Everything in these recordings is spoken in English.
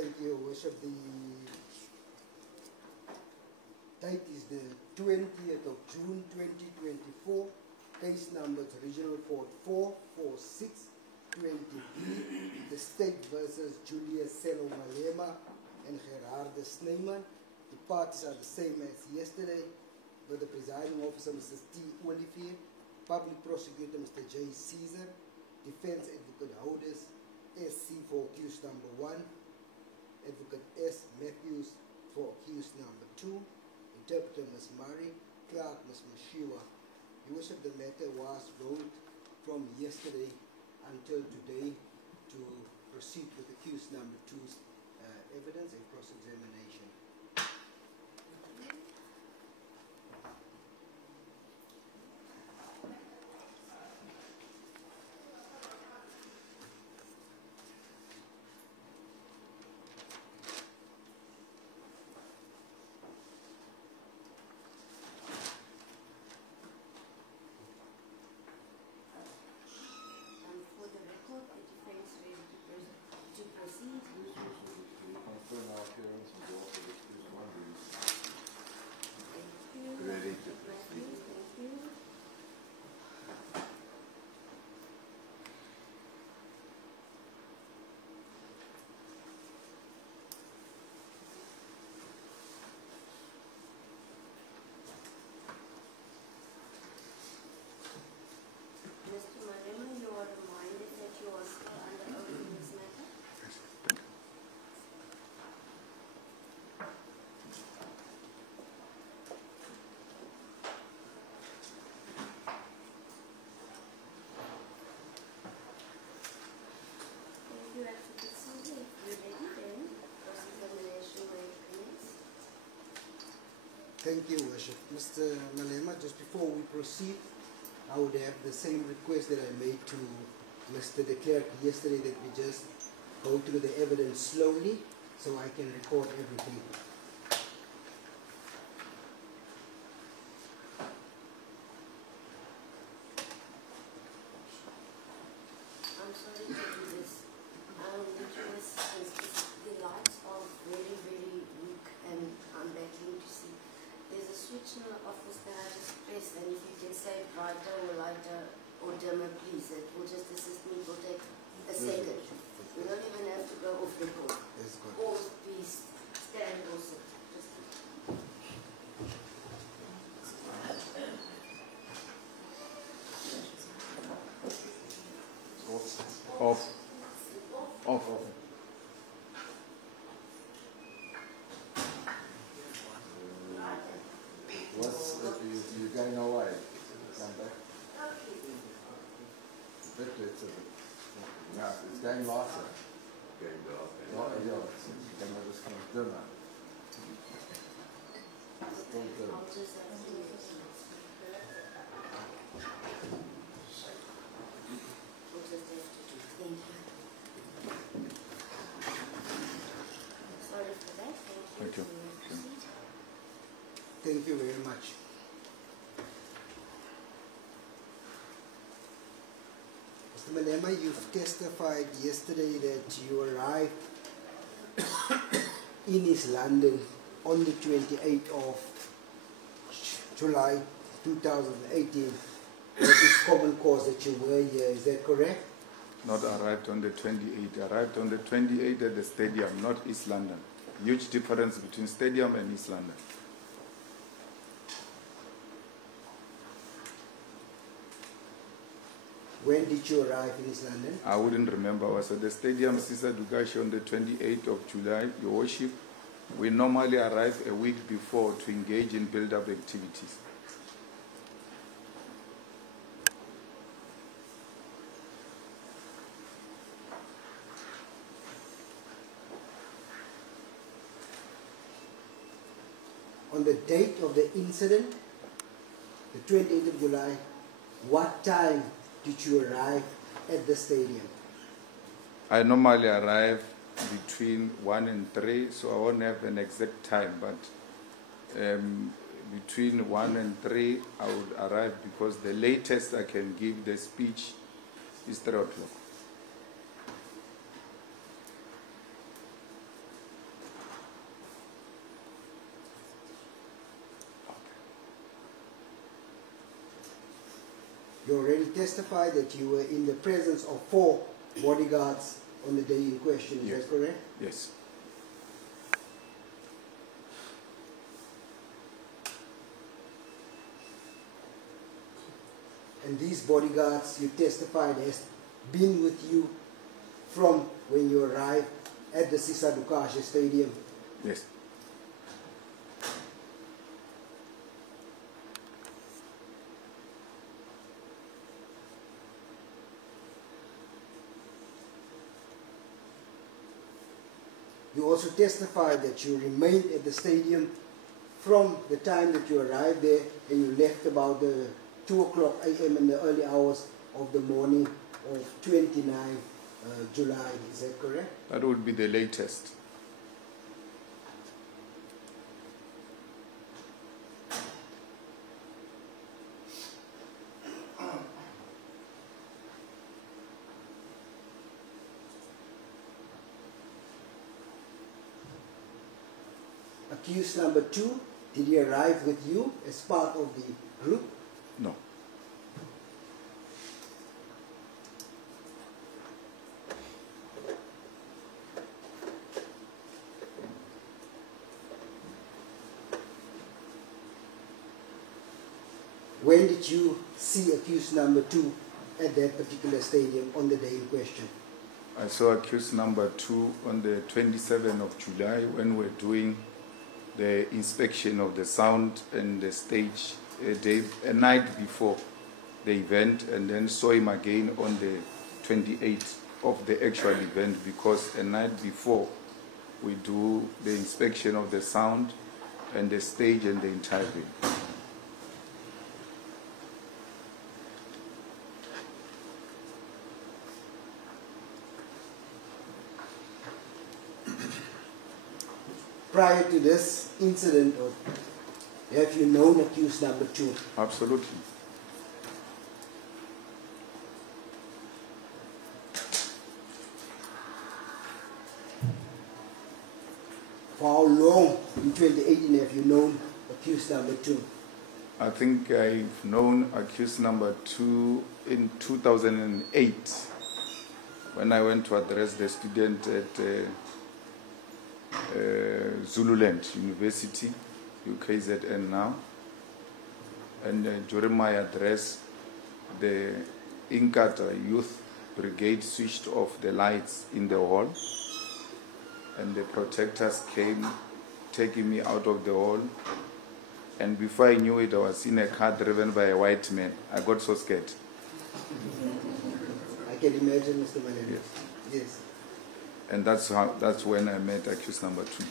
Thank you, Worship. The date is the 20th of June 2024. Case number Regional Court 44620B. The State versus Julius Malema and Gerardo Snyman. The parties are the same as yesterday, with the presiding officer, Mr. T. Olivier, Public Prosecutor, Mr. J. Caesar, Defense Advocate Holders, SC for accused number 1, Advocate S. Matthews for accused number 2, Interpreter Ms. Murray, Clerk Ms. Mashiwa. Your Worship, the matter was rolled from yesterday until today to proceed with accused number 2's evidence and cross-examination. Thank you, Worship. Mr. Malema, just before we proceed, I would have the same request that I made to Mr. de Klerk yesterday, that we just go through the evidence slowly so I can record everything. I'm sorry to do this. The lights are very, very weak and I'm battling to see. There's a switch in the office that I just pressed, and if you can say brighter or lighter or dimmer, please, it will just assist me. It will take a second. We don't even have to go off record. Or please stand also. Just off. You're going away. Come back. No, it's going lighter. Going darker. Yeah, it's going to just come dimmer. Still dim. sorry for that. Thank you. Thank you very much. Mr. Malema, you've testified yesterday that you arrived in East London on the 28th of July 2018. That is common cause that you were here, is that correct? Not arrived on the 28th. Arrived on the 28th at the stadium, not East London. Huge difference between stadium and East London. When did you arrive in East London? I wouldn't remember. I was at the stadium, Sister Dugashi, on the 28th of July, Your Worship. We normally arrive a week before to engage in build-up activities. On the date of the incident, the 28th of July, what time did you arrive at the stadium? I normally arrive between 1 and 3, so I won't have an exact time, but between 1 and 3 I would arrive, because the latest I can give the speech is 3 o'clock. You already testified that you were in the presence of 4 bodyguards on the day in question. Is that correct? Yes. And these bodyguards, you testified, has been with you from when you arrived at the Sisadukashe Stadium. Yes. You also testified that you remained at the stadium from the time that you arrived there and you left about the 2 o'clock a.m. in the early hours of the morning of 29 July. Is that correct? That would be the latest. Accused number 2, did he arrive with you as part of the group? No. When did you see accused number 2 at that particular stadium on the day in question? I saw accused number 2 on the 27th of July when we're doing the inspection of the sound and the stage a night before the event, and then saw him again on the 28th of the actual event, because a night before we do the inspection of the sound and the stage and the entire thing. Prior to this incident, or have you known accused number 2? Absolutely. For how long in 2018 have you known accused number 2? I think I've known accused number 2 in 2008 when I went to address the student at Zululand University, UKZN now. And during my address, the Inkatha Youth Brigade switched off the lights in the hall, and the protectors came taking me out of the hall. And before I knew it, I was in a car driven by a white man. I got so scared. I can imagine, Mr. Malema. Yes. Yes. And that's when I met accused number 2.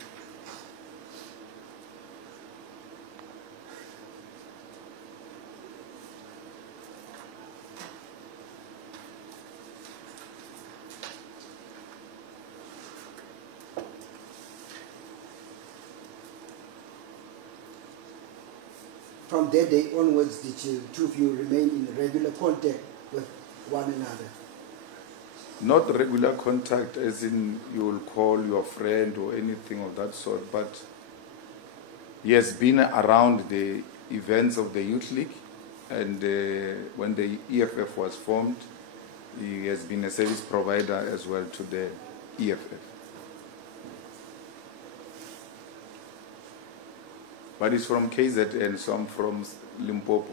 From that day onwards, did you two of you remain in regular contact with one another? Not regular contact as in you will call your friend or anything of that sort, but he has been around the events of the Youth League, and when the EFF was formed, he has been a service provider as well to the EFF. But he's from KZN, so I'm from Limpopo.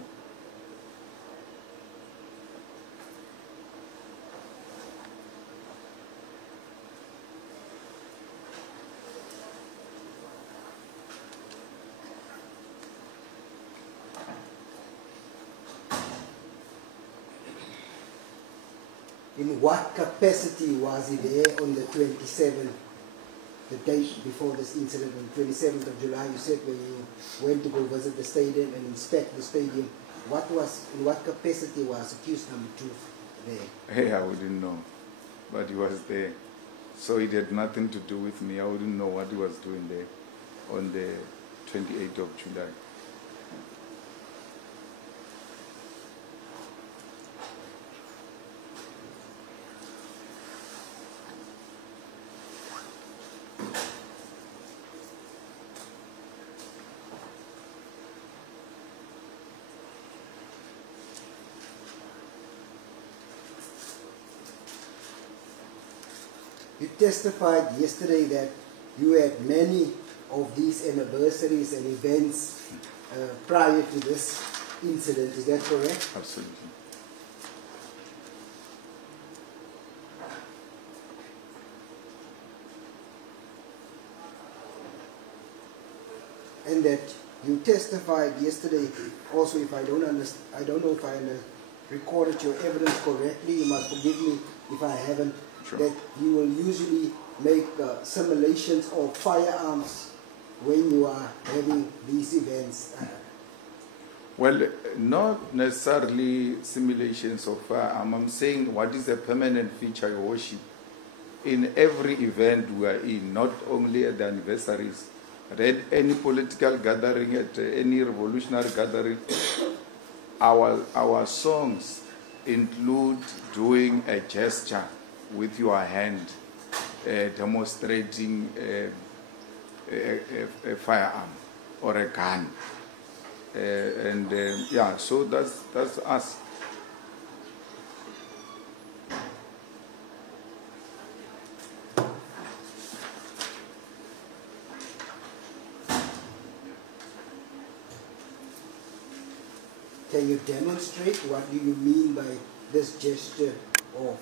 In what capacity was he there on the 27th, the date before this incident, on the 27th of July? You said when you went to go visit the stadium and inspect the stadium, in what capacity was accused number 2 there? Hey, I wouldn't know, but he was there. So it had nothing to do with me. I wouldn't know what he was doing there on the 28th of July. You testified yesterday that you had many of these anniversaries and events prior to this incident. Is that correct? Absolutely. And that you testified yesterday also, if I don't know if I recorded your evidence correctly, you must forgive me if I haven't, sure, that you will usually make simulations of firearms when you are having these events. Well, not necessarily simulations of firearm. I'm saying what is a permanent feature, Your Worship, in every event we are in, not only at the anniversaries, but at any political gathering, at any revolutionary gathering. Our songs include doing a gesture with your hand, demonstrating a firearm or a gun. Yeah, so that's us. Can you demonstrate what do you mean by this gesture of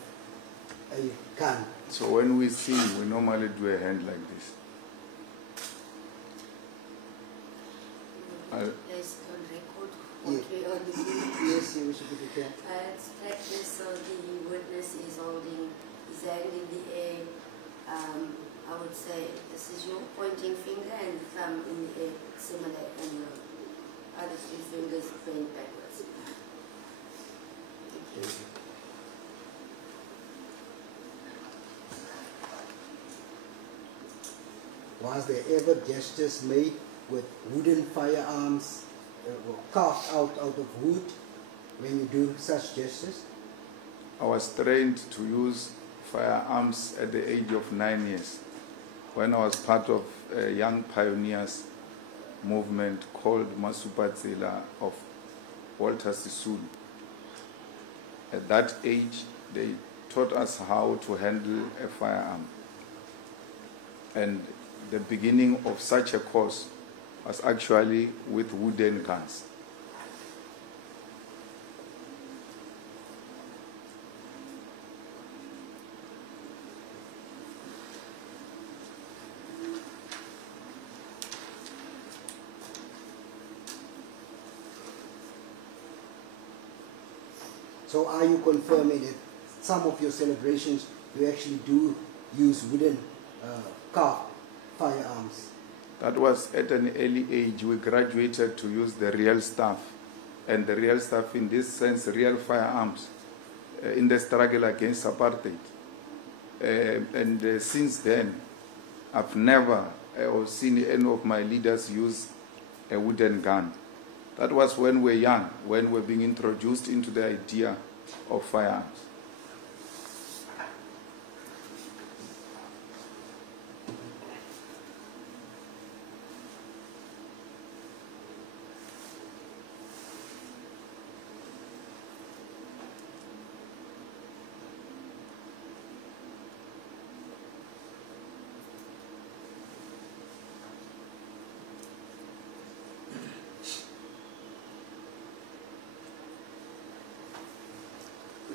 a gun? So when we sing, we normally do a hand like this. Place on record what we are doing. Yes, you should be can. It's practice, so the witness is holding his hand in the air. I would say this is your pointing finger and thumb in the air, similar, and your other three fingers bent backwards. Thank you. Was there ever gestures made with wooden firearms or carved out of wood when you do such gestures? I was trained to use firearms at the age of 9 years when I was part of a young pioneers movement called Masupatsela of Walter Sisulu. At that age, they taught us how to handle a firearm. And the beginning of such a course was actually with wooden guns. So are you confirming that some of your celebrations you actually do use wooden carved firearms? That was at an early age. We graduated to use the real stuff. And the real stuff in this sense, real firearms in the struggle against apartheid. Since then, I've never seen any of my leaders use a wooden gun. That was when we were young, when we were being introduced into the idea of firearms.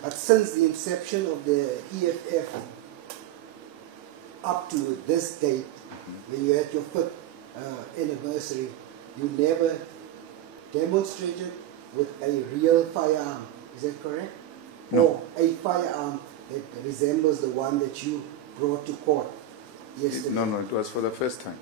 But since the inception of the EFF up to this date, when you had your 5th anniversary, you never demonstrated with a real firearm. Is that correct? No. Or a firearm that resembles the one that you brought to court yesterday? No, it was for the first time.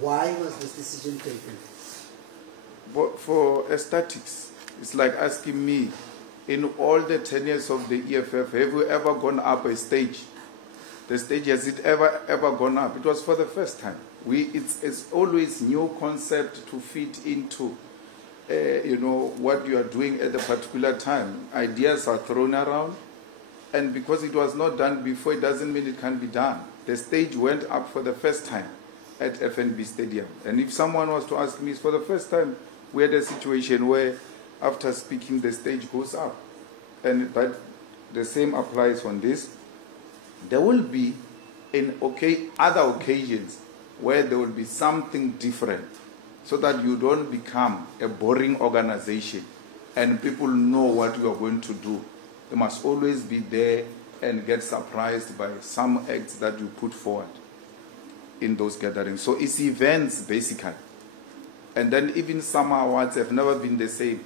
Why was this decision taken? But for aesthetics, it's like asking me, in all the 10 years of the EFF, have you ever gone up a stage? The stage, has it ever gone up? It was for the first time. It's always new concept to fit into. you know, what you are doing at a particular time. Ideas are thrown around, and because it was not done before, it doesn't mean it can be done. The stage went up for the first time at FNB Stadium. And if someone was to ask me, it's for the first time we had a situation where after speaking, the stage goes up. But the same applies on this. There will be in other occasions where there will be something different, so that you don't become a boring organization and people know what you are going to do. You must always be there and get surprised by some acts that you put forward in those gatherings. So it's events, basically. And then even some awards have never been the same.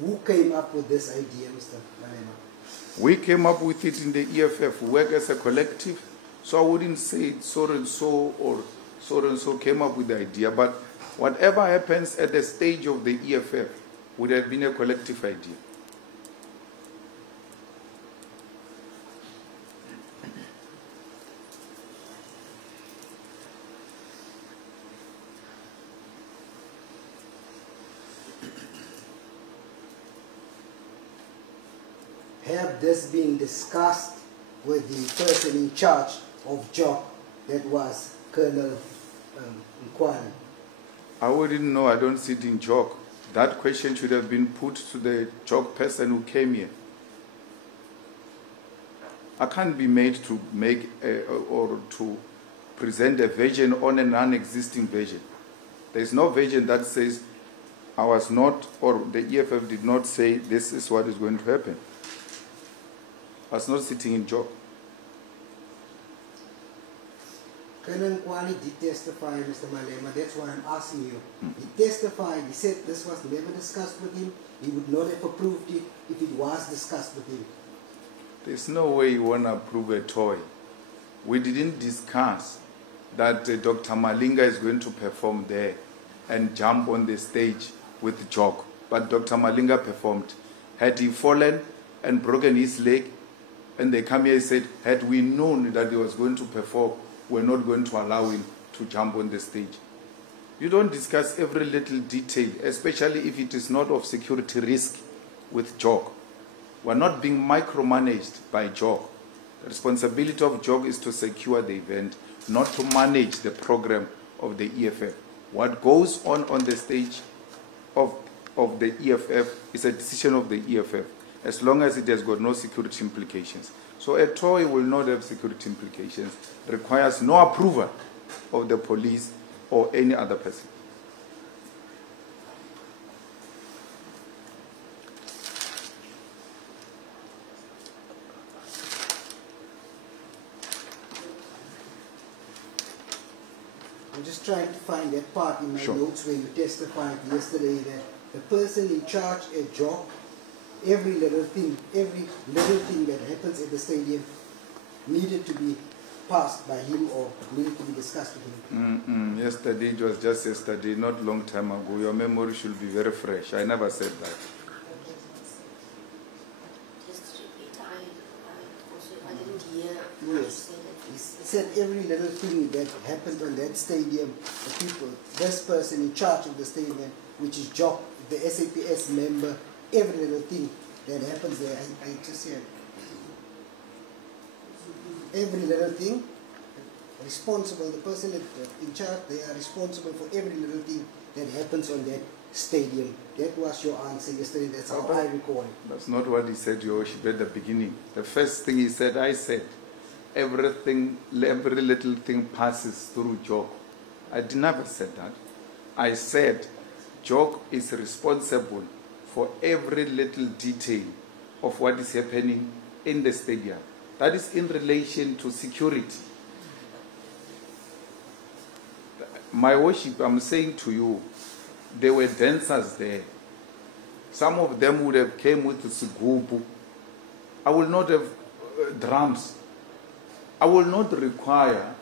Who came up with this idea, Mr. Malema? We came up with it in the EFF. We work as a collective. So I wouldn't say so and so or so and so came up with the idea, but whatever happens at the stage of the EFF would have been a collective idea. Have this been discussed with the person in charge of job, that was Colonel Inquiry? I wouldn't know. I don't sit in JOC. That question should have been put to the JOC person who came here. I can't be made to make or to present a version on a non-existing version. There's no version that says I was not, or the EFF did not say this is what is going to happen. I was not sitting in JOC. Colonel Kwani did testify, Mr. Malema. That's why I'm asking you. He testified. He said this was never discussed with him. He would not have approved it if it was discussed with him. There's no way you want to approve a toy. We didn't discuss that Dr. Malinga is going to perform there and jump on the stage with JOC. But Dr. Malinga performed. Had he fallen and broken his leg, and they come here and said, had we known that he was going to perform, we're not going to allow him to jump on the stage. You don't discuss every little detail, especially if it is not of security risk with JOC. We're not being micromanaged by JOC. The responsibility of JOC is to secure the event, not to manage the program of the EFF. What goes on the stage of the EFF is a decision of the EFF, as long as it has got no security implications. So a toy will not have security implications, requires no approval of the police or any other person. I'm just trying to find that part in my Sure. notes where you testified yesterday that the person in charge at JOC, every little thing that happens at the stadium needed to be passed by him or needed to be discussed with him. Yesterday, it was just yesterday, not long time ago. Your memory should be very fresh. I never said that. Just to repeat, I didn't hear. Yes. He said every little thing that happened on that stadium, the people, this person in charge of the stadium, which is JOC, the SAPS member, every little thing that happens there, I just said, every little thing, responsible, the person in charge, they are responsible for every little thing that happens on that stadium. That was your answer yesterday, that's how I recall it. That's not what he said, your worship, at the beginning. The first thing he said, I said, everything, every little thing passes through JOC. I never said that. I said, JOC is responsible for every little detail of what is happening in the stadium. That is in relation to security. My worship, I'm saying to you, there were dancers there. Some of them would have came with the sigubu. I will not have drums. I will not require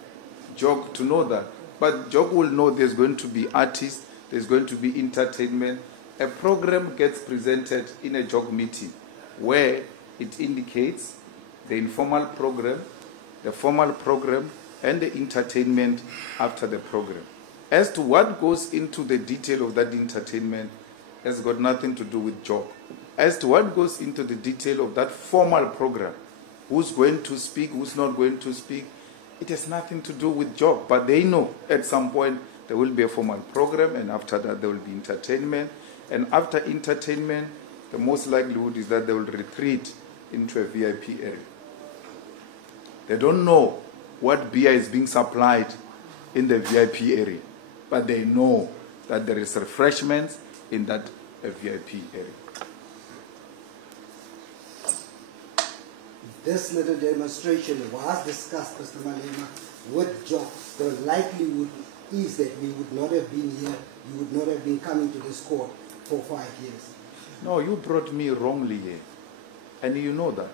JOC to know that. But JOC will know there's going to be artists, there's going to be entertainment. A program gets presented in a JOC meeting where it indicates the informal program, the formal program, and the entertainment after the program. As to what goes into the detail of that entertainment has got nothing to do with job. As to what goes into the detail of that formal program, who's going to speak, who's not going to speak, it has nothing to do with job. But they know at some point there will be a formal program, and after that there will be entertainment. And after entertainment, the most likelihood is that they will retreat into a VIP area. They don't know what beer is being supplied in the VIP area, but they know that there is refreshments in that VIP area. This little demonstration was discussed, Mr. Malema, with Jock. The likelihood is that we would not have been here, you would not have been coming to this court for 5 years. No, you brought me wrongly here, and you know that.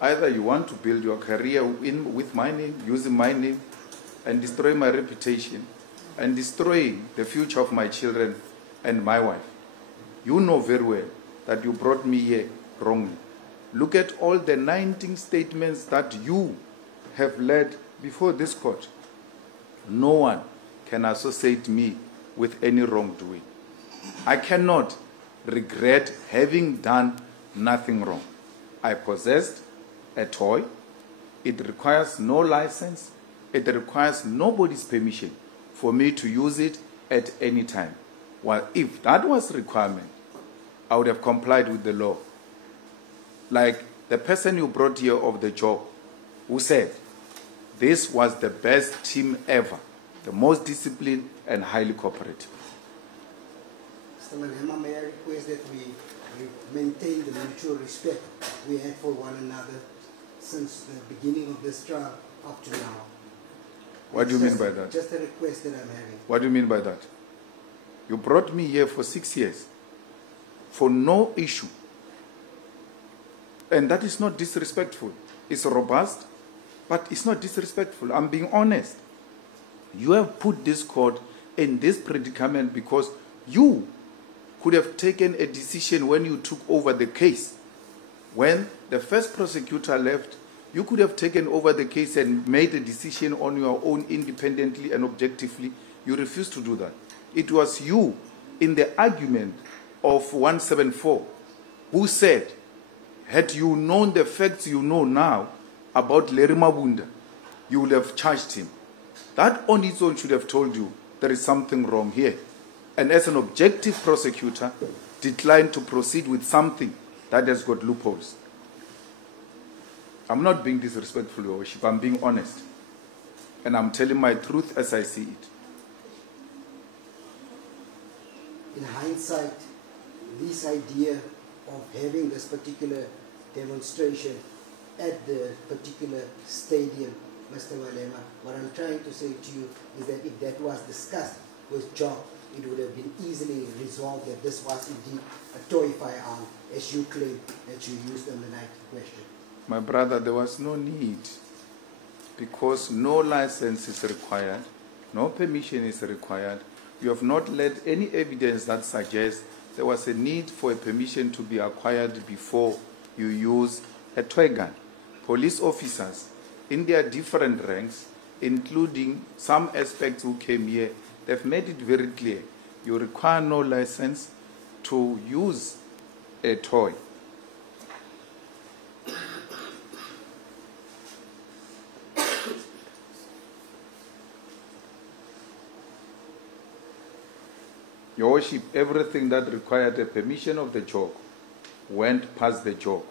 Either you want to build your career with my name, using my name, and destroy my reputation, and destroying the future of my children and my wife. You know very well that you brought me here wrongly. Look at all the 19 statements that you have led before this court. No one can associate me with any wrongdoing. I cannot regret having done nothing wrong. I possessed a toy. It requires no license. It requires nobody's permission for me to use it at any time. Well, if that was a requirement, I would have complied with the law. Like the person you brought here of the job, who said, this was the best team ever, the most disciplined and highly cooperative. Mr. Malema, may I request that we maintain the mutual respect we had for one another since the beginning of this trial up to now. What do you mean by that? Just a request that I'm having. What do you mean by that? You brought me here for 6 years for no issue. And that is not disrespectful. It's robust, but it's not disrespectful. I'm being honest. You have put this court in this predicament because you could have taken a decision when you took over the case. When the first prosecutor left, you could have taken over the case and made a decision on your own independently and objectively. You refused to do that. It was you in the argument of 174 who said, had you known the facts you know now about Larry Mabunda, you would have charged him. That on its own should have told you there is something wrong here. And as an objective prosecutor, declined to proceed with something that has got loopholes. I'm not being disrespectful, Your Worship. I'm being honest. And I'm telling my truth as I see it. In hindsight, this idea of having this particular demonstration at the particular stadium, Mr. Malema, what I'm trying to say to you is that if that was discussed with John, it would have been easily resolved that this was indeed a toy firearm, as you claim that you used on the night in question. My brother, there was no need, because no license is required, no permission is required. You have not led any evidence that suggests there was a need for a permission to be acquired before you use a toy gun. Police officers, in their different ranks, including some aspects who came here, they've made it very clear. You require no license to use a toy. Your Worship, everything that required a permission of the judge went past the judge.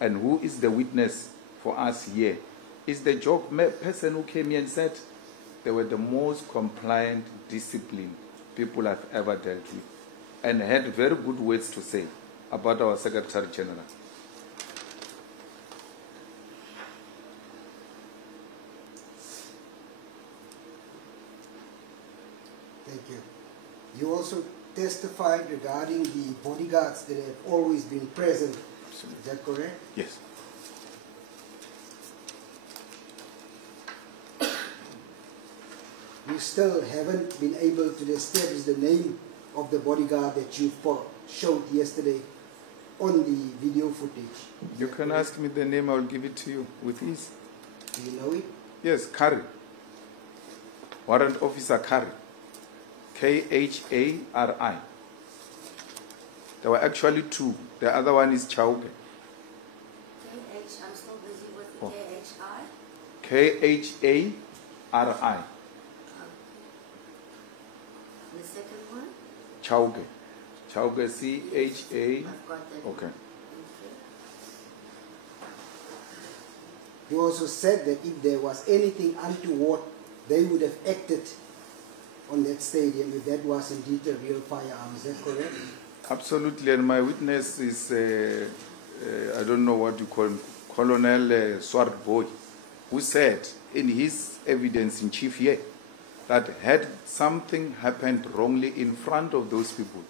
And who is the witness for us here? Is the judge person who came here and said they were the most compliant, disciplined people I've ever dealt with, and had very good words to say about our Secretary General. Thank you. You also testified regarding the bodyguards that have always been present. Absolutely. Is that correct? Yes. You still haven't been able to establish the name of the bodyguard that you showed yesterday on the video footage. You can ask me the name, I will give it to you with ease. Do you know it? Yes, Kari. Warrant Officer Kari. Khari. There were actually two. The other one is Chauke. I'm still busy with the Oh. KHI. Khari. The second one? Chauke. Chauke, C-H-A. I've got that. Okay. He also said that if there was anything untoward, they would have acted on that stadium if that was indeed a real firearm. Is that correct? Absolutely, and my witness is, I don't know what you call him, Colonel Swartboy, who said in his evidence in chief here that had something happened wrongly in front of those people,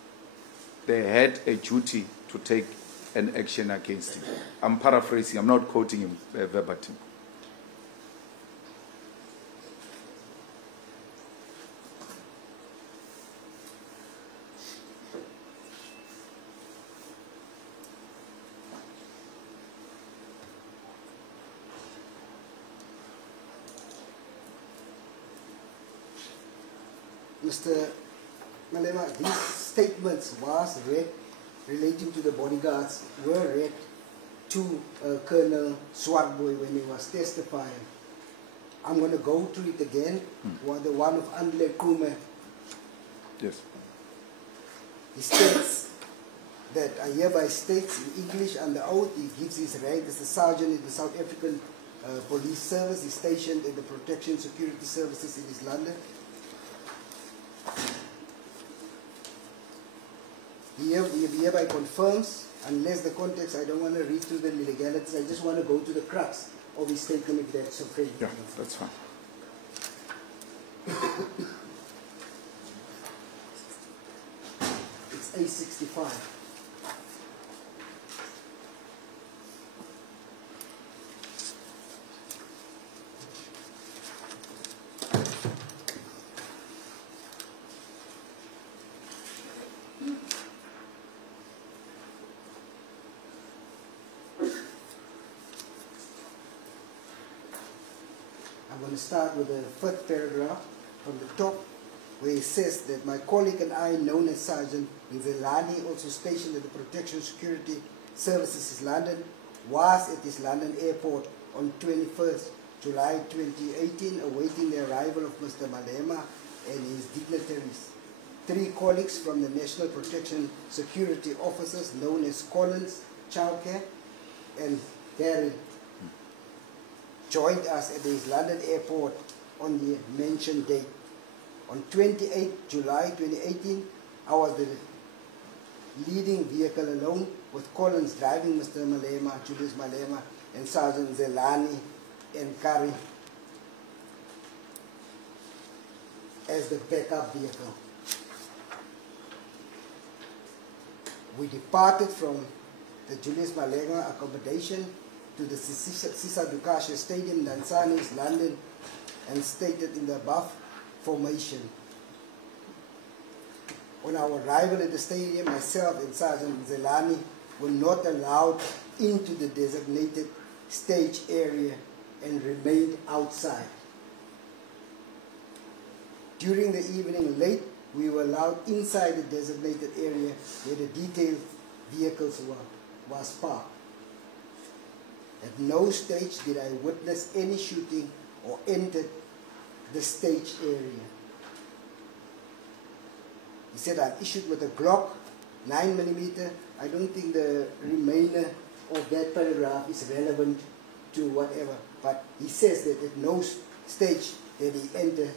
they had a duty to take an action against him. I'm paraphrasing, I'm not quoting him verbatim. Mr. Malema, these statements was read relating to the bodyguards were read to Colonel Swartboy when he was testifying. I'm going to go through it again, or the one of Andle Kume. Yes. He states that I hereby states in English under oath, he gives his rank as the sergeant in the South African Police Service. He's stationed in the Protection Security Services in East London. He hereby confirms, unless the context, I don't want to read through the legalities, I just want to go to the crux of his statement if that's okay. Yeah, that's fine. It's A65. I'm going to start with the first paragraph from the top, where it says that my colleague and I, known as Sergeant Nzelani, also stationed at the Protection Security Services East London, was at East London Airport on 21st July 2018, awaiting the arrival of Mr. Malema and his dignitaries. 3 colleagues from the National Protection Security Officers, known as Collins, Chauke, and Gary, joined us at the East London Airport on the mentioned date. On 28 July 2018, I was the leading vehicle alone, with Collins driving Mr. Malema, Julius Malema, and Sergeant Zelani and Kari as the backup vehicle. We departed from the Julius Malema accommodation to the Sisa Dukashe Stadium, Nansani, East London, and stated in the above formation. On our arrival at the stadium, myself and Sergeant Zelani were not allowed into the designated stage area and remained outside. During the evening late, we were allowed inside the designated area where the detailed vehicles was parked. At no stage did I witness any shooting or enter the stage area. He said I'm issued with a Glock 9mm. I don't think the remainder of that paragraph is relevant to whatever, but he says that at no stage did he enter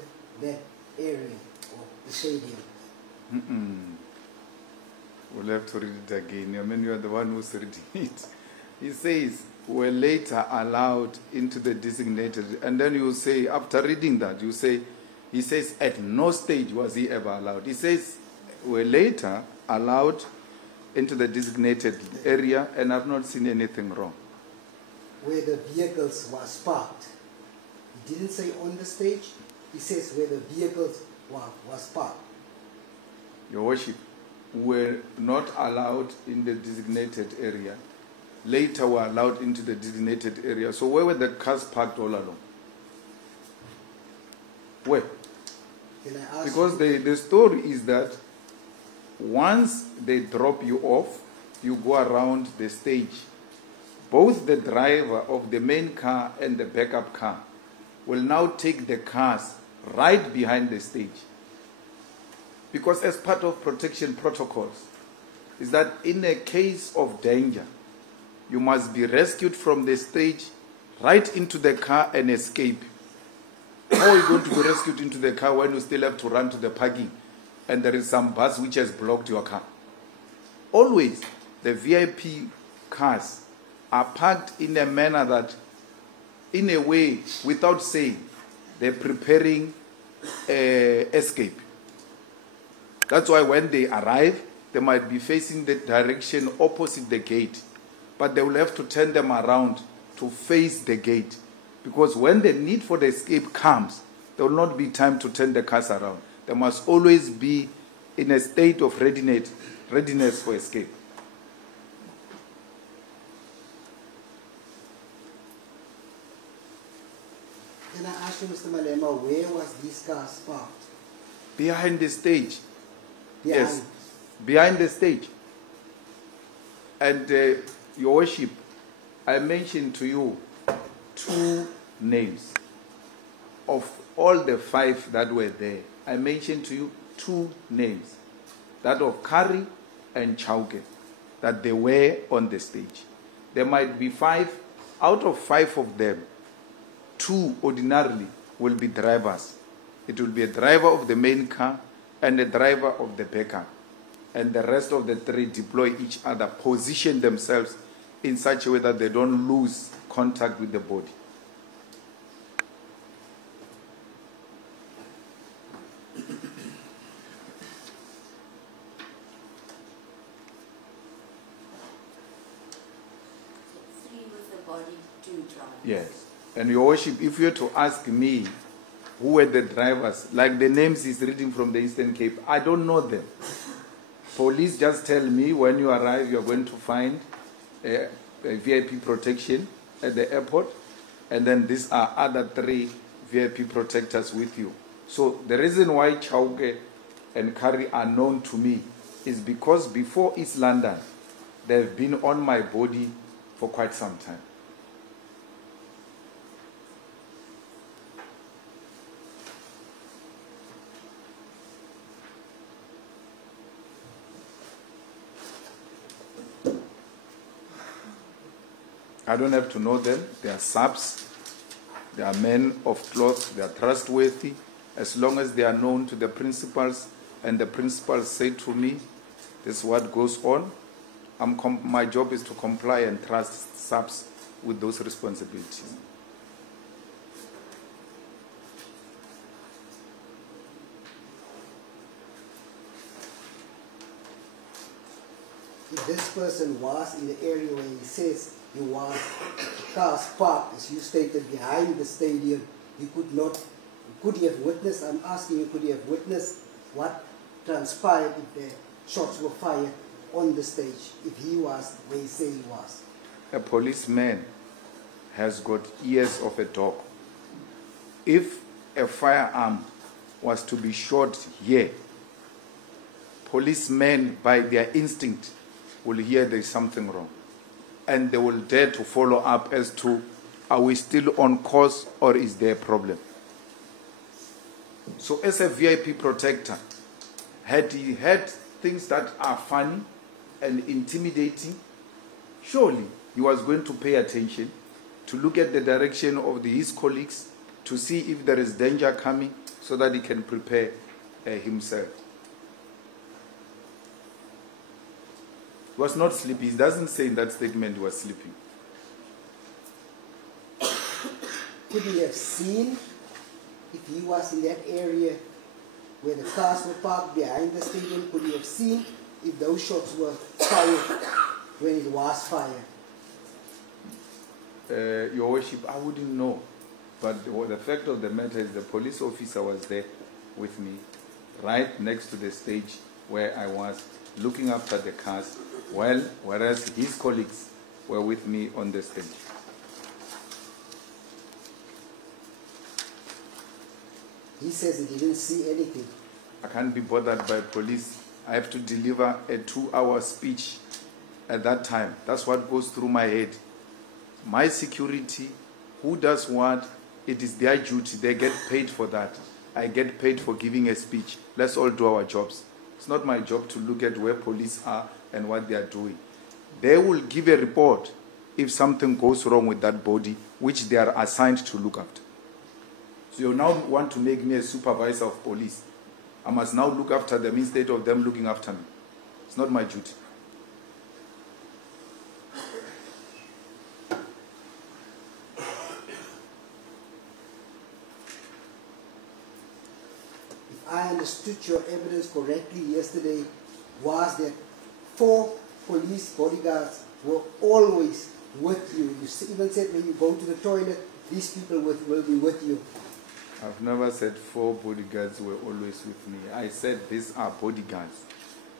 that area or the stadium. We'll have to read it again. I mean, you are the one who's reading it. He says, were later allowed into the designated, and then you say, after reading that, you say, he says, at no stage was he ever allowed. He says, were later allowed into the designated area, and I've not seen anything wrong. Where the vehicles was parked. He didn't say on the stage, he says where the vehicles was parked. Your worship, were not allowed in the designated area. Later were allowed into the designated area. So where were the cars parked all along? Where? Can I ask Because you? the story is that once they drop you off, you go around the stage. Both the driver of the main car and the backup car will now take the cars right behind the stage. Because as part of protection protocols, is that in a case of danger, you must be rescued from the stage right into the car and escape. How are you going to be rescued into the car when you still have to run to the parking and there is some bus which has blocked your car? Always, the VIP cars are parked in a manner that, in a way, without saying, they're preparing escape. That's why when they arrive, they might be facing the direction opposite the gate, but they will have to turn them around to face the gate. Because when the need for the escape comes, there will not be time to turn the cars around. They must always be in a state of readiness for escape. Can I ask you, Mr. Malema, where was these cars parked? Behind the stage. Behind. Yes, behind the stage. And Your Worship, I mentioned to you 2 names. Of all the 5 that were there, I mentioned to you 2 names. That of Kari and Chauke, that they were on the stage. There might be 5, out of 5 of them, 2 ordinarily will be drivers. It will be a driver of the main car and a driver of the backup. And the rest of the 3 deploy each other, position themselves in such a way that they don't lose contact with the body. Yes. And Your Worship, if you were to ask me who were the drivers, like the names he's reading from the Eastern Cape, I don't know them. Police just tell me when you arrive, you're going to find a VIP protection at the airport, and then these are other 3 VIP protectors with you. So the reason why Chauke and Kari are known to me is because before East London, they've been on my body for quite some time. I don't have to know them. They are subs. They are men of cloth. They are trustworthy. As long as they are known to the principals and the principals say to me, this is what goes on, my job is to comply and trust subs with those responsibilities. If this person was in the area where he says he was, cars parked, as you stated, behind the stadium, could he have witnessed, I'm asking you, could he have witnessed what transpired if the shots were fired on the stage, if he was where he says he was? A policeman has got ears of a dog. If a firearm was to be shot here, policemen, by their instinct, will hear there is something wrong. And they will dare to follow up as to, are we still on course or is there a problem? So as a VIP protector, had he had things that are funny and intimidating, surely he was going to pay attention, to look at the direction of his colleagues, to see if there is danger coming, so that he can prepare himself. He was not sleeping. He doesn't say in that statement he was sleeping. Could he have seen, if he was in that area where the cars were parked behind the stadium, could he have seen if those shots were fired when it was fired? Your Worship, I wouldn't know. But the fact of the matter is the police officer was there with me, right next to the stage, where I was looking after the cars, whereas his colleagues were with me on the stage. He says he didn't see anything. I can't be bothered by police. I have to deliver a 2-hour speech at that time. That's what goes through my head. My security, who does what, it is their duty. They get paid for that. I get paid for giving a speech. Let's all do our jobs. It's not my job to look at where police are and what they are doing. They will give a report if something goes wrong with that body, which they are assigned to look after. So you now want to make me a supervisor of police. I must now look after them instead of them looking after me. It's not my duty. If I understood your evidence correctly yesterday, was that 4 police bodyguards were always with you. You even said when you go to the toilet, these people will be with you. I've never said 4 bodyguards were always with me. I said these are bodyguards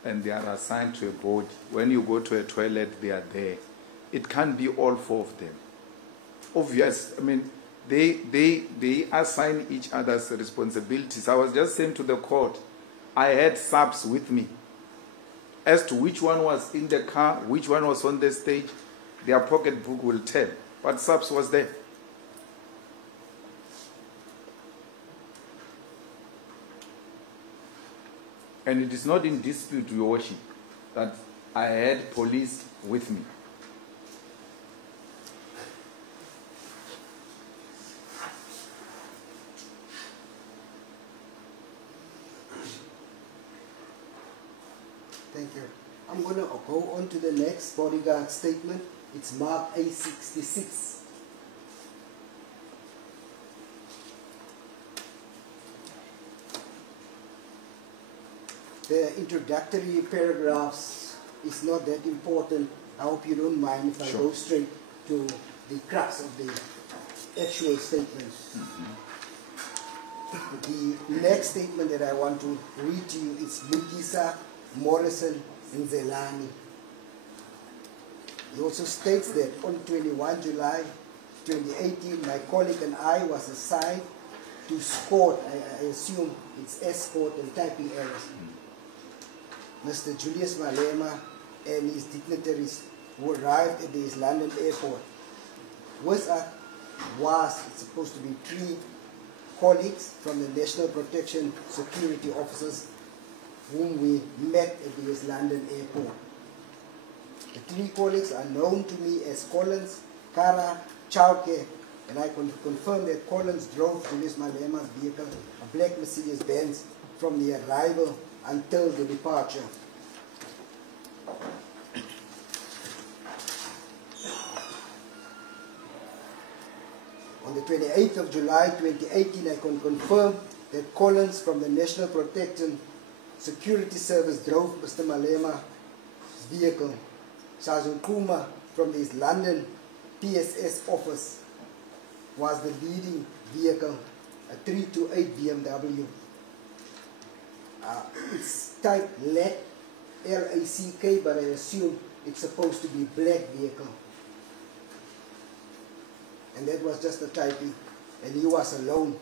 and they are assigned to a body. When you go to a toilet, they are there. It can't be all 4 of them. Obvious. I mean, they assign each other's responsibilities. I was just saying to the court, I had subs with me. As to which one was in the car, which one was on the stage, their pocketbook will tell. But subs was there. And it is not in dispute, Your Worship, that I had police with me. Thank you. I'm going to go on to the next bodyguard statement. It's mark A66. The introductory paragraphs is not that important. I hope you don't mind if I go straight to the crux of the actual statement. The next statement that I want to read to you is Lukisa, Morrison, and Zelani. He also states that on 21 July 2018, my colleague and I was assigned to escort, I assume it's escort and typing errors, Mr. Julius Malema and his dignitaries who arrived at the East London airport. With us was supposed to be 3 colleagues from the National Protection Security Officers whom we met at the East London airport. The 3 colleagues are known to me as Collins, Kara, Chauke, and I can confirm that Collins drove Julius Malema's vehicle, a black Mercedes-Benz, from the arrival until the departure. On the 28th of July 2018, I can confirm that Collins from the National Protection Security Service drove Mr. Malema's vehicle. Sergeant Kuma from the East London PSS office was the leading vehicle, a 328 BMW. It's type LAC, L-A-C-K, but I assume it's supposed to be black vehicle. And that was just a typing, and he was alone.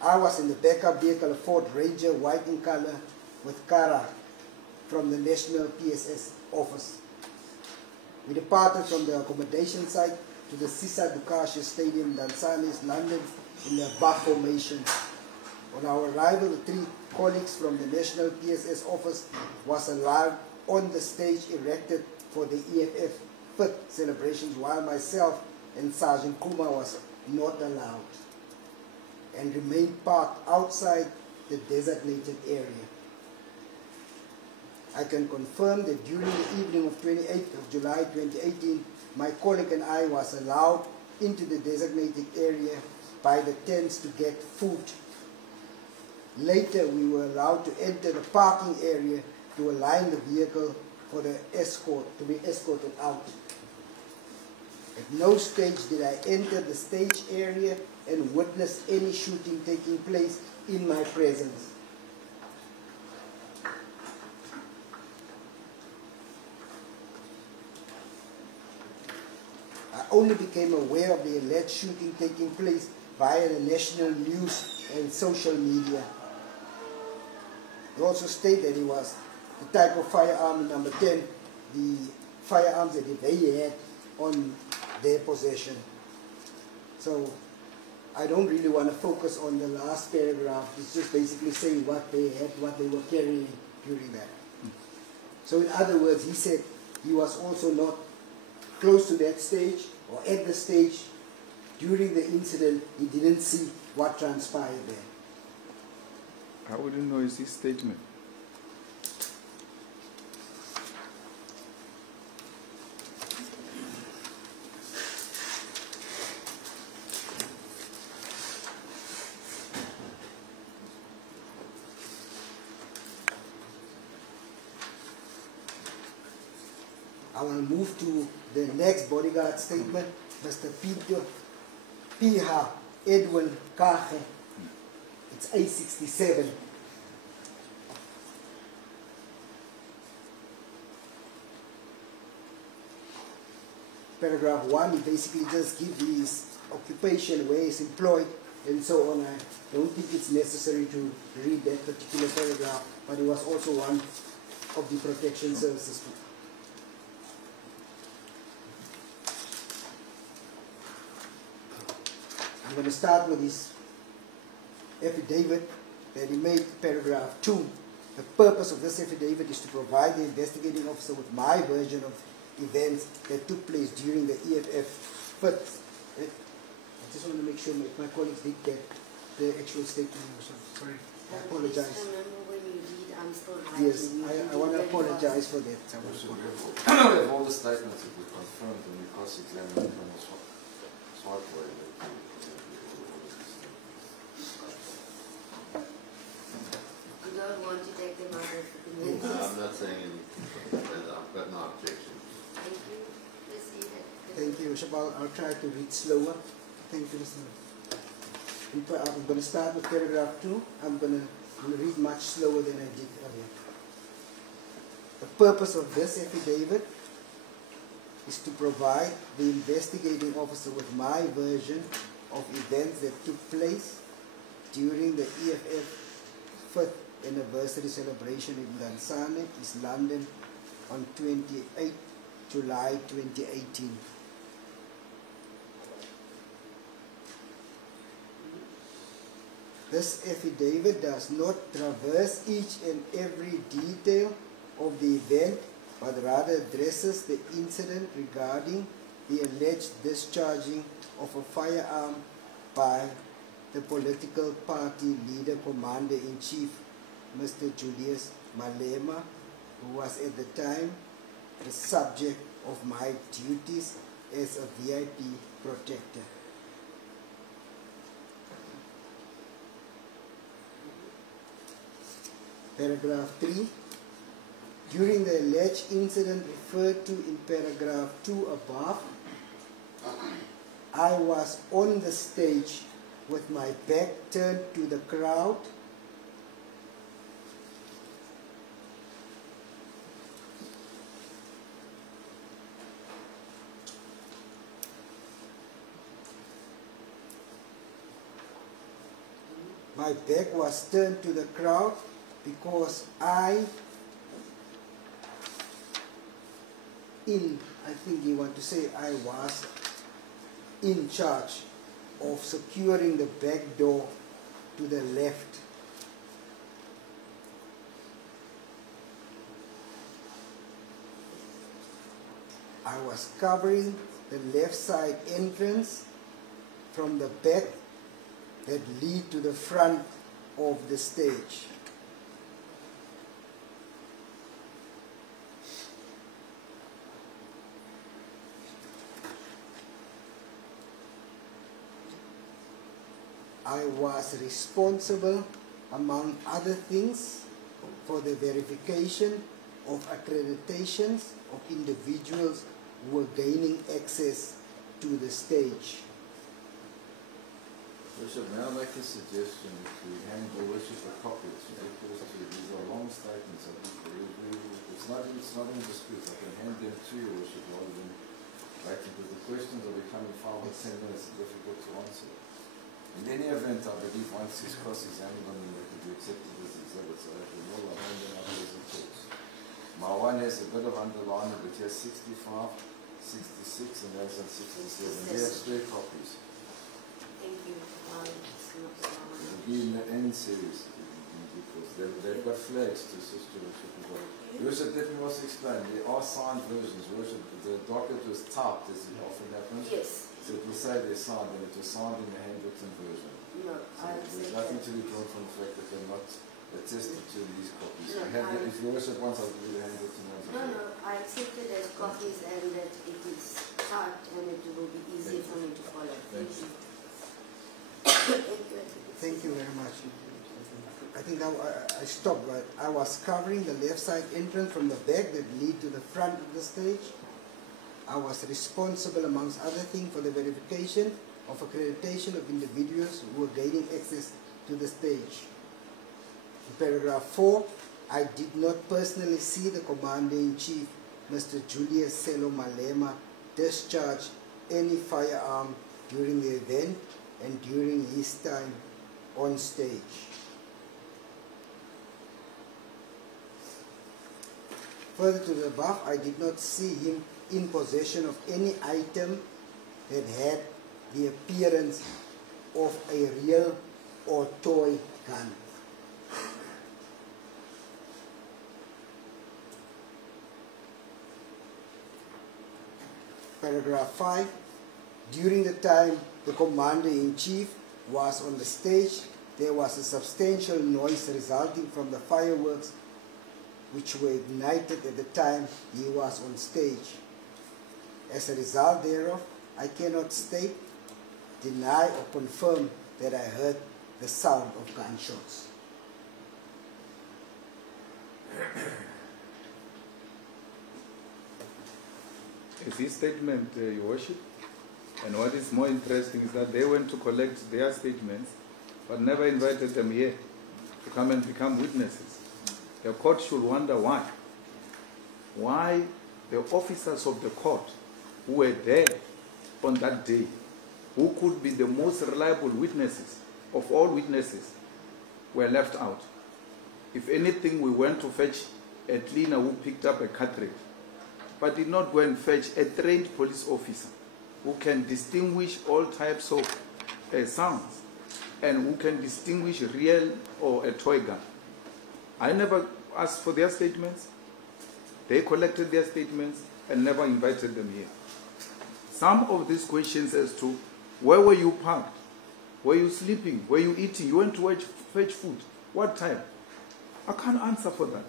I was in the backup vehicle, a Ford Ranger, white in color, with Kara from the National PSS office. We departed from the accommodation site to the Sisa Dukasha Stadium, Dansanis, London, in the bar formation. On our arrival, the 3 colleagues from the National PSS office was allowed on the stage erected for the EFF 5th celebrations, while myself and Sergeant Kuma was not allowed and remained parked outside the designated area. I can confirm that during the evening of 28th of July 2018, my colleague and I was allowed into the designated area by the tents to get food. Later, we were allowed to enter the parking area to align the vehicle for the escort, to be escorted out. At no stage did I enter the stage area and witness any shooting taking place in my presence. only became aware of the alleged shooting taking place via the national news and social media. He also stated that he was the type of firearm, number 10, the firearms that they had on their possession. So I don't really want to focus on the last paragraph. It's just basically saying what they had, what they were carrying during that. So in other words, he said he was also not close to that stage or at the stage during the incident. He didn't see what transpired there. I wouldn't know is his statement. I want to move to the next bodyguard statement, Mr. Peter Piha Edwin Kage. It's A67. Paragraph 1, he basically just gives his occupation, where he's employed, and so on. I don't think it's necessary to read that particular paragraph, but he was also one of the protection services. I'm going to start with his affidavit that he made, paragraph 2. The purpose of this affidavit is to provide the investigating officer with my version of events that took place during the EFF. But I just want to make sure my colleagues did get the actual statement. So sorry, I apologize. Remember when you read, I'm still writing. Yes, I want to apologize for that. We have all the statements that we confirmed and we cross-examined them on the swart way. You don't want to take them out of the No, minutes. I'm not saying anything, but I've got no objection. Thank you. Proceed. Thank you, Shabal. I'll try to read slower. Thank you, Mr. I'm going to start with paragraph 2. I'm going to read much slower than I did earlier. The purpose of this affidavit is to provide the investigating officer with my version of events that took place during the EFF 5th anniversary celebration in Umnumzana, East London on 28 July 2018. This affidavit does not traverse each and every detail of the event, but rather addresses the incident regarding the alleged discharging of a firearm by the political party leader, Commander-in-Chief, Mr. Julius Malema, who was at the time the subject of my duties as a VIP protector. Paragraph 3. During the alleged incident referred to in paragraph 2 above, I was on the stage with my back turned to the crowd. My back was turned to the crowd because I think you want to say I was in charge of securing the back door to the left. I was covering the left side entrance from the back that lead to the front of the stage. I was responsible, among other things, for the verification of accreditations of individuals who were gaining access to the stage. Bishop, may I make a suggestion? If we hand the worship a copy, because these are long statements. It's not in dispute. I can hand them to your worship rather than Right, because the questions are becoming 5 or 10 minutes difficult to answer. In any event, I believe once he's cross-examined on them, they can be accepted as exhibits. So if we know, I'll hand them up as he talks. My one has a bit of underlining, but he has 65, 66, and there's a 67. They have spare copies. Thank you. It'll be in the end series. They've got flags to assist you with supervisor. Worship, let me also explain. There are signed versions. Worship, the docket was typed, as it often happens. Yes. So it will say they're signed, and it was signed in the handwritten version. No, So there's nothing to be drawn from the fact that they're not attested to these copies. No, If your worship wants, I'll give you the handwritten ones. No, I accept it as copies and that it is typed and it will be easy for me to follow. Thank you. Thank you very much. I think I stopped, right? I was covering the left side entrance from the back that lead to the front of the stage. I was responsible, amongst other things, for the verification of accreditation of individuals who were gaining access to the stage. In paragraph 4, I did not personally see the Commander-in-Chief, Mr. Julius Malema, discharge any firearm during the event and during his time on stage. Further to the above, I did not see him in possession of any item that had the appearance of a real or toy gun. Paragraph 5. During the time the Commander-in-Chief was on the stage, there was a substantial noise resulting from the fireworks which were ignited at the time he was on stage. As a result thereof, I cannot state, deny or confirm that I heard the sound of gunshots. Is his statement, Your Worship? And what is more interesting is that they went to collect their statements, but never invited them here to come and become witnesses. The court should wonder why. Why the officers of the court who were there on that day, who could be the most reliable witnesses of all witnesses, were left out. If anything, we went to fetch a cleaner who picked up a cartridge, but did not go and fetch a trained police officer who can distinguish all types of sounds and who can distinguish real or a toy gun. I never asked for their statements. They collected their statements and never invited them here. Some of these questions as to where were you parked? Were you sleeping? Were you eating? You went to fetch food. What time? I can't answer for that.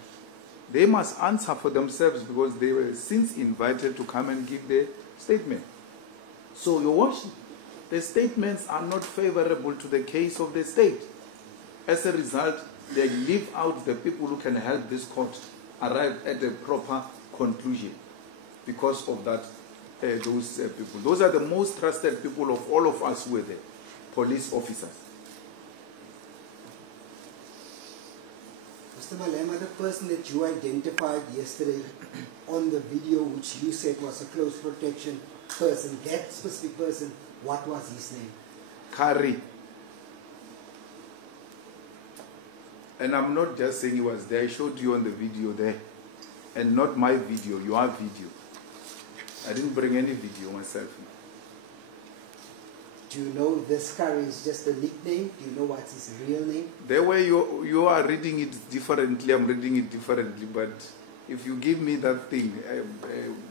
They must answer for themselves because they were since invited to come and give their statement. So, Your Worship, the statements are not favorable to the case of the state. As a result, they leave out the people who can help this court arrive at a proper conclusion because of that, those people. Those are the most trusted people of all of us who were there, police officers. Mr. Malema, the person that you identified yesterday on the video, which you said was a close protection person, that specific person, what was his name? Kari. And I'm not just saying he was there, I showed you on the video there. And not my video, your video. I didn't bring any video myself. Do you know this Kari is just a nickname? Do you know what's his real name? The way you are reading it differently, I'm reading it differently. But if you give me that thing,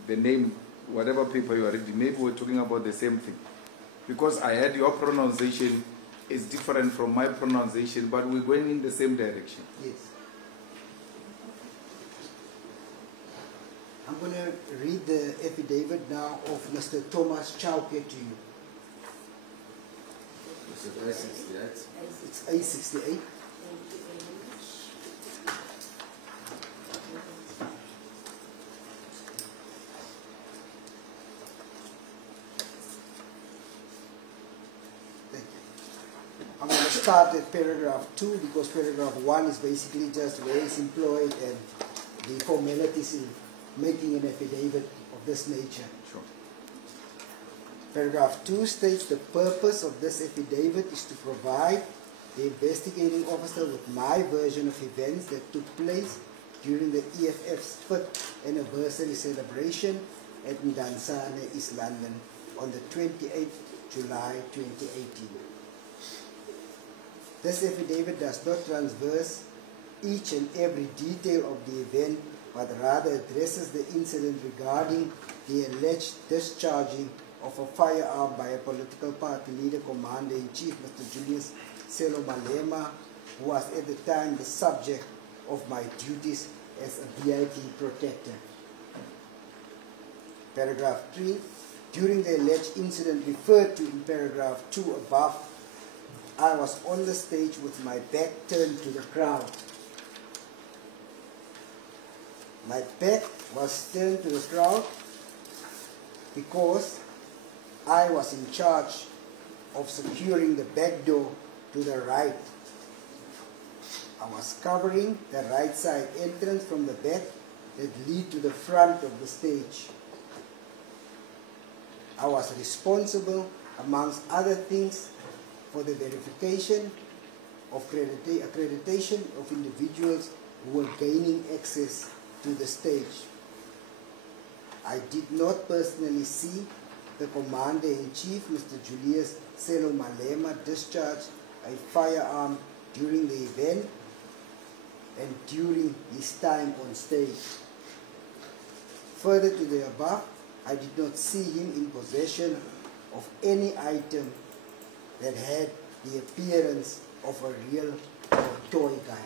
the name, whatever paper you are reading, maybe we're talking about the same thing. Because I had your pronunciation is different from my pronunciation, but we're going in the same direction. Yes. I'm going to read the affidavit now of Mr. Thomas Chauke to you. Is it A68? It's A68. Thank you very much. Thank you. I'm going to start at paragraph 2 because paragraph 1 is basically just where he's employed and the formalities in making an affidavit of this nature. Sure. Paragraph 2 states the purpose of this affidavit is to provide the investigating officer with my version of events that took place during the EFF's 5th anniversary celebration at Umnumzana, East London on the 28th July 2018. This affidavit does not transverse each and every detail of the event, but rather addresses the incident regarding the alleged discharging of a firearm by a political party leader, Commander-in-Chief Mr. Julius Malema, who was at the time the subject of my duties as a VIP protector. Paragraph 3. During the alleged incident referred to in paragraph 2 above, I was on the stage with my back turned to the crowd. My back was turned to the crowd because I was in charge of securing the back door to the right. I was covering the right side entrance from the back that lead to the front of the stage. I was responsible, amongst other things, for the verification of accreditation of individuals who were gaining access to the stage. I did not personally see the Commander-in-Chief, Mr. Julius Malema, discharge a firearm during the event and during his time on stage. Further to the above, I did not see him in possession of any item that had the appearance of a real or toy gun.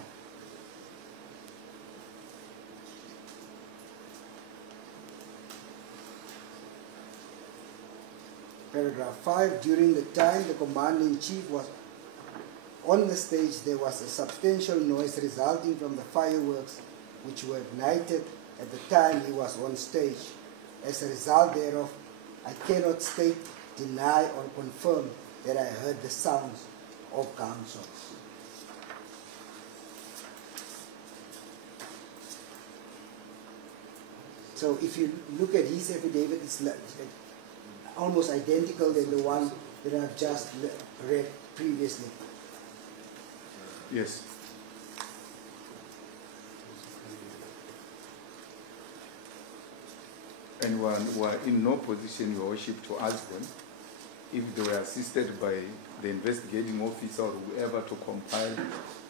Paragraph 5. During the time the Commander-in-Chief was on the stage, there was a substantial noise resulting from the fireworks which were ignited at the time he was on stage. As a result thereof, I cannot state, deny, or confirm that I heard the sounds of gunshots. So if you look at his affidavit, it's almost identical than the one that I've just read previously. Yes. And were in no position, Your Worship, to ask them if they were assisted by the investigating officer or whoever to compile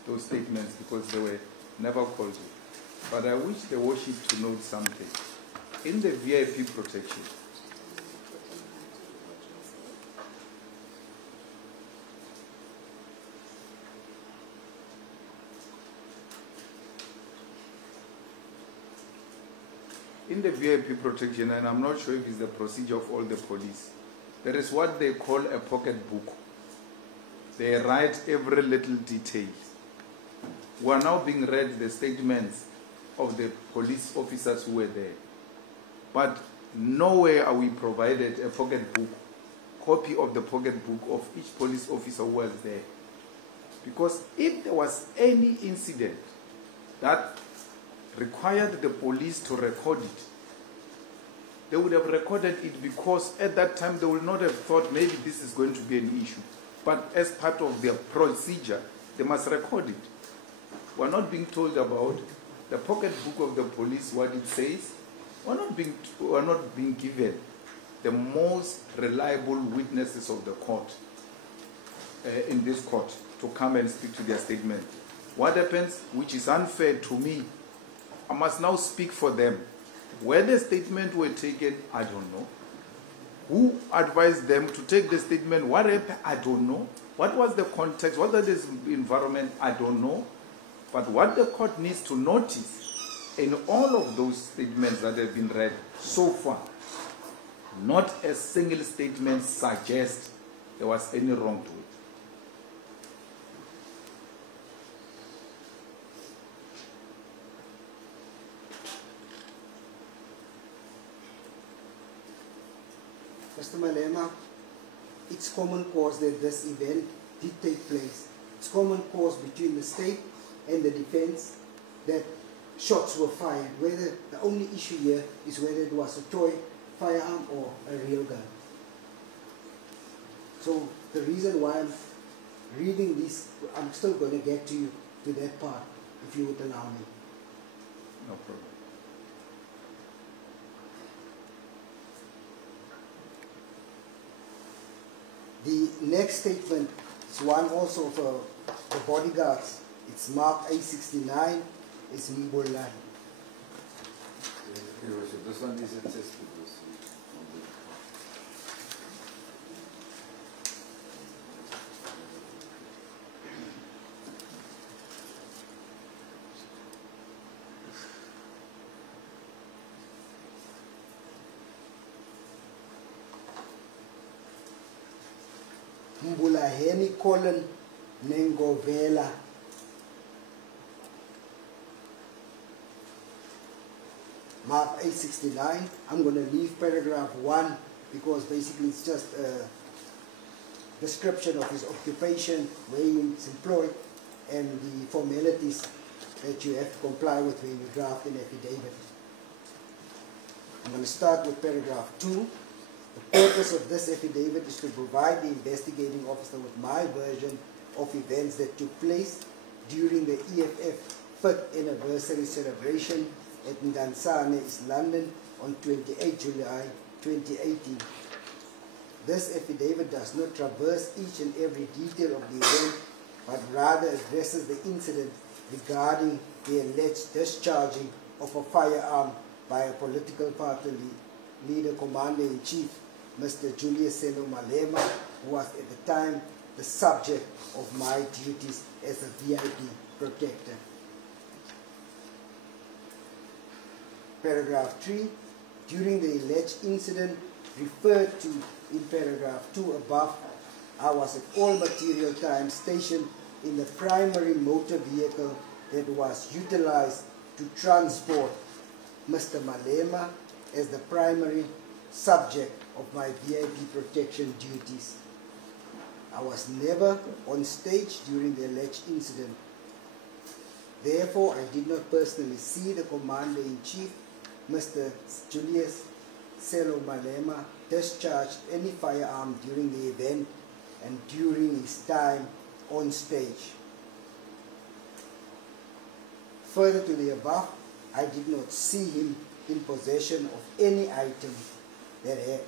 those statements, because they were never called you. But I wish the Worship to note something. In the VIP protection, and I'm not sure if it's the procedure of all the police, there is what they call a pocket book. They write every little detail. We are now being read the statements of the police officers who were there. But nowhere are we provided a pocket book, copy of the pocket book of each police officer who was there. Because if there was any incident that required the police to record it, they would have recorded it, because at that time they would not have thought maybe this is going to be an issue. But as part of their procedure, they must record it. We're not being told about the pocket book of the police, what it says. We're not being given the most reliable witnesses of the court, in this court, to come and speak to their statement. What happens, which is unfair to me, I must now speak for them. Where the statement were taken, I don't know. Who advised them to take the statement? What happened? I don't know. What was the context? What was the environment? I don't know. But what the court needs to notice in all of those statements that have been read so far, not a single statement suggests there was any wrong to it. Mr. Malema, it's common cause that this event did take place. It's common cause between the state and the defense that shots were fired. Whether the only issue here is whether it was a toy firearm or a real gun. So the reason why I'm reading this, I'm still going to get to you to that part, if you would allow me. No problem. The next statement is one also for the bodyguards. It's marked A69. It's Mbulani. Your Worship, this one is attested. Mbulaheni colon nengovela. Mark A69. I'm going to leave paragraph 1 because basically it's just a description of his occupation, where he's employed, and the formalities that you have to comply with when you draft an affidavit. I'm going to start with paragraph 2. The purpose of this affidavit is to provide the investigating officer with my version of events that took place during the EFF 5th anniversary celebration at Umnumzana, East London on 28 July 2018. This affidavit does not traverse each and every detail of the event, but rather addresses the incident regarding the alleged discharging of a firearm by a political party leader, Commander-in-Chief, Mr. Julius Malema, who was at the time the subject of my duties as a VIP protector. Paragraph 3. During the alleged incident referred to in paragraph 2 above, I was at all material times stationed in the primary motor vehicle that was utilized to transport Mr. Malema as the primary subject of my VIP protection duties. I was never on stage during the alleged incident. Therefore, I did not personally see the Commander-in-Chief, Mr. Julius Malema, discharged any firearm during the event and during his time on stage. Further to the above, I did not see him in possession of any item that had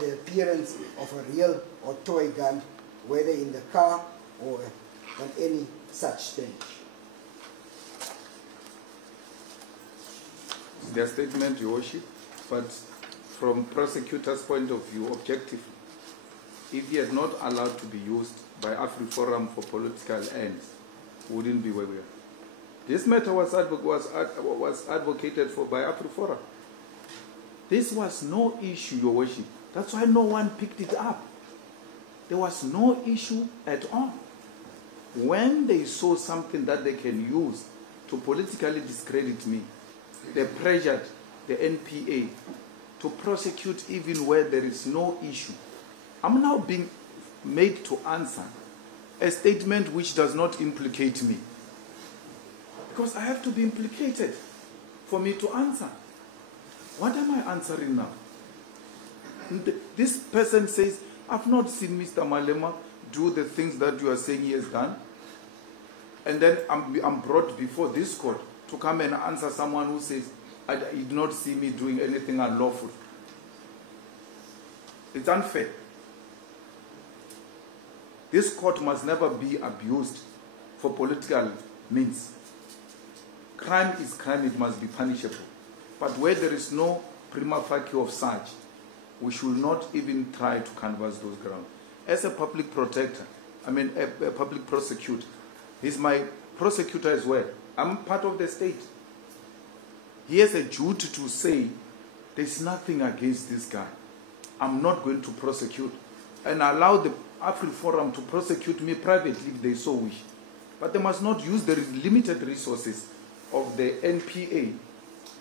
the appearance of a real or toy gun, whether in the car or on any such stage. Their statement, Your Worship, but from prosecutor's point of view, objectively, if he had not allowed to be used by AfriForum for political ends, wouldn't be where we are. This matter was advocated for by AfriForum. This was no issue, Your Worship. That's why no one picked it up. There was no issue at all. When they saw something that they can use to politically discredit me, they pressured the NPA to prosecute even where there is no issue. I'm now being made to answer a statement which does not implicate me, because I have to be implicated for me to answer. What am I answering now? This person says, I've not seen Mr. Malema do the things that you are saying he has done. And then I'm brought before this court to come and answer someone who says, I did not see me doing anything unlawful. It's unfair. This court must never be abused for political means. Crime is crime, it must be punishable. But where there is no prima facie of such, we should not even try to canvass those grounds. As a public protector, a public prosecutor, he's my prosecutor as well. I'm part of the state. He has a duty to say, there's nothing against this guy. I'm not going to prosecute. And allow the AfriForum to prosecute me privately if they so wish. But they must not use the limited resources of the NPA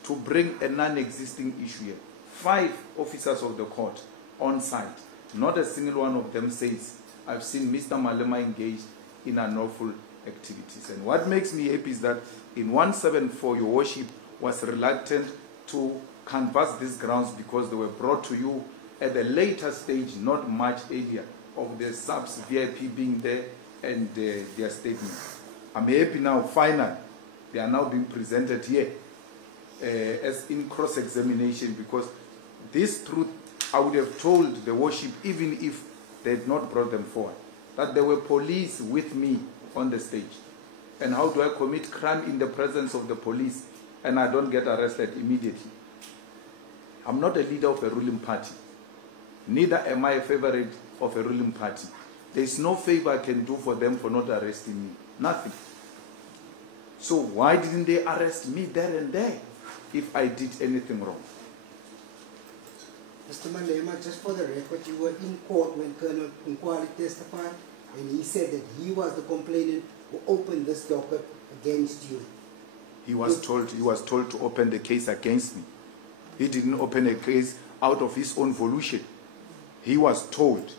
to bring a non-existing issue here. 5 officers of the court on site. Not a single one of them says, I've seen Mr. Malema engaged in unlawful activities. And what makes me happy is that in 174, Your Worship was reluctant to canvass these grounds because they were brought to you at a later stage, not much earlier, of the subs VIP being there and their statements. I'm happy now, finally, they are now being presented here as in cross-examination, because this truth I would have told the worship even if they had not brought them forward, that there were police with me on the stage. And how do I commit crime in the presence of the police and I don't get arrested immediately? I'm not a leader of a ruling party. Neither am I a favorite of a ruling party. There is no favor I can do for them for not arresting me. Nothing. So why didn't they arrest me there and there if I did anything wrong? Mr. Malema, just for the record, you were in court when Colonel Nkwali testified, and he said that he was the complainant who opened this docket against you. He was told to open the case against me. He didn't open a case out of his own volition. He was told.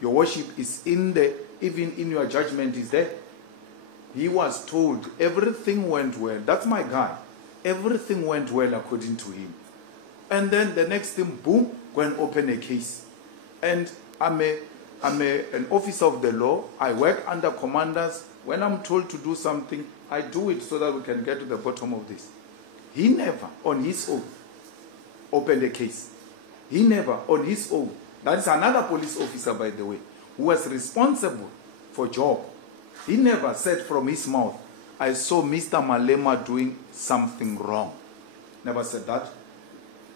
Your worship is in the, even in your judgment is there. He was told everything went well. That's my guy. Everything went well according to him. And then the next thing, boom, go and open a case. And I'm an officer of the law. I work under commanders. When I'm told to do something, I do it so that we can get to the bottom of this. He never, on his own, opened a case. He never, on his own. That is another police officer, by the way, who was responsible for job. He never said from his mouth, I saw Mr. Malema doing something wrong. Never said that.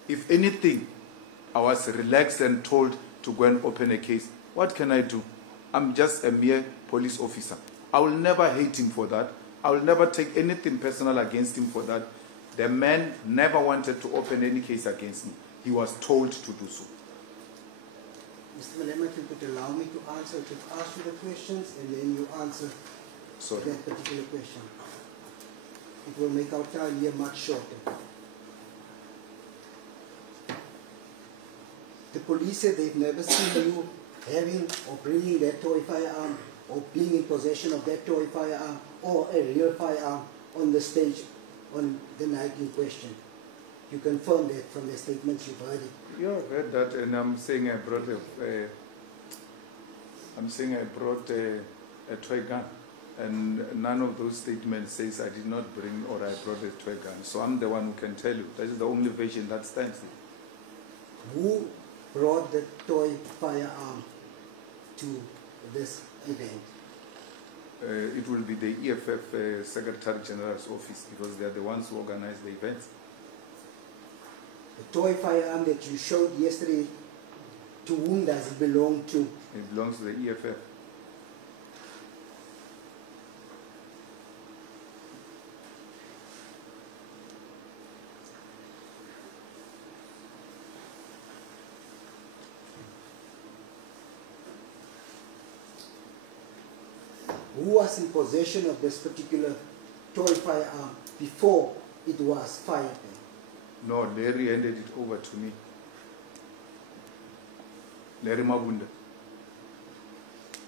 If anything, I was relaxed and told to go and open a case. What can I do? I'm just a mere police officer. I will never hate him for that. I will never take anything personal against him for that. The man never wanted to open any case against me. He was told to do so. Mr. Malema, if you could allow me to answer, to ask you the questions and then you answer that particular question. It will make our time here much shorter. The police said they've never seen you having or bringing that toy firearm or being in possession of that toy firearm or a real firearm on the stage on the night in question. You confirm that from the statements you've heard it. Yeah, I've heard that, and I'm saying I brought a toy gun, and none of those statements says I did not bring or I brought a toy gun. So I'm the one who can tell you. That is the only version that stands there. Who brought the toy firearm to this event? It will be the EFF Secretary General's office, because they are the ones who organize the events. The toy firearm that you showed yesterday, to whom does it belong to? It belongs to the EFF. Who was in possession of this particular toy firearm before it was fired? No, Larry handed it over to me. Larry Mabunda.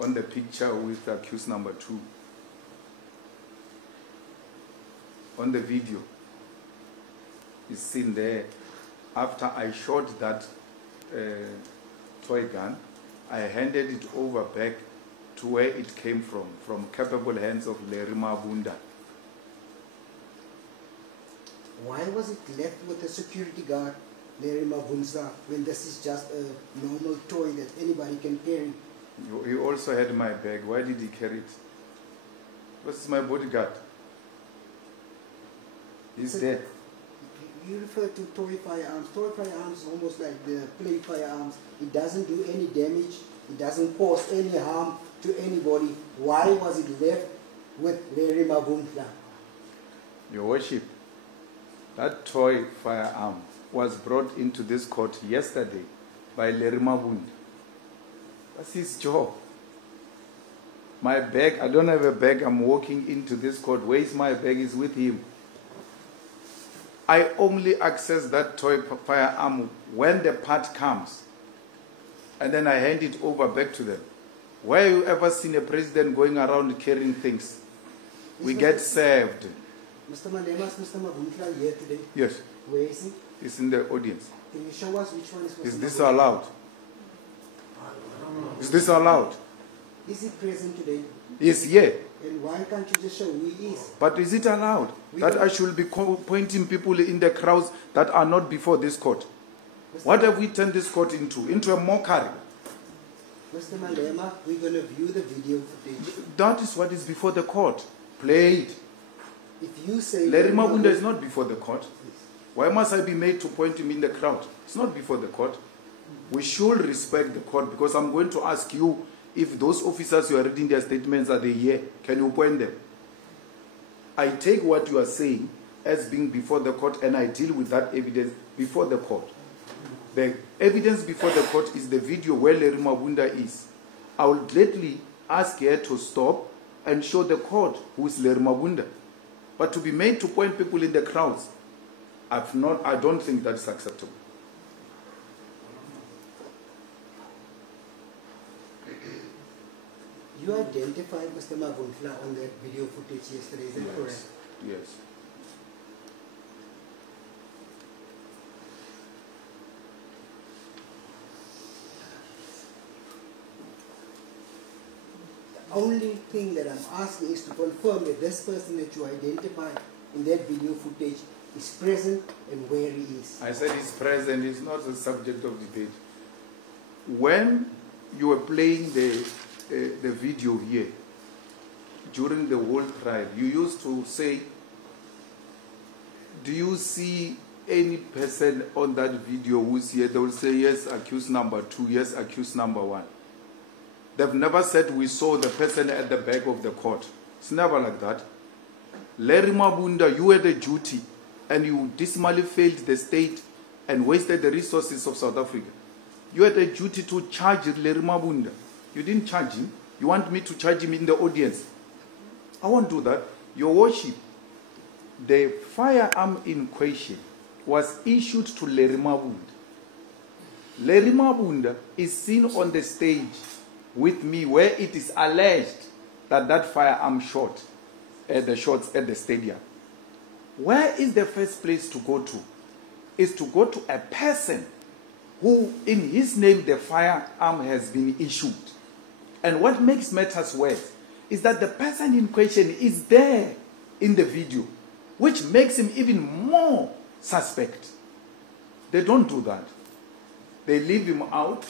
On the picture with accused number 2. On the video, it's seen there. After I shot that toy gun, I handed it over back to where it came from capable hands of Larry Mabunda. Why was it left with the security guard, Larry Mabunda, when this is just a normal toy that anybody can carry? He also had my bag. Why did he carry it? What's my bodyguard? He's dead. You refer to toy firearms. Toy firearms is almost like the play firearms. It doesn't do any damage. It doesn't cause any harm to anybody. Why was it left with Larry Mabunda? Your worship, that toy firearm was brought into this court yesterday by Larry Mabunda. That's his job. My bag, I don't have a bag. I'm walking into this court. Where is my bag? Is with him. I only access that toy firearm when the part comes. And then I hand it over back to them. Where have you ever seen a president going around carrying things? We get served. Mr. Malema, is Mr. Mabunda here today? Yes. Where is he? He's in the audience. Can you show us which one is Mr. Is this Mabunda? allowed? Is this allowed? Is he present today? He's here. And why can't you just show who he is? But is it allowed that I should be pointing people in the crowds that are not before this court? What have we turned this court into? Into a mockery. Mr. Malema, we're going to view the video footage. That is what is before the court. Play it. If you say... Larry Mabunda is not before the court. Why must I be made to point him in the crowd? It's not before the court. We should respect the court, because I'm going to ask you if those officers you are reading their statements, are they here? Can you point them? I take what you are saying as being before the court, and I deal with that evidence before the court. The evidence before the court is the video where Larry Mabunda is. I will gladly ask her to stop and show the court who is Larry Mabunda. But to be made to point people in the crowds, I don't think that's acceptable. You identified Mr. Mabunda on that video footage yesterday, is that correct? Yes. The only thing that I'm asking is to confirm that this person that you identified in that video footage is present and where he is. I said he's present, he's not a subject of debate. When you were playing the video here, during the whole trial, you used to say, do you see any person on that video who's here? They will say, yes, accused number 2, yes, accused number 1. They've never said we saw the person at the back of the court. It's never like that. Larry Mabunda, you had a duty, and you dismally failed the state and wasted the resources of South Africa. You had a duty to charge Larry Mabunda. You didn't charge him. You want me to charge him in the audience? I won't do that. Your worship, the firearm in question was issued to Larry Mabunda. Larry Mabunda is seen on the stage with me where it is alleged that that firearm shot at the shots at the stadium. Where is the first place to go to? Is to go to a person who, in his name, the firearm has been issued. And what makes matters worse is that the person in question is there in the video, which makes him even more suspect. They don't do that. They leave him out,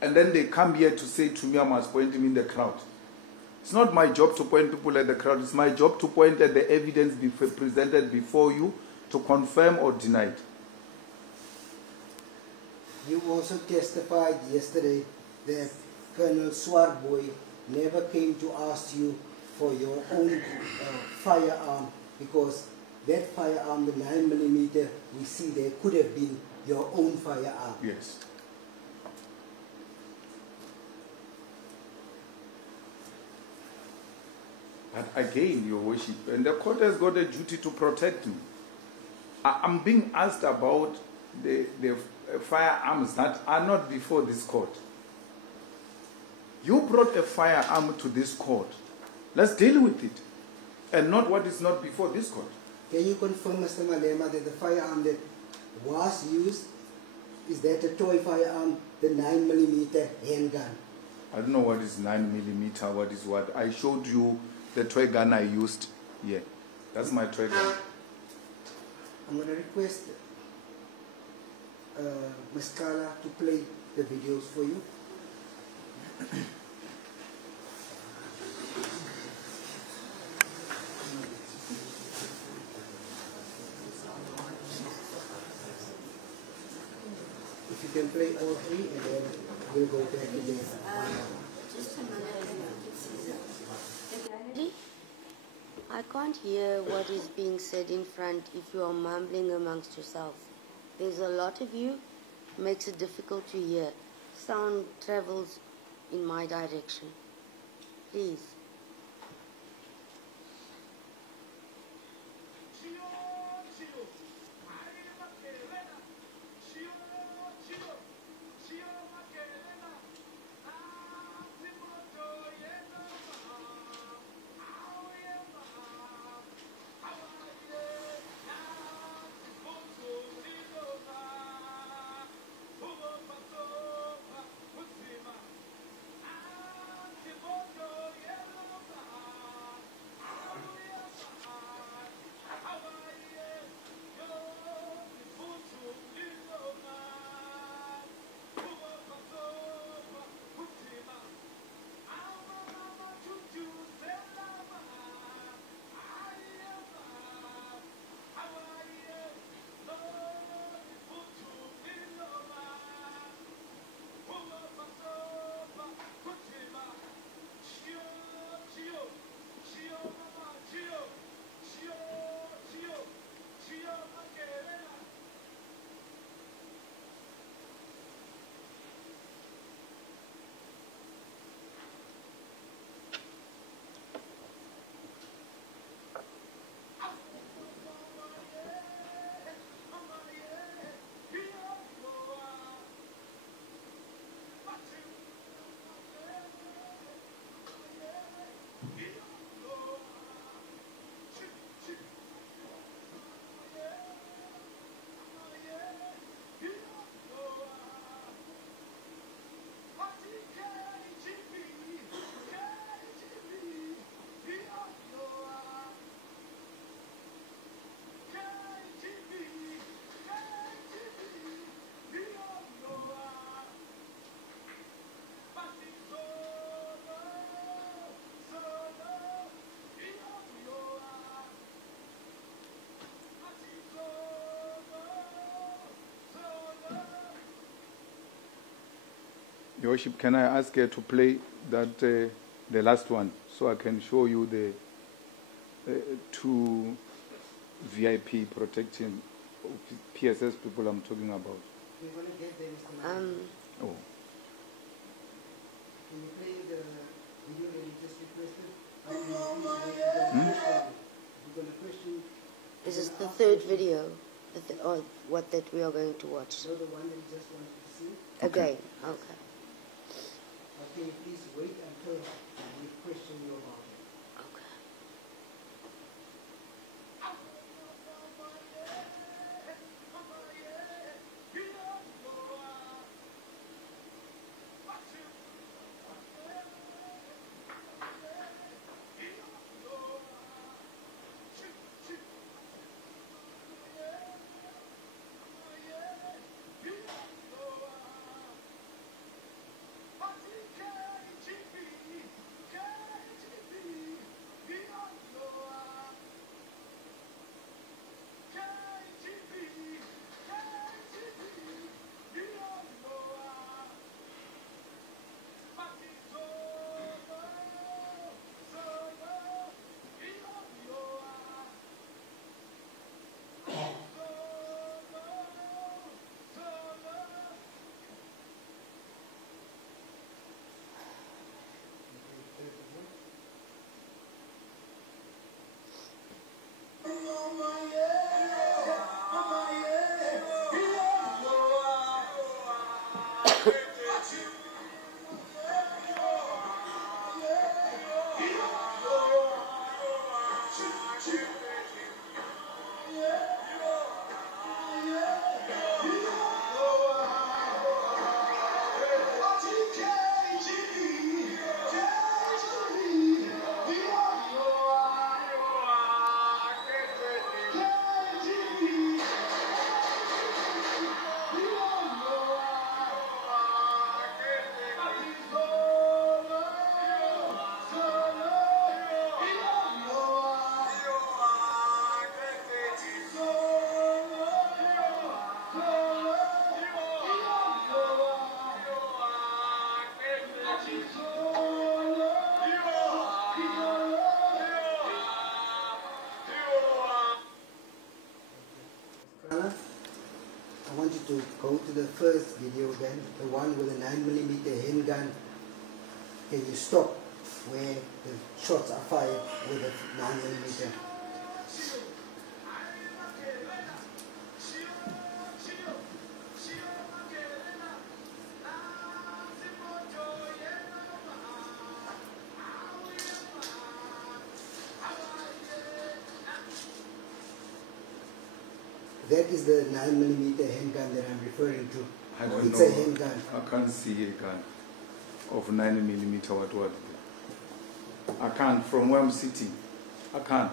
and then they come here to say to me, I must point him in the crowd. It's not my job to point people at the crowd. It's my job to point at the evidence presented before you to confirm or deny it. You also testified yesterday that Colonel Swartboy never came to ask you for your own firearm, because that firearm, the 9mm, we see there could have been your own firearm. Yes. But again, your worship, and the court has got a duty to protect me. I'm being asked about the firearms that are not before this court. You brought a firearm to this court. Let's deal with it, and not what is not before this court. Can you confirm, Mr. Malema, that the firearm that was used, is that a toy firearm, the 9mm handgun? I don't know what is 9mm, what is what. I showed you the toy gun I used. Yeah, that's my toy gun. I'm going to request Ms. Kala to play the videos for you. If you can play all 3, and then we'll go back again. Just a minute. I can't hear what is being said in front if you are mumbling amongst yourself. There's a lot of you, makes it difficult to hear. Sound travels in my direction. Please. Your Worship, can I ask her to play that, the last one, so I can show you the two VIP protection PSS people I'm talking about? We're going to get there, Mr. Malema. Oh. Can you play the video that you just requested? We're going to question. This is the third video, or what that we are going to watch. So the one that you just wanted to see? Again, okay. Can you please wait until we question you about it? Okay. I want you to go to the first video then, the one with the 9mm handgun. Can you stop where the shots are fired with a 9mm? That is the 9mm handgun that I'm referring to. I don't it's know. a handgun. I can't see a gun of 9mm what. I can't, from where I'm sitting. I can't.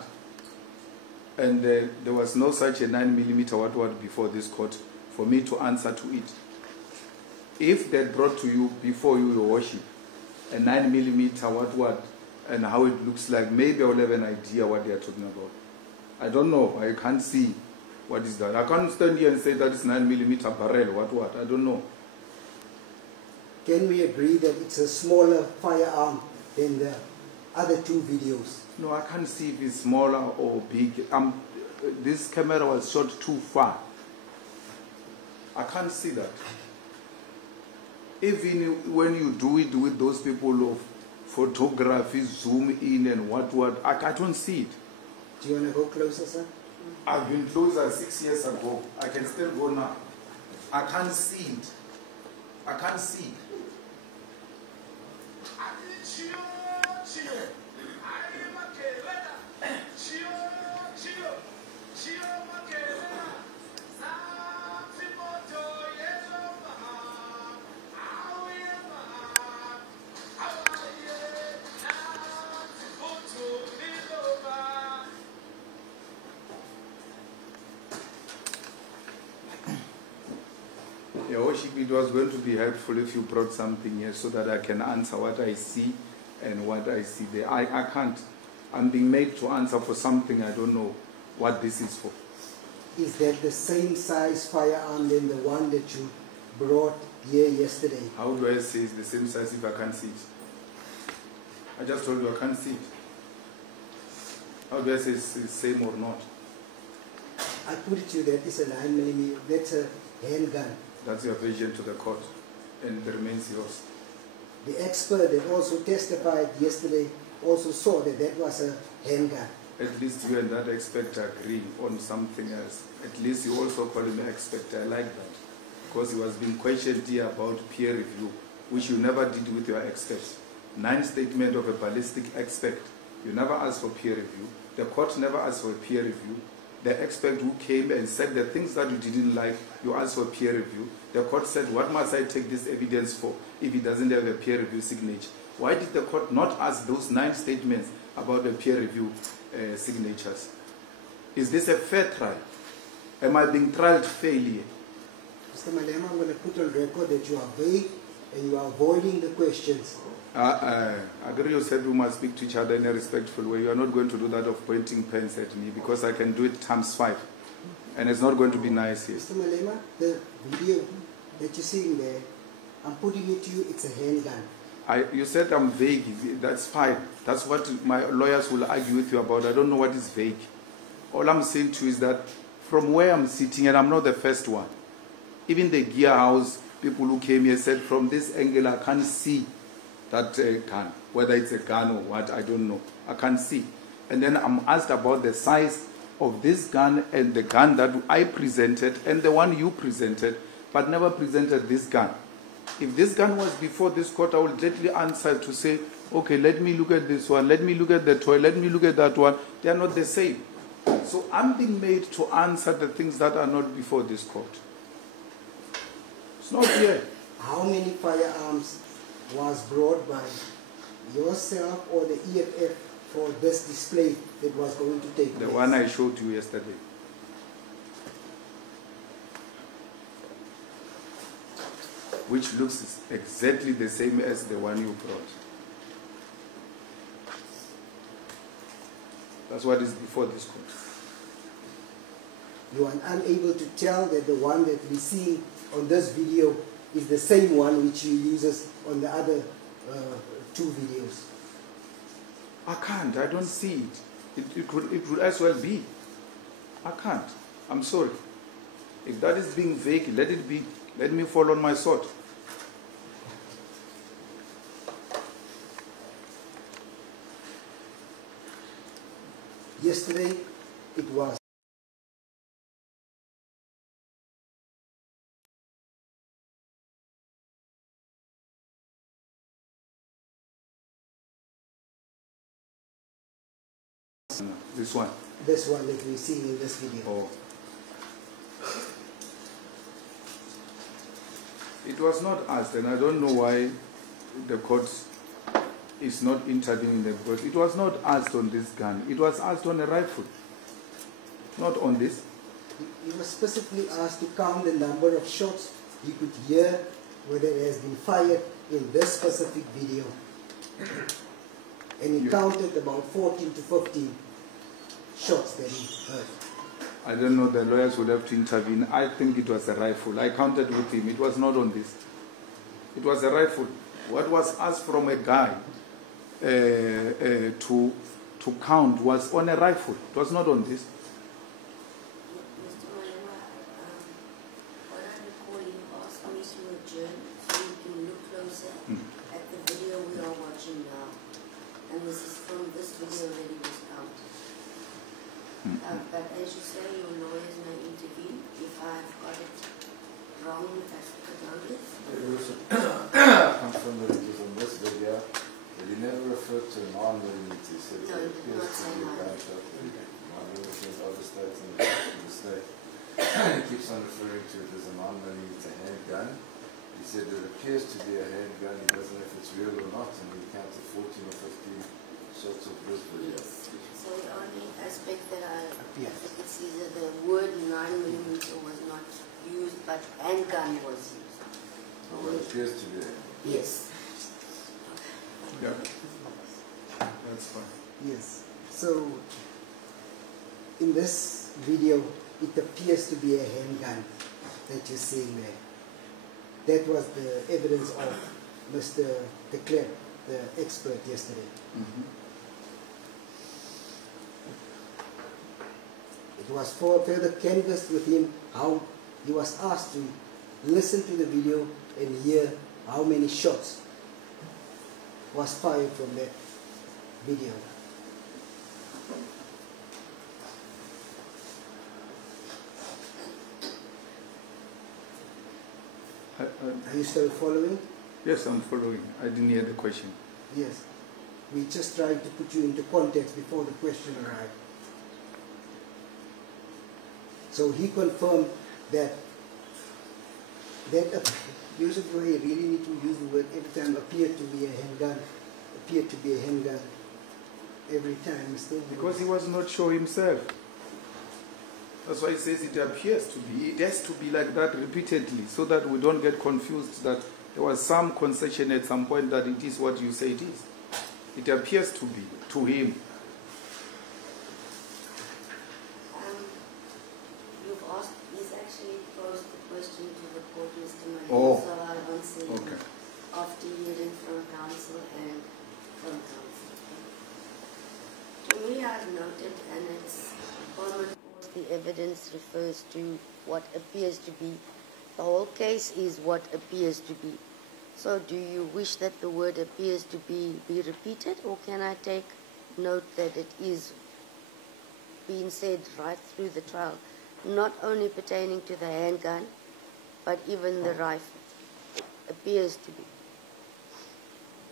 And there was no such a 9mm what before this court for me to answer to it. If they brought to you before you, your worship, a 9mm what and how it looks like, maybe I'll have an idea what they are talking about. I don't know. I can't see. What is that? I can't stand here and say that it's 9mm barrel. What? I don't know. Can we agree that it's a smaller firearm than the other two videos? No, I can't see if it's smaller or big. This camera was shot too far. I can't see that. Even when you do it with those people of photography, zoom in and what, I don't see it. Do you want to go closer, sir? I've been closer 6 years ago. I can still go now. I can't see it. I can't see it. Your worship, it was going to be helpful if you brought something here so that I can answer what I see and what I see there. I can't. I'm being made to answer for something I don't know what this is for. Is that the same size firearm than the one that you brought here yesterday. How do I say it's the same size if I can't see it? I just told you I can't see it. How do I say it's the same or not? I put it to you that it's a 9mm, that's a handgun. That's your version to the court, and it remains yours. The expert that also testified yesterday also saw that that was a handgun. At least you and that expert agree on something else. At least you also call him an expert. I like that. Because he was being questioned here about peer review, which you never did with your expert. 9 statement of a ballistic expert. You never asked for peer review. The court never asked for a peer review. The expert who came and said the things that you didn't like, you asked for peer review. The court said, what must I take this evidence for if he doesn't have a peer review signature? Why did the court not ask those 9 statements about the peer review signatures? Is this a fair trial? Am I being trialed fairly? Mr. Malema, I'm going to put on record that you are vague and you are avoiding the questions. I agree you said we must speak to each other in a respectful way. You are not going to do that of pointing pens at me because I can do it ×5. And it's not going to be nice here. Mr. Malema, the video that you're seeing there, I'm putting it to you, it's a handgun. You said I'm vague. That's fine. That's what my lawyers will argue with you about. I don't know what is vague. All I'm saying to you is that from where I'm sitting, and I'm not the first one, even the gear house people who came here said from this angle I can't see that gun. Whether it's a gun or what, I don't know. I can't see. And then I'm asked about the size of this gun and the gun that I presented and the one you presented, but never presented this gun. If this gun was before this court, I would gladly answer to say, okay, let me look at this one, let me look at the toy, let me look at that one. They are not the same. So I'm being made to answer the things that are not before this court. It's not here. How many firearms was brought by yourself or the EFF for this display that was going to take place? The one I showed you yesterday. Which looks exactly the same as the one you brought. That's what is before this court. You are unable to tell that the one that we see on this video is the same one which you uses on the other 2 videos. I can't. I don't see it. It would as well be. I can't. I'm sorry. If that is being vague, let it be. Let me fall on my sword. Yesterday, it was this one. This one that we see in this video. Oh. It was not asked, and I don't know why the court is not intervening there, because it was not asked on this gun. It was asked on a rifle, not on this. He was specifically asked to count the number of shots he could hear whether it has been fired in this specific video. And he counted about 14 to 15 shots that he heard. I don't know, the lawyers would have to intervene. I think it was a rifle. I counted with him. It was not on this. It was a rifle. What was asked from a guy to count was on a rifle. It was not on this. Mr. Malema, what I recall, you asked me to adjourn so you can look closer at the video we are watching now. And this is from this video that he was counted. But as you say, your lawyers may intervene if I've got it wrong as per notice. Confirm that it was on this video, but he never referred to a non-millimeter. He said No, it he did appears not to say be a that. gunshot. Non-millimeters are the states in the state. He keeps on referring to it as a non-millimeter handgun. He said it appears to be a handgun. He doesn't know if it's real or not, and he counted 14 or 15 shots of this video. Yes. So the only aspect that I could see is that the word 9mm was not used, but handgun was used. Well, it appears to be. Yes. Yeah. That's fine. Yes. So, in this video, it appears to be a handgun that you're seeing there. That was the evidence of Mr. de Klerk, the expert yesterday. It was further canvassed with him how he was asked to listen to the video and hear how many shots was fired from that video. Are you still following? Yes, I'm following. I didn't hear the question. Yes. We just tried to put you into context before the question arrived. So he confirmed that use of way, really need to use the word every time, appeared to be a handgun, appeared to be a handgun every time. Because he was not sure himself. That's why he says it appears to be. It has to be like that repeatedly so that we don't get confused that there was some concession at some point that it is what you say it is. It appears to be, to him. You've asked, he's actually posed the question to the court, Mr. Malema, Oh. so I'll answer him Okay. after hearing from counsel and from counsel. To me, I've noted, and it's common, the evidence refers to what appears to be. The whole case is what appears to be. So do you wish that the word appears to be repeated, or can I take note that it is being said right through the trial, not only pertaining to the handgun, but even the rifle? Appears to be.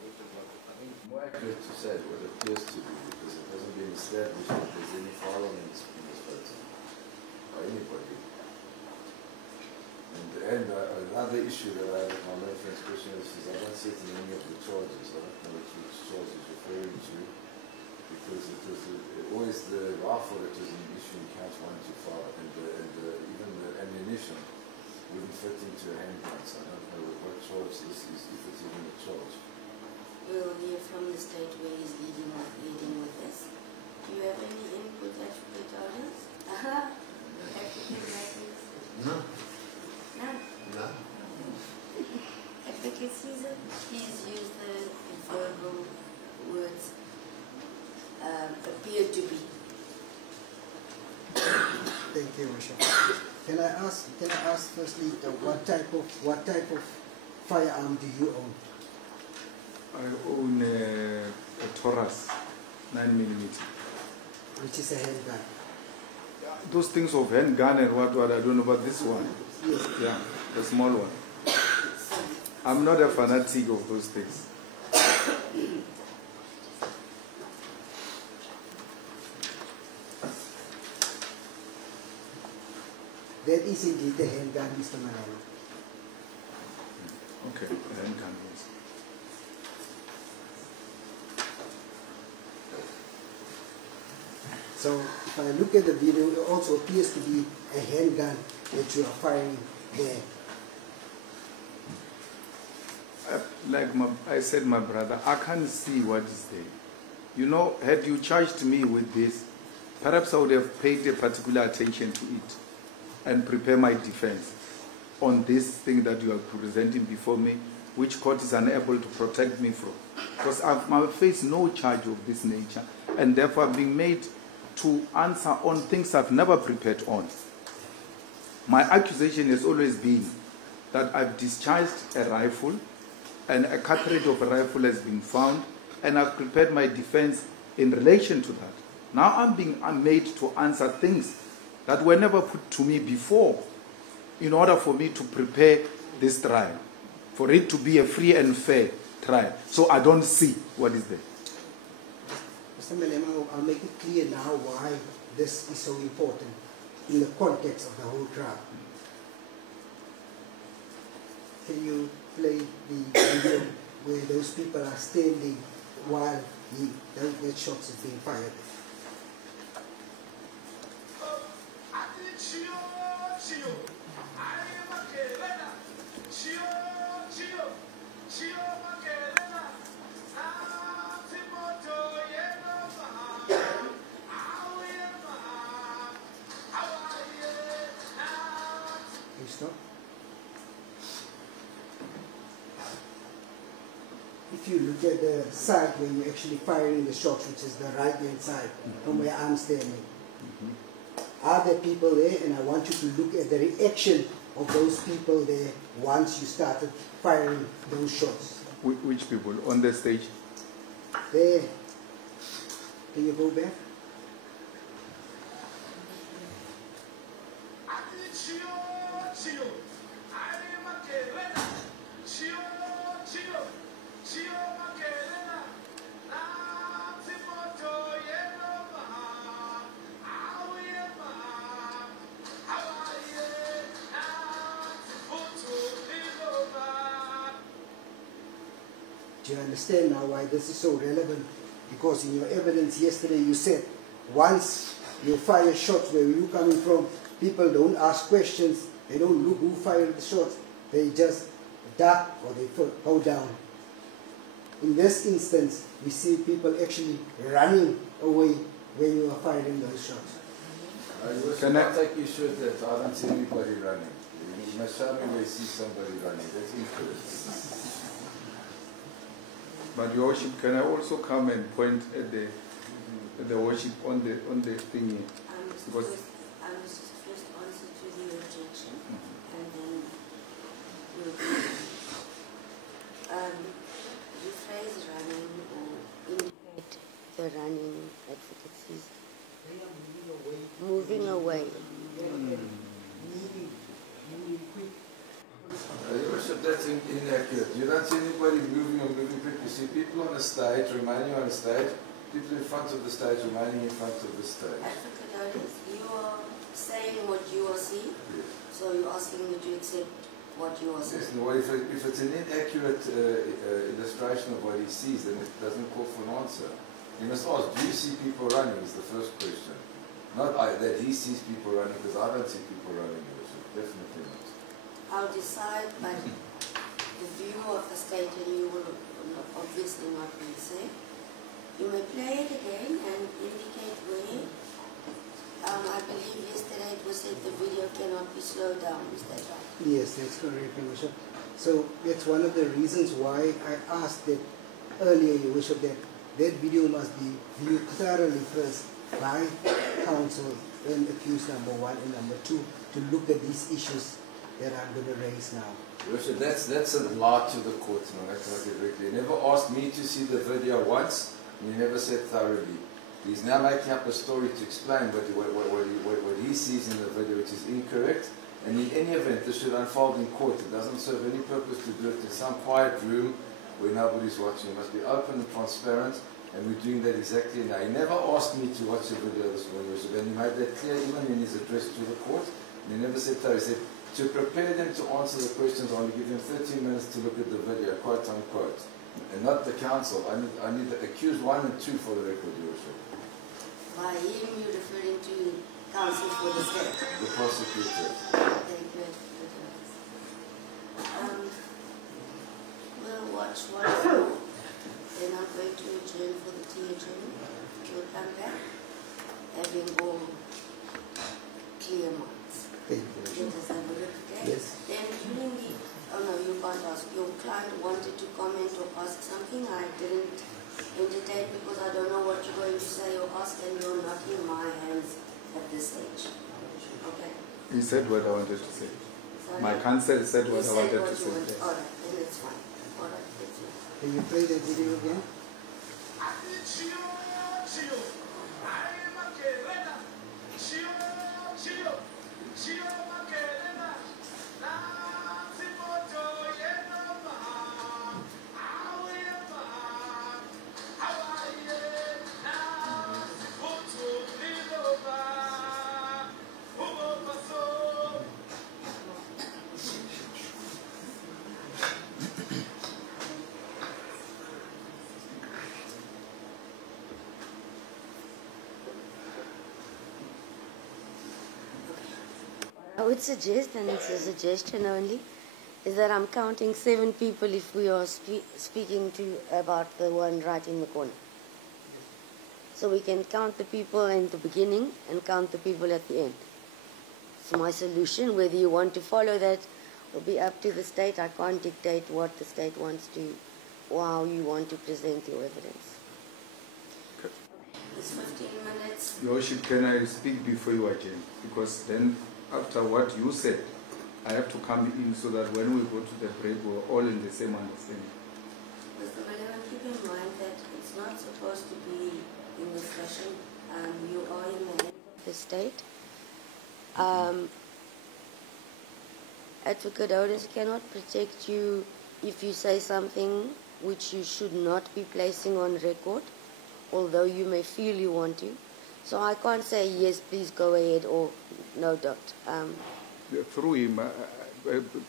I think it's more accurate to say what appears to be, because it hasn't been established that there's any firearm in this photo by anybody. And another issue that I have with my main friend's question is I don't see it in any of the charges. I don't know which charge is referring to, because it was always the rifle that was in issue in counts 1 to 5, and even the ammunition wouldn't fit into a handgun. So I don't know what charge this is, if it's even a charge. We'll hear from the state where he's leading with this. Do you have any input, Advocate Dollars? Advocate Matthews? No. None? No. Advocate Caesar, please use the verbal words appear to be. Thank you, Worship. Can I ask firstly what type of firearm do you own? I own a Taurus 9mm. Which is a handgun. Those things of handgun and what I don't know about this one. Yes. Yeah, the small one. I'm not a fanatic of those things. That is indeed the handgun, Mr. Malema. Okay, a handgun, yes. So if I look at the video, it also appears to be a handgun that you are firing there. Like I said, my brother, I can't see what is there. You know, had you charged me with this, perhaps I would have paid a particular attention to it and prepare my defense on this thing that you are presenting before me, which court is unable to protect me from. Because I face no charge of this nature, and therefore I'm being made to answer on things I've never prepared on. My accusation has always been that I've discharged a rifle, and a cartridge of a rifle has been found, and I've prepared my defense in relation to that. Now I'm made to answer things that were never put to me before in order for me to prepare this trial, for it to be a free and fair trial. So I don't see what is there. Mr. Malema, I'll make it clear now why this is so important in the context of the whole trial. Can you play the video where those people are standing while that shots is being fired? Can you stop? if you look at the side where you're actually firing the shots, which is the right-hand side, from where I'm standing, are there people there? And I want you to look at the reaction of those people there once you started firing those shots. Which people? On the stage? There. Can you go back? Do you understand now why this is so relevant? Because in your evidence yesterday you said once you fire shots, where you coming from, people don't ask questions, they don't look who fired the shots, they just duck or they go down. In this instance, we see people actually running away when you are firing those shots. Can I take issue with that? I don't see anybody running. You must show me where you see somebody running. That's incorrect. But Your Worship, can I also come and point at the worship on the thingy? I must first answer to the objection, and then we'll rephrase running or indicate the running advocacies. Moving away. Your Worship, that's inaccurate. You don't see anybody moving or moving quick. You see people on the stage remaining on the stage, people in front of the stage remaining in front of the stage. Advocate, you are saying what you are seeing, so you're asking me to accept what you are seeing. Yes, well, if it's an inaccurate illustration of what he sees, then it doesn't call for an answer. You must ask, do you see people running is the first question. Not that he sees people running, because I don't see people running, Your Worship. Definitely not. I'll decide by the view of the state, and you will obviously not be say. You may play it again and indicate where. I believe yesterday it was said the video cannot be slowed down. Is that right? Yes, that's correct, Your Worship. So that's one of the reasons why I asked that earlier, Your Worship, that video must be viewed thoroughly first by counsel and accused number 1 and number 2 to look at these issues that I'm going to raise now. Your Worship, that's a lie to the court. No, that's not directly. You never asked me to see the video once, and you never said thoroughly. He's now making up a story to explain what he sees in the video, which is incorrect. And in any event, this should unfold in court. It doesn't serve any purpose to do it in some quiet room where nobody's watching. It must be open and transparent, and we're doing that exactly now. He never asked me to watch the video this morning, and he made that clear even in his address to the court. And he never said so. He said, to prepare them to answer the questions, I only give them 13 minutes to look at the video, quote unquote. And not the counsel. I need the accused 1 and 2 for the record, Your Worship. By him, you're referring to counsel for the state. The prosecutor. Very good. We'll watch one more. Then I'm going to adjourn for the tea adjournment. We'll come back, having all clear minds. Thank you. Let us have a look, okay? Yes. Then during the, oh no, you can't ask. Your client wanted to comment or ask something. I didn't entertain because I don't know what you're going to say or ask, and you're not in my hands at this stage. Okay? He said what I wanted to say. Sorry? My counsel said what I wanted to say. All right, then it's fine. All right, that's it. Can you play that video again? I would suggest, and it's a suggestion only, is that I'm counting 7 people if we are speaking to about the one right in the corner. So we can count the people in the beginning and count the people at the end. So my solution, whether you want to follow that, will be up to the state. I can't dictate what the state wants to how you want to present your evidence. Okay. It's 15 minutes. Your Worship, can I speak before you adjourn? Because then, after what you said, I have to come in so that when we go to the break, we're all in the same understanding. Mr. Malema, keep in mind that it's not supposed to be in discussion. You are in the head of the state. Advocate Otis cannot protect you if you say something which you should not be placing on record, although you may feel you want to. So I can't say, yes, please go ahead, or no, doctor. Through him,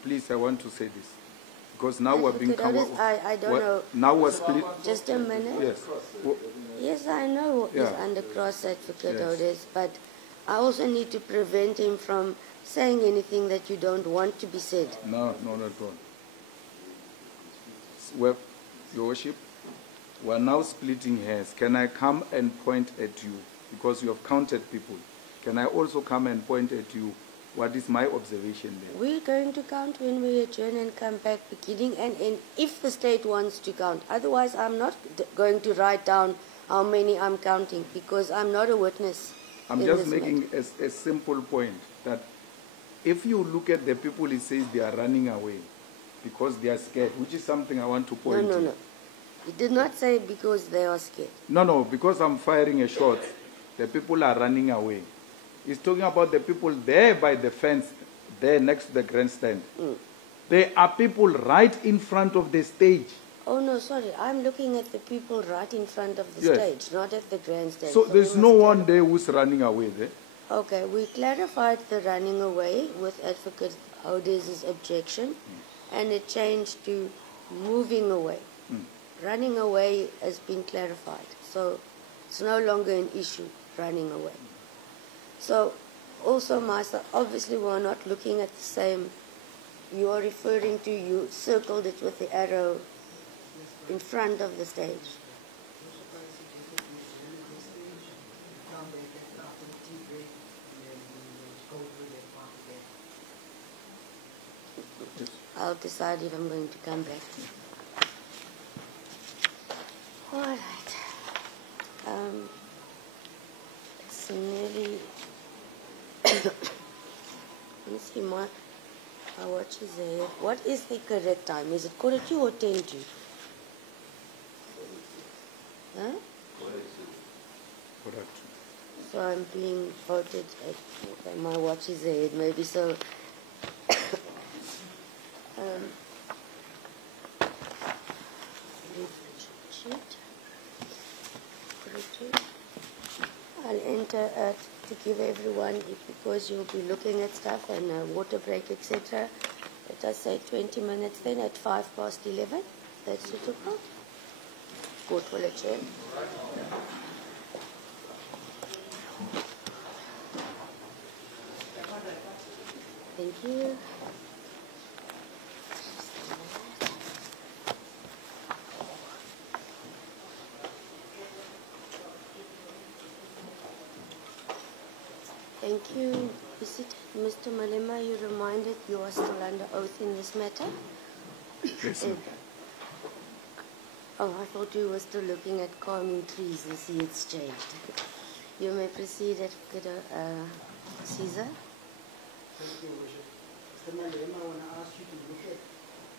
please, I want to say this. Because now we're being covered. I don't know. Now we're split. Just a minute. Yes. Yes, I know he's under cross Advocate Otis, but I also need to prevent him from saying anything that you don't want to be said. No, not at all. Well, Your Worship, we're now splitting hairs. Can I come and point at you? Because you have counted people. Can I also come and point at you? What is my observation there? We're going to count when we adjourn and come back beginning and end if the state wants to count. Otherwise, I'm not going to write down how many I'm counting because I'm not a witness. I'm just making a simple point that if you look at the people, it says they are running away because they are scared, which is something I want to point to. No. It did not say because they are scared. No, because I'm firing a shot, the people are running away. He's talking about the people there by the fence, there next to the grandstand. There are people right in front of the stage. Oh, no, sorry. I'm looking at the people right in front of the stage, not at the grandstand. So there's no one there who's running away there? Okay, we clarified the running away with Advocate Otis' objection, and it changed to moving away. Running away has been clarified, so it's no longer an issue, running away. So, also, Master, obviously we're not looking at the same. You are referring to, you circled it with the arrow in front of the stage. I'll decide if I'm going to come back. All right. It's nearly. Let me see, my watch is there. What is the correct time? Is it 2:45 or 10:10? Huh? 2:45. So I'm being voted at. Okay, my watch is ahead. Maybe so. I'll enter to give everyone, because you'll be looking at stuff and a water break, etc. Let us say 20 minutes then at 11:05. That's suitable. Court will adjourn. Thank you. Thank you. Is it Mr. Malema, you reminded you are still under oath in this matter? Yes. Oh, I thought you were still looking at calming trees and see it's changed. You may proceed, Advocate Caesar. Thank you, Worship. Mr. Malema, I want to ask you to look at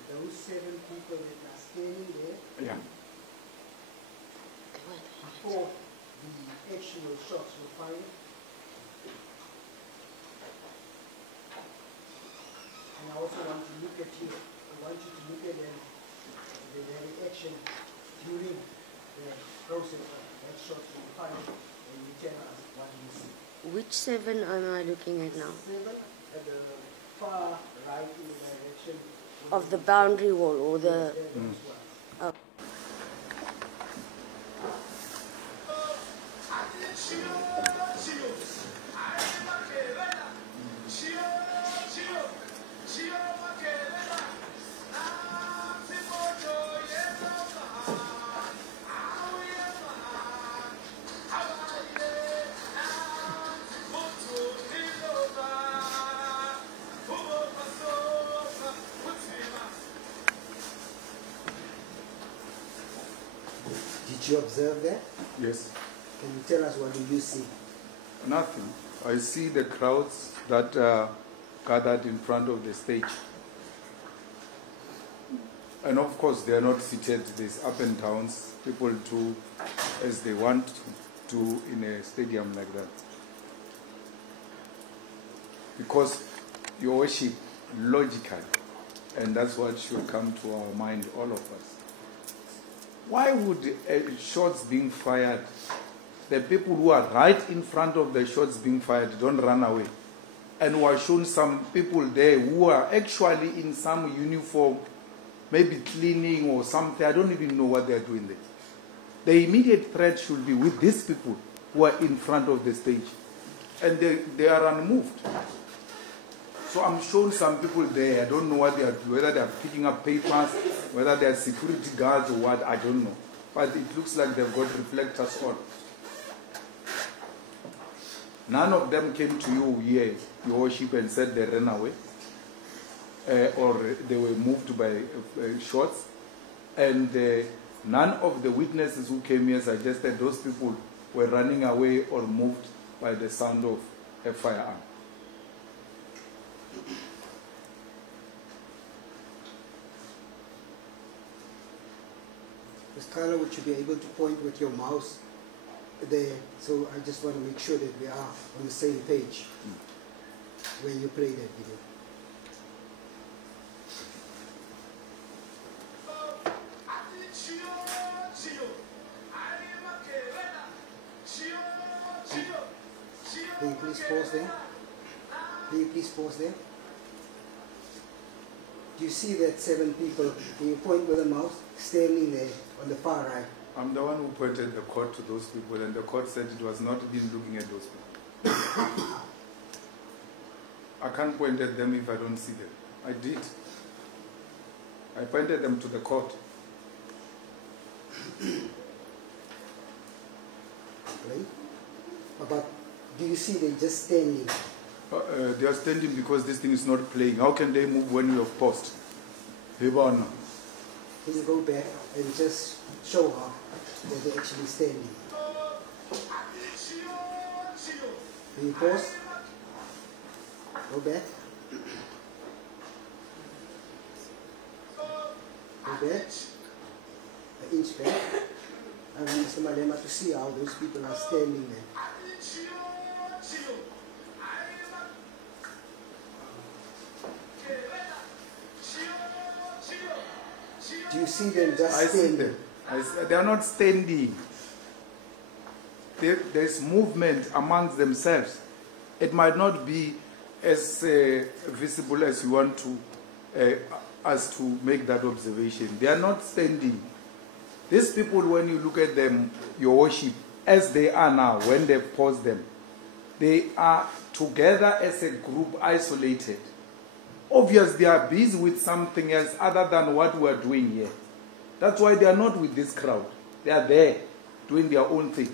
those 7 people that are standing there. Yeah. Before the actual shots were fired. And I also want to look at you. I want you to look at them, their reaction during the process of that shot being fired, and you tell us what you see. Which 7 am I looking at now? 7 at the far right in the direction Of the boundary wall or the... Oh. Did you observe that? Yes. Can you tell us what do you see? Nothing. I see the crowds that are gathered in front of the stage. And of course, they are not seated. There's up and downs. People do as they want to do in a stadium like that. Because you worship logically, and that's what should come to our mind, all of us. Why would shots being fired, the people who are right in front of the shots being fired don't run away? And we are shown some people there who are actually in some uniform, maybe cleaning or something. I don't even know what they are doing there. The immediate threat should be with these people who are in front of the stage. And they are unmoved. So I'm showing some people there, I don't know what they are doing, whether they are picking up papers, whether they are security guards or what, I don't know. But it looks like they've got reflectors on. None of them came to you here, your worship, and said they ran away. Or they were moved by shots. And none of the witnesses who came here suggested those people were running away or moved by the sound of a firearm. Ms. Tyler, would you be able to point with your mouse there? So I just want to make sure that we are on the same page when you play that video. Can you please pause there? Can you please pause there? Do you see that 7 people, can you point with a mouse, standing there on the far right? I'm the one who pointed the court to those people, and the court said it was not even looking at those people. I can't point at them if I don't see them. I did. I pointed them to the court. Right? But do you see them just standing? They are standing because this thing is not playing. How can they move when you have paused? Can you go back and just show her that they're actually standing? Can you pause? Go back. Go back. An inch back. I want Mr. Malema to see how those people are standing there. Do you see them just standing? I see them. They are not standing. There's movement amongst themselves. It might not be as visible as you want to us to make that observation. They are not standing. These people, when you look at them, your worship, as they are now, when they pause them, they are together as a group, isolated. Obviously, they are busy with something else other than what we are doing here. That's why they are not with this crowd. They are there, doing their own thing.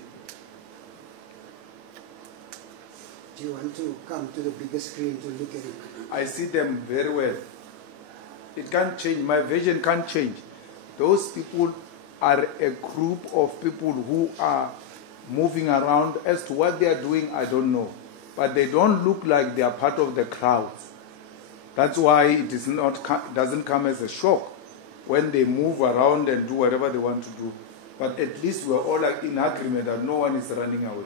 Do you want to come to the bigger screen to look at it? I see them very well. It can't change. My vision can't change. Those people are a group of people who are moving around. As to what they are doing, I don't know. But they don't look like they are part of the crowds. That's why it is doesn't come as a shock when they move around and do whatever they want to do. But at least we're all in agreement that no one is running away.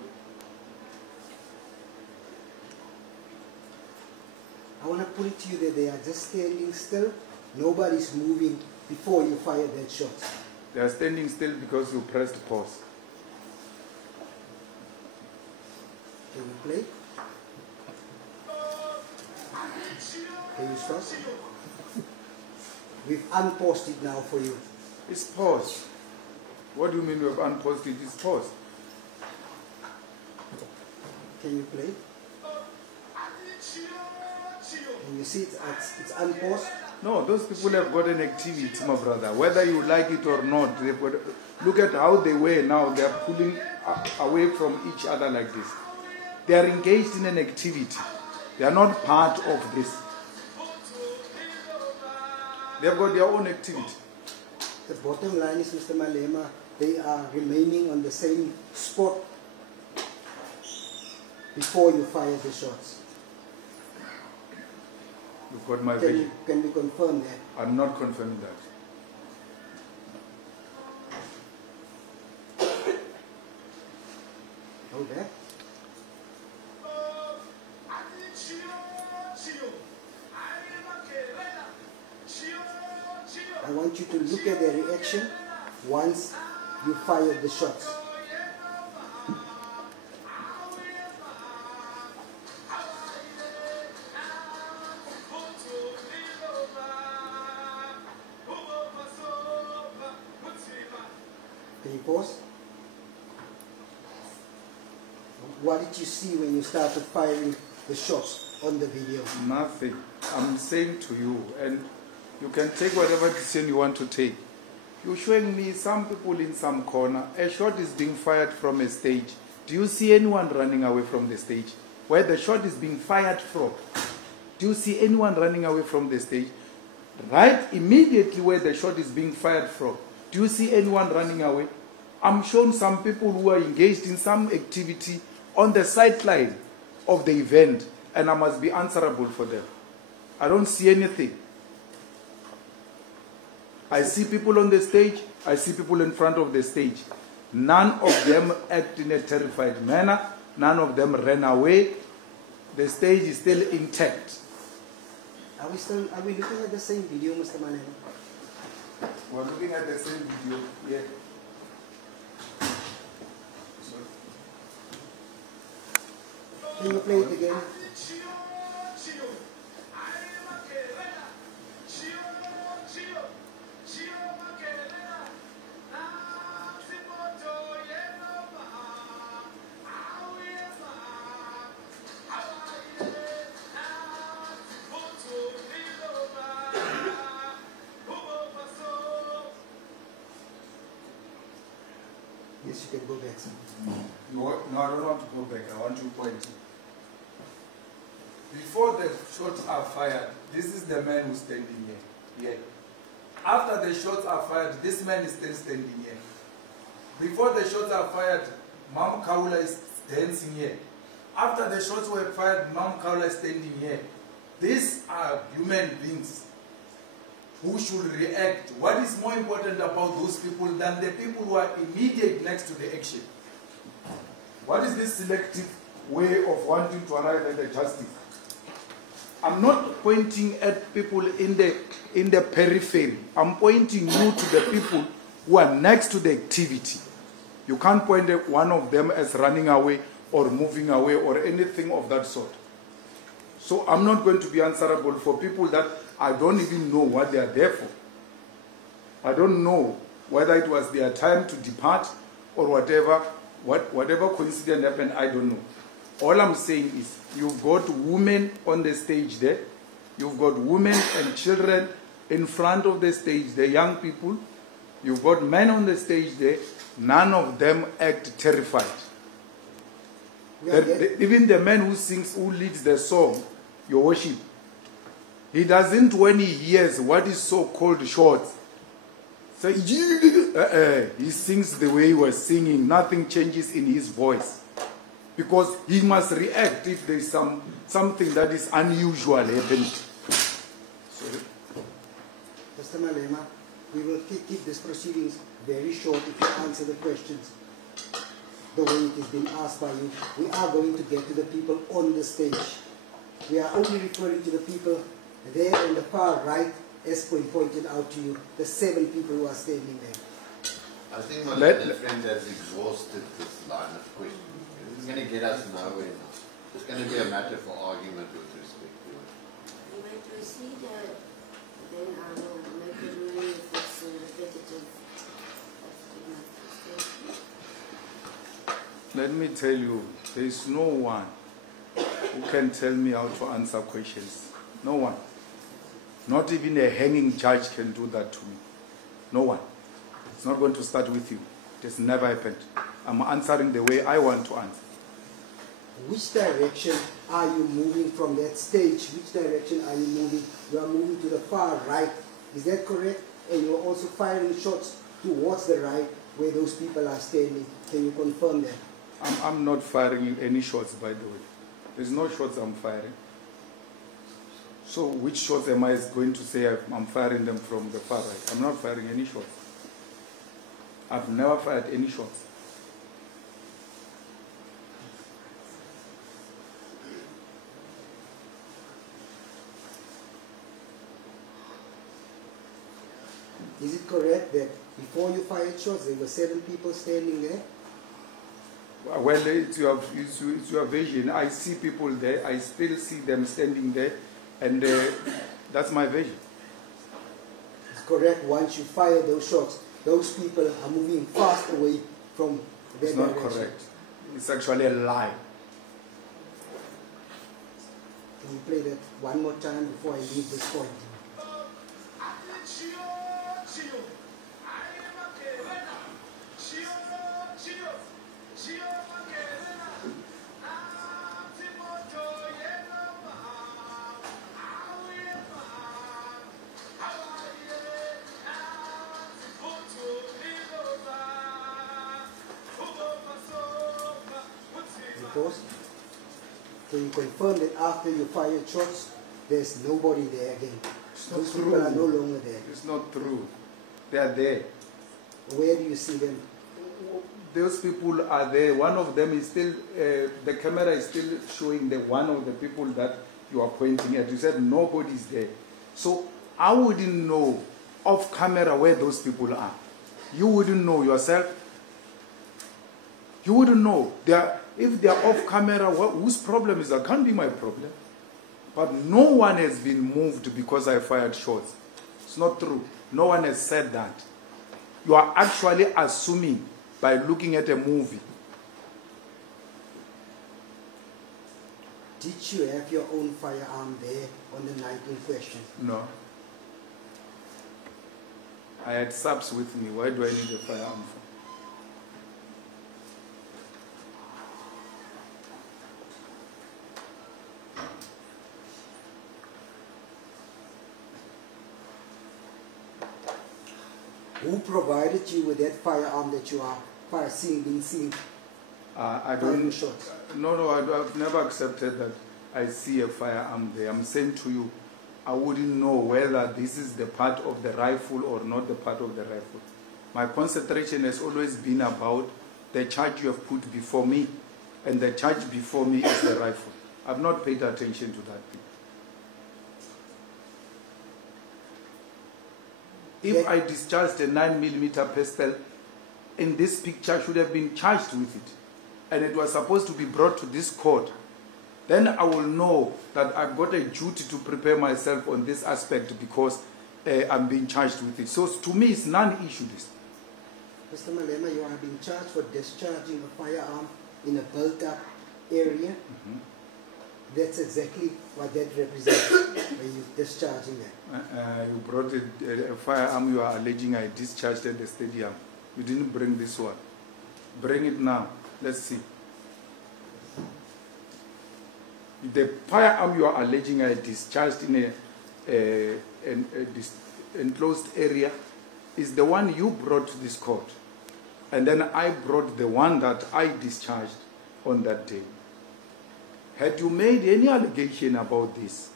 I want to put it to you that they are just standing still. Nobody's moving before you fire that shot. They are standing still because you pressed pause. Can you play? Can you stop? We've unpaused it now for you. It's paused. What do you mean we have unpaused it? It's paused. Can you play? Can you see it's unpaused? No, those people have got an activity, my brother. Whether you like it or not, they've got, look at how they were now. They are pulling away from each other like this. They are engaged in an activity. They are not part of this. They have got their own activity. The bottom line is, Mr. Malema, they are remaining on the same spot before you fire the shots? You've got my video. Can we confirm that? I'm not confirming that. Hold that. I want you to look at their reaction once you fired the shots. Can you pause? What did you see when you started firing the shots on the video? Nothing. I'm saying to you, and you can take whatever decision you want to take. You're showing me some people in some corner. A shot is being fired from a stage. Do you see anyone running away from the stage? Where the shot is being fired from? Do you see anyone running away from the stage? Right immediately where the shot is being fired from. Do you see anyone running away? I'm showing some people who are engaged in some activity on the sideline of the event, and I must be answerable for them. I don't see anything. I see people on the stage, I see people in front of the stage. None of them act in a terrified manner. None of them ran away. The stage is still intact. Are we looking at the same video, Mr. Malema? We're looking at the same video, yeah. Can you play it again? Yes, you can go back, sir. No, I don't want to go back. I want to point. Before the shots are fired, this is the man who's standing here. Yeah. After the shots are fired, this man is still standing here. Before the shots are fired, Mam Kaula is dancing here. After the shots were fired, Mam Kaula is standing here. These are human beings who should react. What is more important about those people than the people who are immediate next to the action? What is this selective way of wanting to arrive at the justice? I'm not pointing at people in the periphery. I'm pointing you to the people who are next to the activity. You can't point at one of them as running away or moving away or anything of that sort. So I'm not going to be answerable for people that I don't even know what they are there for. I don't know whether it was their time to depart or whatever. Whatever coincidence happened, I don't know. All I'm saying is you've got women on the stage there. You've got women and children in front of the stage, the young people. You've got men on the stage there. None of them act terrified. Even the man who leads the song, Your Worship, he doesn't, when he hears what is so-called shots, so he sings the way he was singing. Nothing changes in his voice. Because he must react if there is something that is unusual happening. Mr. Malema, we will keep these proceedings very short if you answer the questions the way it is being asked by you. We are going to get to the people on the stage. We are only referring to the people there on the far right, as pointed out to you, the 7 people who are standing there. I think my little friend has exhausted this line of questioning. It's going to get us nowhere now. It's going to be a matter for argument with respect to it. You may proceed, then I will make a ruling if it's repetitive. Let me tell you, there is no one who can tell me how to answer questions. No one. Not even a hanging judge can do that to me. No one. It's not going to start with you. It has never happened. I'm answering the way I want to answer. Which direction are you moving from that stage? Which direction are you moving? You are moving to the far right. Is that correct? And you are also firing shots towards the right where those people are standing. Can you confirm that? I'm not firing any shots, by the way. There's no shots I'm firing. So which shots am I going to say I'm firing them from the far right? I'm not firing any shots. I've never fired any shots. Is it correct that before you fired shots, there were 7 people standing there? Well, it's your vision. I see people there. I still see them standing there. And that's my vision. It's correct. Once you fire those shots, those people are moving fast away from their It's not direction. correct. It's actually a lie. Can you play that one more time before I leave this point? Can you confirm that after you fired shots, there's nobody there again? Those people are no longer there. It's not true. They are there. Where do you see them? Those people are there. One of them is still, the camera is still showing the one of the people that you are pointing at. You said nobody's there. So I wouldn't know off camera where those people are. You wouldn't know yourself. You wouldn't know. If they are off camera, whose problem is that? Can't be my problem. But no one has been moved because I fired shots. It's not true. No one has said that. You are actually assuming by looking at a movie. Did you have your own firearm there on the night in question? No. I had subs with me. Why do I need a firearm for? Who provided you with that firearm that you are being seen? I don't. Shots? No, I've never accepted that I see a firearm there. I'm saying to you, I wouldn't know whether this is the part of the rifle or not the part of the rifle. My concentration has always been about the charge you have put before me, and the charge before me is the rifle. I've not paid attention to that. If I discharged a 9mm pistol, in this picture should have been charged with it, and it was supposed to be brought to this court, then I will know that I've got a duty to prepare myself on this aspect because I'm being charged with it. So to me, it's non-issue this. Mr. Malema, you are being charged for discharging a firearm in a built-up area. Mm-hmm. That's exactly what that represents when you're discharging that. You brought a firearm you are alleging I discharged at the stadium. You didn't bring this one. Bring it now. Let's see. The firearm you are alleging I discharged in an enclosed area is the one you brought to this court. And then I brought the one that I discharged on that day. Had you made any allegation about this,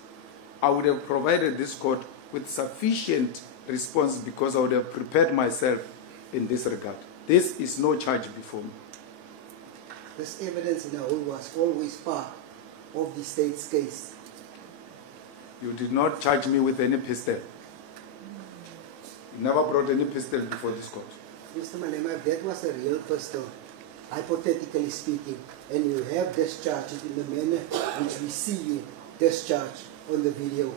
I would have provided this court with sufficient response because I would have prepared myself in this regard. This is no charge before me. This evidence in the whole was always part of the state's case. You did not charge me with any pistol. You never brought any pistol before this court. Mr. Malema, if that was a real pistol, hypothetically speaking, and you have discharged it in the manner which we see you discharge on the video,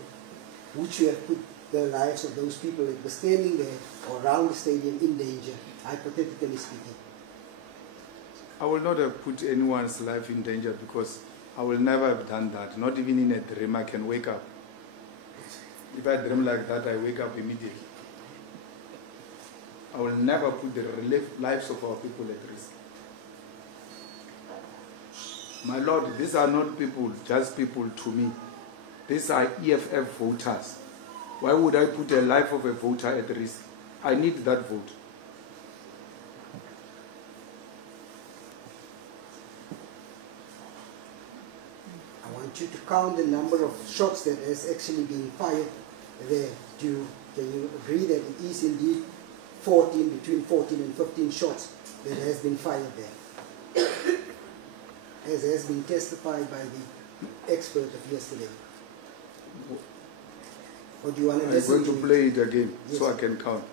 would you have put the lives of those people that were standing there or around the stadium in danger, hypothetically speaking? I will not have put anyone's life in danger because I will never have done that. Not even in a dream I can wake up. If I dream like that, I wake up immediately. I will never put the lives of our people at risk. My Lord, these are not people, just people to me. These are EFF voters. Why would I put the life of a voter at risk? I need that vote. you to count the number of shots that has actually been fired there. Can you agree that it is indeed between 14 and 15 shots that has been fired there, as has been testified by the expert of yesterday? Or do you want to listen? I'm going to play it again, yes, so I can count.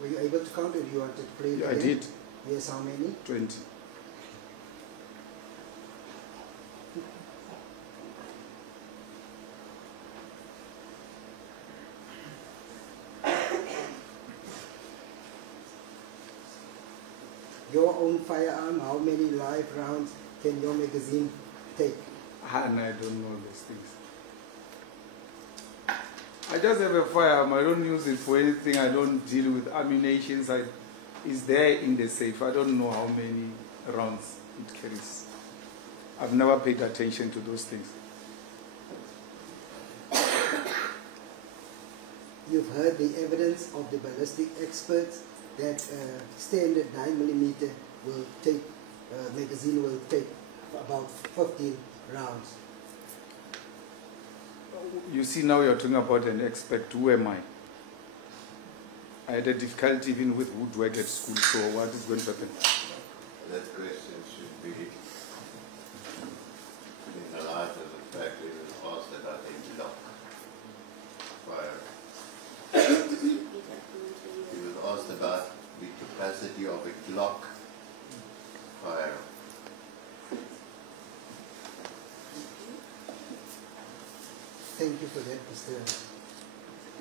Were you able to count, or do you wanted to play it Yeah, again? I did. Yes, how many? 20. Your own firearm, how many live rounds can your magazine take? And I don't know these things. I just have a firearm. I don't use it for anything. I don't deal with ammunition. It's there in the safe. I don't know how many rounds it carries. I've never paid attention to those things. You've heard the evidence of the ballistic experts that standard 9mm will take, magazine will take about 15 rounds. You see, now you're talking about an expert. Who am I? I had a difficulty even with woodwork at school, so what is going to happen? That question should be in the light of the fact that it was asked about a block fire. He was asked about the capacity of a Glock fire. Thank you for that, Mr.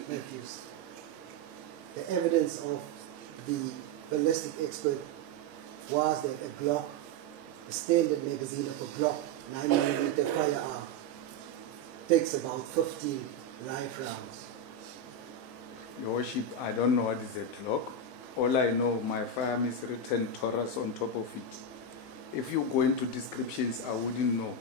Matthews. The evidence of the ballistic expert was that a Glock, a standard magazine of a Glock 9mm firearm, takes about 15 live rounds. Your Worship, I don't know what is a Glock. All I know, my firearm is written Taurus on top of it. If you go into descriptions, I wouldn't know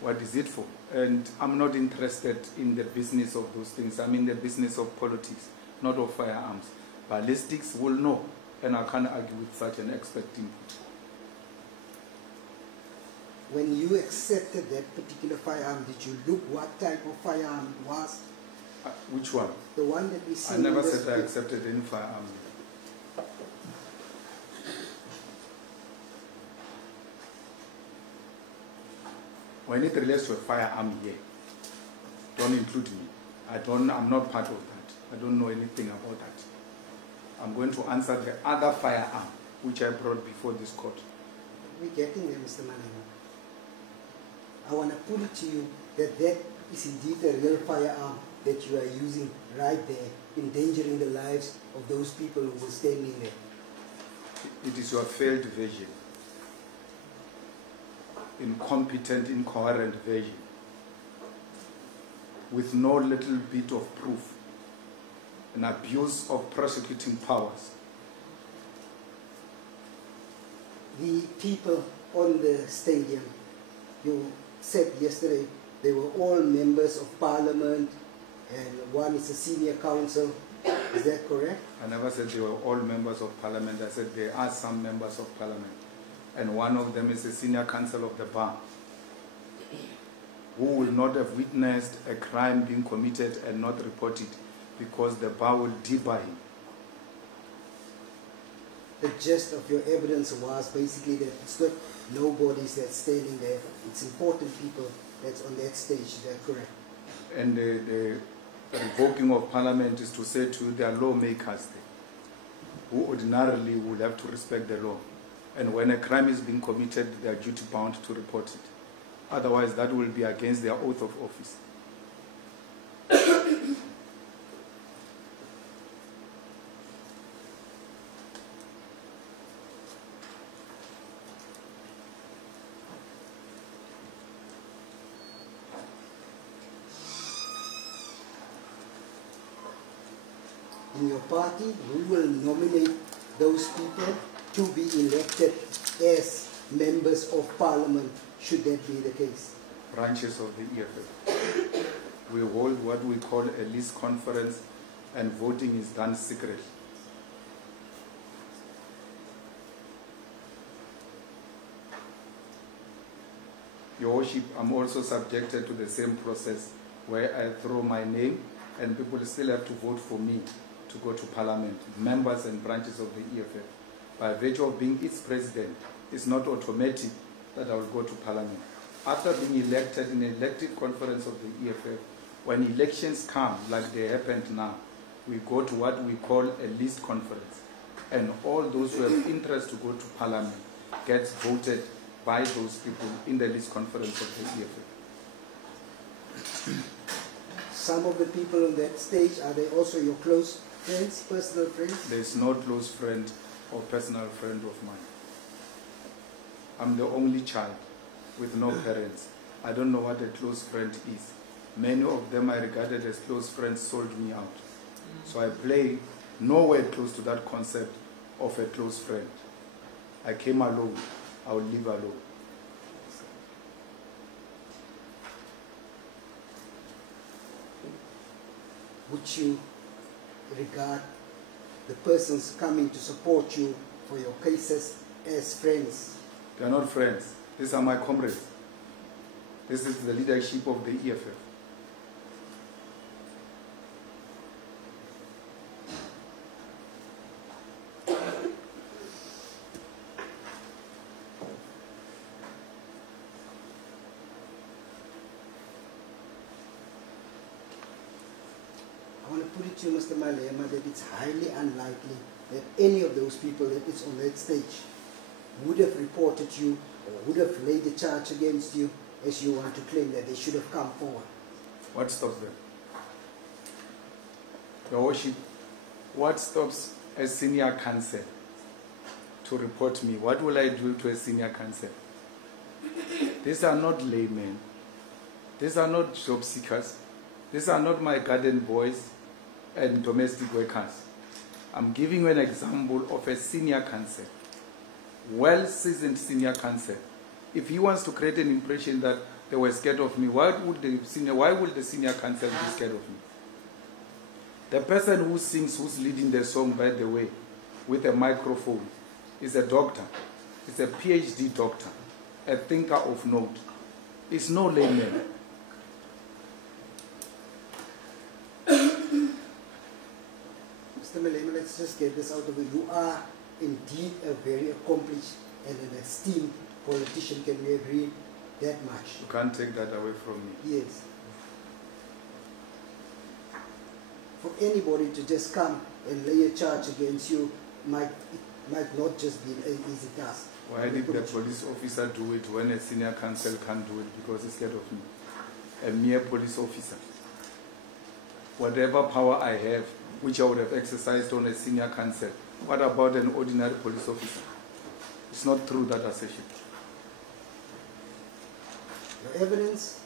what is it for. And I'm not interested in the business of those things. I'm in the business of politics, not of firearms. Ballistics will know, and I can't argue with such an expert input. When you accepted that particular firearm, did you look what type of firearm it was? Which one? The one that we see. I never said I accepted any firearm. When it relates to a firearm here, don't include me. I'm not part of that. I don't know anything about that. I'm going to answer the other firearm which I brought before this court. We're getting there, Mr. Malema. I want to put it to you that that is indeed a real firearm that you are using right there, endangering the lives of those people who were standing there. It is your failed version. Incompetent, incoherent version. With no little bit of proof. An abuse of prosecuting powers. The people on the stadium, you said yesterday, they were all members of parliament, and one is a senior counsel. Is that correct? I never said they were all members of parliament. I said there are some members of parliament. And one of them is a senior counsel of the bar, who will not have witnessed a crime being committed and not reported because the bar will debar him. The gist of your evidence was basically that it's not nobodies that's standing there, it's important people that's on that stage. Is that correct? And the revoking of parliament is to say to their lawmakers there, who ordinarily would have to respect the law. And when a crime is being committed, they are duty bound to report it. Otherwise, that will be against their oath of office. in your party who will nominate those people to be elected as members of parliament, should that be the case? Branches of the EFF. We hold what we call a list conference, and voting is done secretly. Your Worship, I'm also subjected to the same process where I throw my name and people still have to vote for me to go to Parliament, members and branches of the EFF. By virtue of being its president, it's not automatic that I will go to Parliament. After being elected in an elected conference of the EFF, when elections come, like they happened now, we go to what we call a list conference. And all those who have interest to go to Parliament gets voted by those people in the list conference of the EFF. Some of the people on that stage, are they also your close friends, personal friends? There is no close friend or personal friend of mine. I'm the only child with no parents. I don't know what a close friend is. Many of them I regarded as close friends sold me out. So I play nowhere close to that concept of a close friend. I came alone. I will live alone. Would you regard the persons coming to support you for your cases as friends? They are not friends. These are my comrades. This is the leadership of the EFF. I want to put it to you, Mr. Malema, that it's highly unlikely that any of those people that is on that stage would have reported you or would have laid a charge against you, as you want to claim that they should have come forward. What stops them? Your Worship, what stops a senior counsel to report me? What will I do to a senior counsel? These are not laymen. These are not job seekers. These are not my garden boys and domestic workers. I'm giving you an example of a senior counsel, well-seasoned senior counsel. If he wants to create an impression that they were scared of me, why would the senior counsel be scared of me? The person who sings, who's leading the song, by the way, with a microphone, is a doctor. It's a PhD doctor, a thinker of note. It's no layman. Mr. Malema, let's just get this out of it. You are indeed a very accomplished and an esteemed politician. Can we agree that much? You can't take that away from me. Yes. For anybody to just come and lay a charge against you might not just be an easy task. Why did the police officer do it when a senior counsel can't do it because he's scared of me? A mere police officer. Whatever power I have, which I would have exercised on a senior counsel, what about an ordinary police officer? It's not true, that assertion. Your evidence?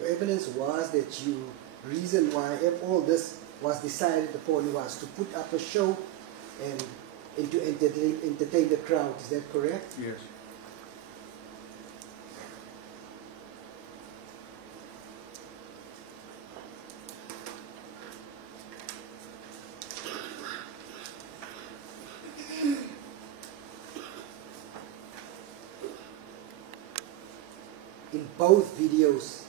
The evidence was that reason why all this was decided upon was to put up a show and to entertain the crowd. Is that correct? Yes. In both videos,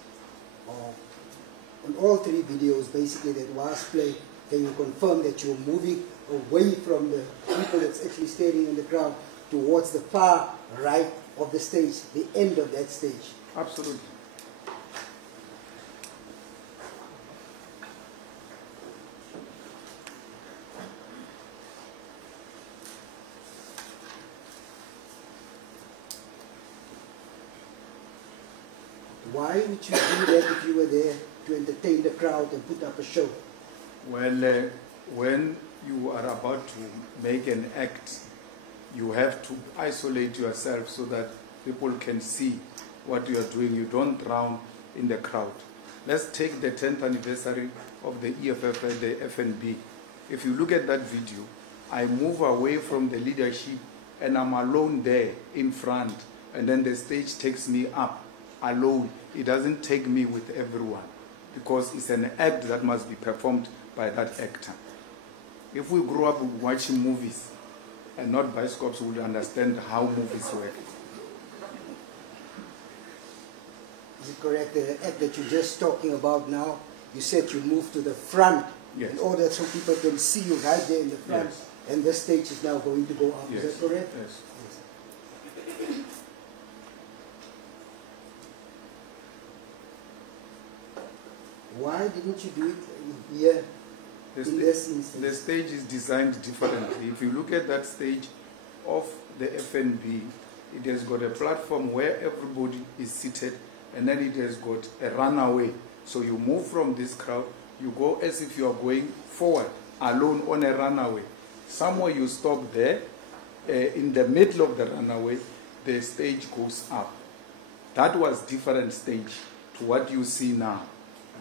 on all three videos basically that was played, can you confirm that you're moving away from the people that's actually standing in the crowd towards the far right of the stage, the end of that stage? Absolutely. Why would you do that if you were there to entertain the crowd and put up a show? Well, when you are about to make an act you have to isolate yourself so that people can see what you are doing. You don't drown in the crowd. Let's take the 10th anniversary of the EFF and the FNB. If you look at that video, I move away from the leadership and I'm alone there in front, and then the stage takes me up alone. It doesn't take me with everyone because it's an act that must be performed by that actor. If we grew up watching movies and not bioscopes, we will understand how movies work. Is it correct, the act that you're just talking about now, you said you moved to the front in order so people can see you right there in the front, and this stage is now going to go up. Is that correct? Yes. Why didn't you do it here in this instance? The stage is designed differently. If you look at that stage of the FNB, it has got a platform where everybody is seated, and then it has got a runaway. So you move from this crowd, you go as if you are going forward, alone on a runaway. Somewhere you stop there, in the middle of the runaway, the stage goes up. That was different stage to what you see now.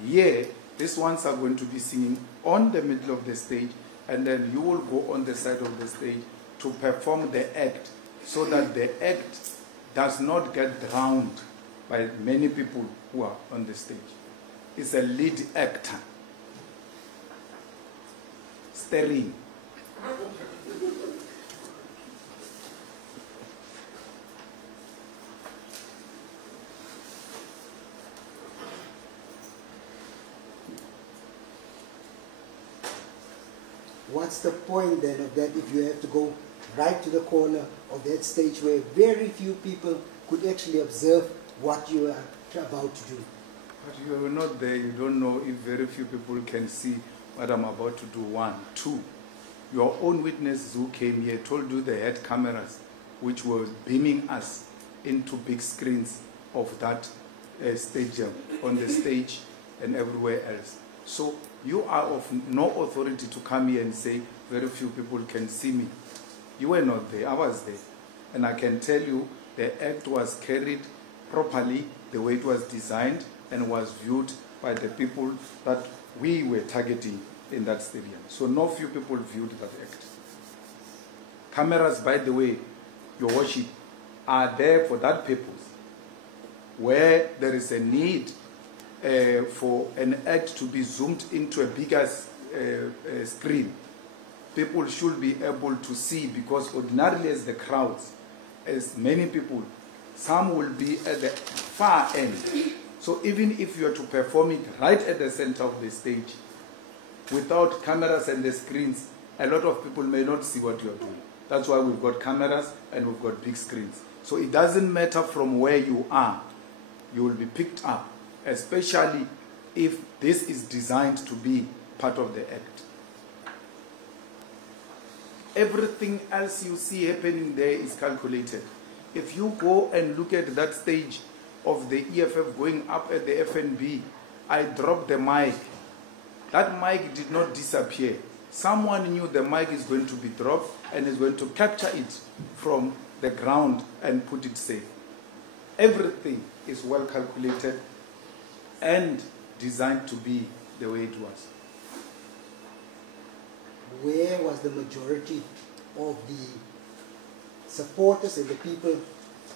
Here, these ones are going to be singing on the middle of the stage, and then you will go on the side of the stage to perform the act, so that the act does not get drowned by many people who are on the stage. It's a lead actor. Sterling. What's the point then of that if you have to go right to the corner of that stage where very few people could actually observe what you are about to do? But you are not there, you don't know if very few people can see what I'm about to do. 1, 2. Your own witnesses who came here told you they had cameras which were beaming us into big screens of that stadium, on the stage and everywhere else. So you are of no authority to come here and say very few people can see me. You were not there, I was there. And I can tell you the act was carried properly the way it was designed and was viewed by the people that we were targeting in that stadium. So no few people viewed that act. Cameras, by the way, your worship, are there for that purpose. Where there is a need for an act to be zoomed into a bigger screen, people should be able to see, because ordinarily as the crowds, as many people, some will be at the far end. So even if you are to perform it right at the center of the stage, without cameras and the screens, a lot of people may not see what you are doing. That's why we've got cameras and we've got big screens. So it doesn't matter from where you are, you will be picked up, especially if this is designed to be part of the act. Everything else you see happening there is calculated. If you go and look at that stage of the EFF going up at the FNB, I dropped the mic. That mic did not disappear. Someone knew the mic is going to be dropped and is going to capture it from the ground and put it safe. Everything is well calculated and designed to be the way it was. Where was the majority of the supporters and the people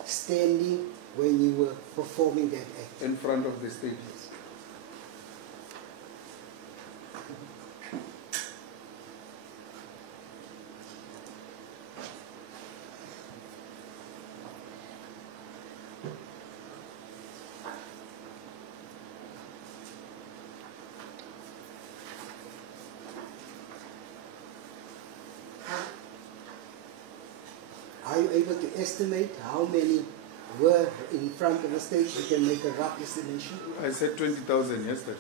standing when you were performing that act? In front of the stages. Are you able to estimate how many were in front of the stage? You can make a rough estimation. I said 20,000 yesterday.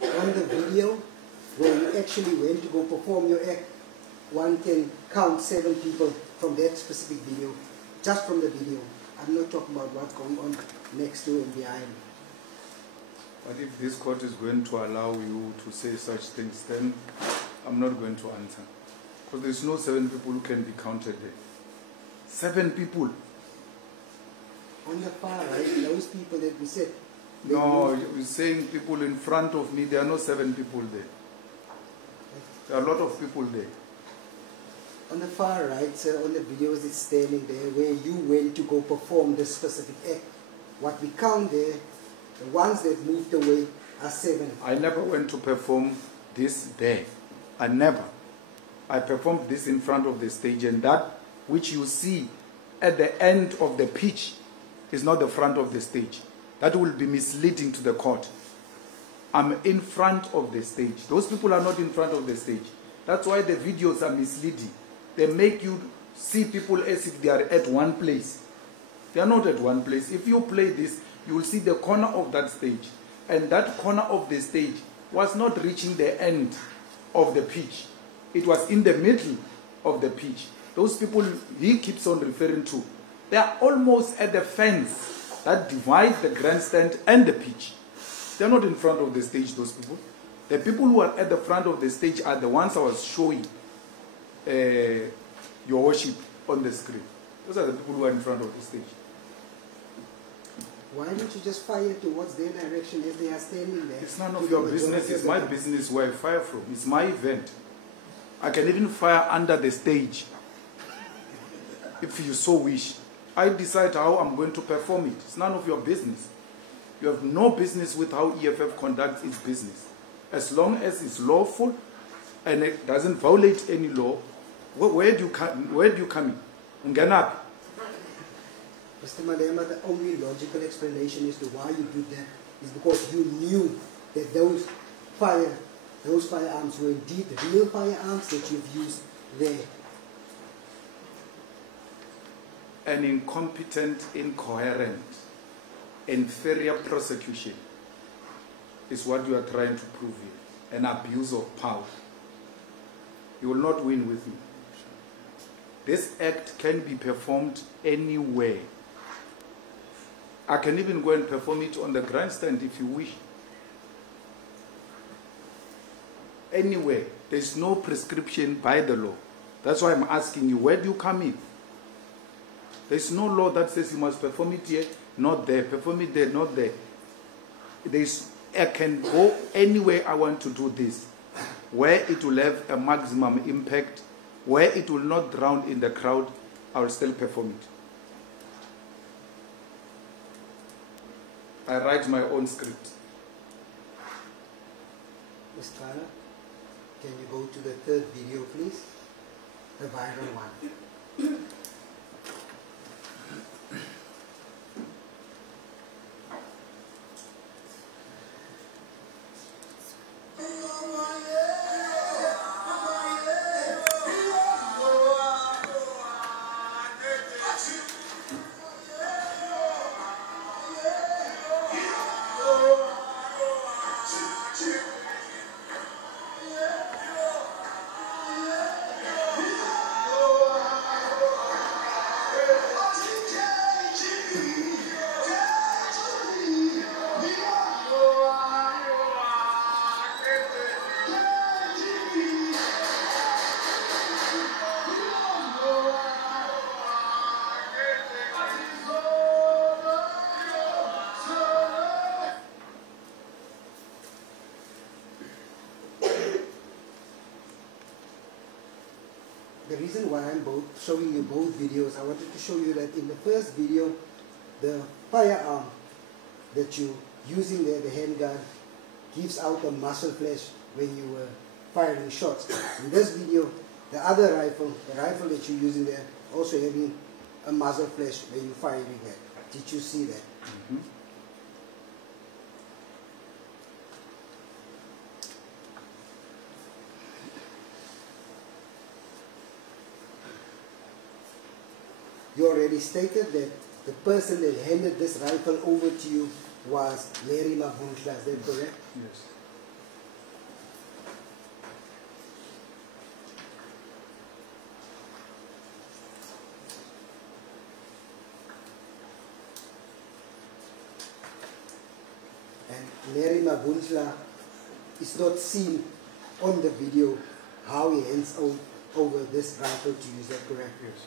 On the video, where you actually went to go perform your act, one can count 7 people from that specific video, just from the video. I'm not talking about what's going on next to and behind. But if this court is going to allow you to say such things, then I'm not going to answer. Because there's no 7 people who can be counted there. 7 people. On the far right, those people that we said. No, you're saying people in front of me, there are no 7 people there. There are a lot of people there. On the far right, sir, on the videos it's standing there where you went to go perform this specific act. What we count there, the ones that moved away are 7. I never went to perform this there. I never. I performed this in front of the stage, and that which you see at the end of the pitch is not the front of the stage. That will be misleading to the court. I'm in front of the stage. Those people are not in front of the stage. That's why the videos are misleading. They make you see people as if they are at one place. They are not at one place. If you play this, you will see the corner of that stage. And that corner of the stage was not reaching the end of the pitch. It was in the middle of the pitch. Those people he keeps on referring to, they are almost at the fence that divides the grandstand and the pitch. They are not in front of the stage, those people. The people who are at the front of the stage are the ones I was showing your worship on the screen. Those are the people who are in front of the stage. Why don't you just fire towards their direction if they are standing there? It's none of your business. It's my business where I fire from. It's my event. I can even fire under the stage if you so wish. I decide how I'm going to perform it. It's none of your business. You have no business with how EFF conducts its business. As long as it's lawful and it doesn't violate any law, where do you come in? Ungenapi? Mr. Malema, the only logical explanation as to why you did that is because you knew that those firearms were indeed real firearms that you've used there. An incompetent, incoherent, inferior prosecution is what you are trying to prove here. An abuse of power. You will not win with me. This act can be performed anywhere. I can even go and perform it on the grandstand if you wish. Anywhere. There is no prescription by the law. That's why I'm asking you, where do you come in? There is no law that says you must perform it here, not there. Perform it there, not there. I can go anywhere I want to do this, where it will have a maximum impact, where it will not drown in the crowd. I will still perform it. I write my own script. Ms. Tana, can you go to the 3rd video, please? The viral one. The reason why I'm showing you both videos, I wanted to show you that in the first video, the firearm that you're using there, the handgun, gives out a muzzle flash when you were firing shots. In this video, the other rifle, the rifle that you're using there, also having a muzzle flash when you're firing that. Did you see that? Mm-hmm. You already stated that the person that handed this rifle over to you was Larry Mabunshla, is that correct? Yes. Larry Mabuntla is not seen on the video how he hands over this rifle to you. Is that correct? Yes.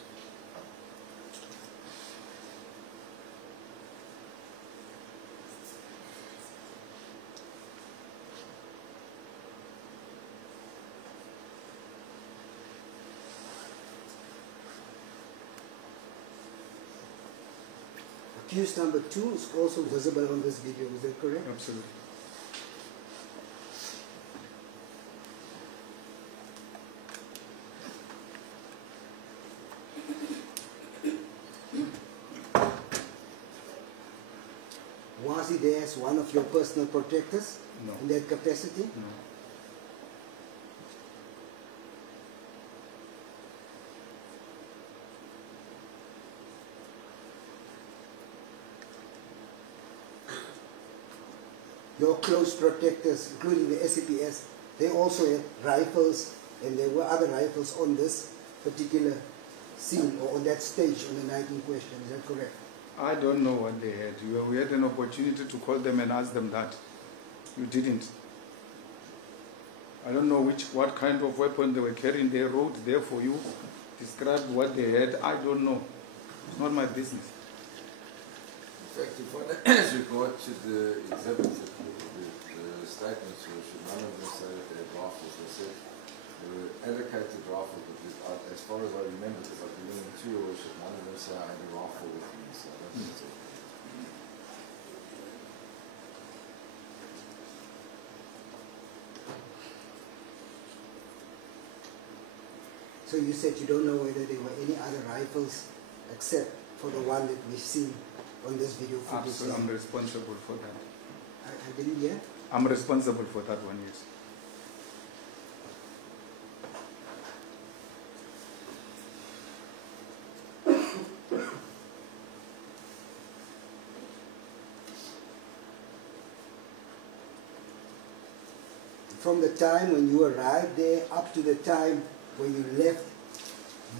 Accused number 2 is also visible on this video. Is that correct? Absolutely. Was he there as one of your personal protectors? No. In that capacity? No. Your close protectors, including the SCPS, they also had rifles, and there were other rifles on this particular scene or on that stage on the night in question. Is that correct? I don't know what they had. We had an opportunity to call them and ask them that. You didn't. I don't know what kind of weapon they were carrying. They wrote there for you, described what they had. I don't know. It's not my business. In fact, as regard to the exhibit, the statements were, should none of them say that they had rifles. They said they were allocated rifles, but as far as I remember, because I've been in 2 years, should none of them say I had a rifle with me. So I don't think so. So you said you don't know whether there were any other rifles except for the one that we've seen on this video footage. Absolutely, I'm responsible for that. I didn't hear? I'm responsible for that one, yes. From the time when you arrived there up to the time when you left,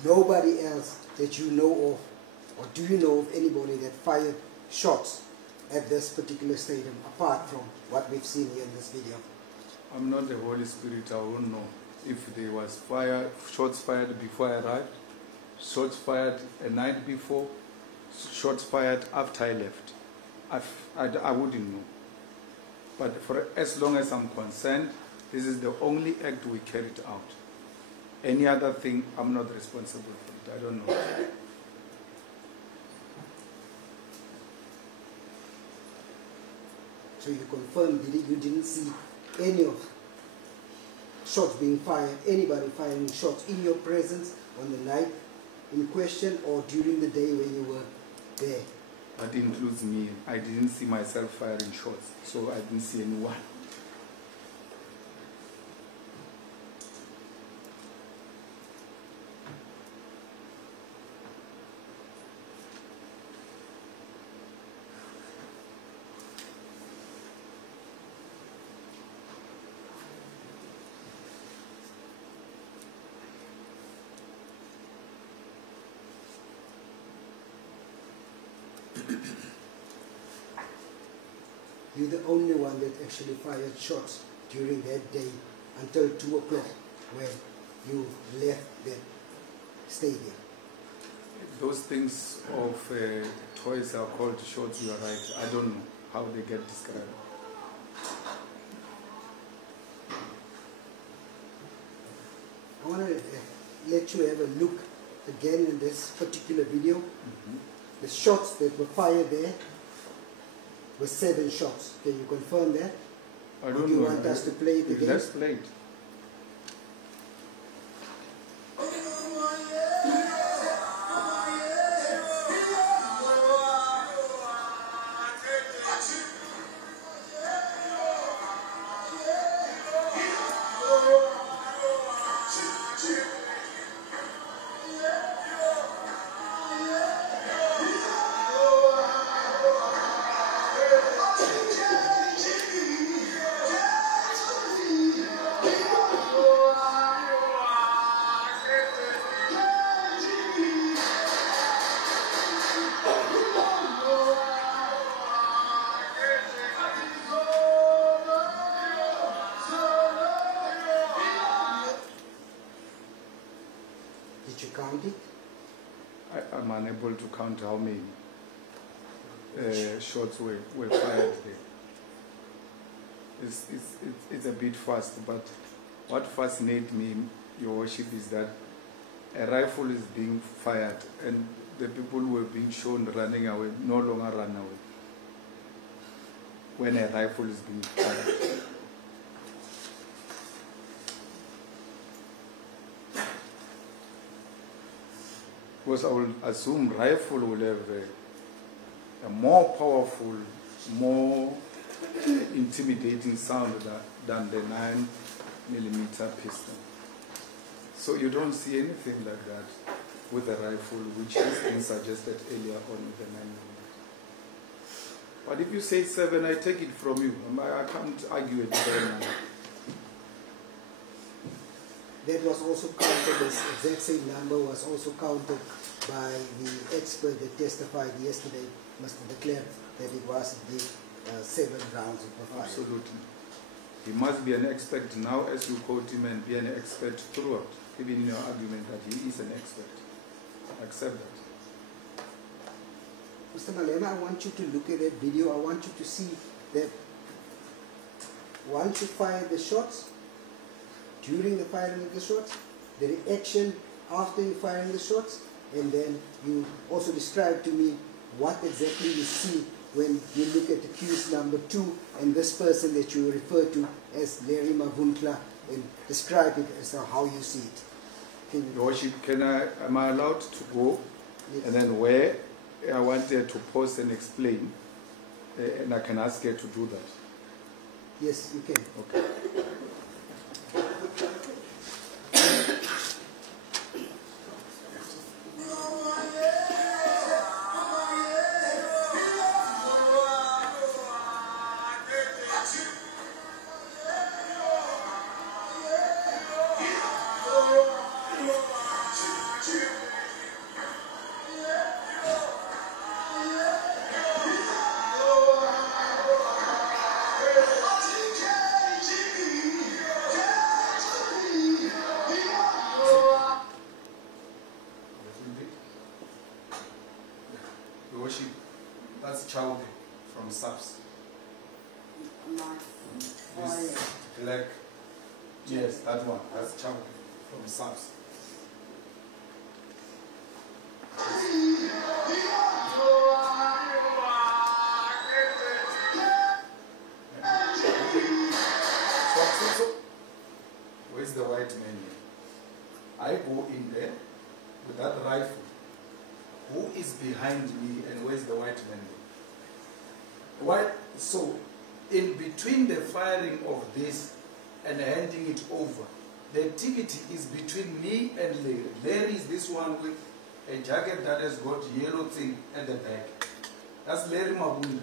nobody else that you know of, or do you know of anybody that fired shots at this particular stadium, apart from what we've seen here in this video? I'm not the Holy Spirit. I won't know if there was shots fired before I arrived, shots fired a night before, shots fired after I left. I wouldn't know. But for as long as I'm concerned, this is the only act we carried out. Any other thing, I'm not responsible for it. I don't know. So you confirm you didn't see any of shots being fired, anybody firing shots in your presence on the night in question or during the day when you were there? That includes me. I didn't see myself firing shots, so I didn't see anyone. You're the only one that actually fired shots during that day until 2 o'clock when you left that stadium. Those things of toys are called shots, you are right. I don't know how they get described. I want to let you have a look again in this particular video. The shots that were fired there were 7 shots. Can you confirm that? I don't Or do you know. want us to play it again? Let's play it. Did you count it? I'm unable to count how many shots were fired there. It's a bit fast, but what fascinates me, Your Worship, is that a rifle is being fired and the people were being shown running away, no longer run away when a rifle is being fired. Because I will assume rifle will have a more powerful, more intimidating sound than the 9mm pistol. So you don't see anything like that with a rifle, which has been suggested earlier on with the 9mm. But if you say 7, I take it from you. I can't argue it very much. That was also counted, this exact same number was also counted by the expert that testified yesterday, Mr. de Klerk, that it was indeed 7 rounds of fire. Absolutely. He must be an expert now, as you quote him, and be an expert throughout, even in your argument that he is an expert. Accept that. Mr. Malema, I want you to look at that video. I want you to see that once you fire the shots, during the firing of the shots, the reaction after you firing the shots, and then you also describe to me what exactly you see when you look at accused number 2 and this person that you refer to as Larry Mavunkla, and describe it as how you see it. Your Worship, am I allowed to go? Yes. And then where I want her to pause and explain, and I can ask her to do that. Yes, you can. Okay. That's Chauke from SAPS. This black, yes, that one. That's Chauke from SAPS. So, where's the white man here? I go in there with that rifle. Who is behind me and where's the white man? Why? So, in between the firing of this and handing it over, the activity is between me and Larry. Larry is this one with a jacket that has got yellow thing at the back. That's Larry Mabunda,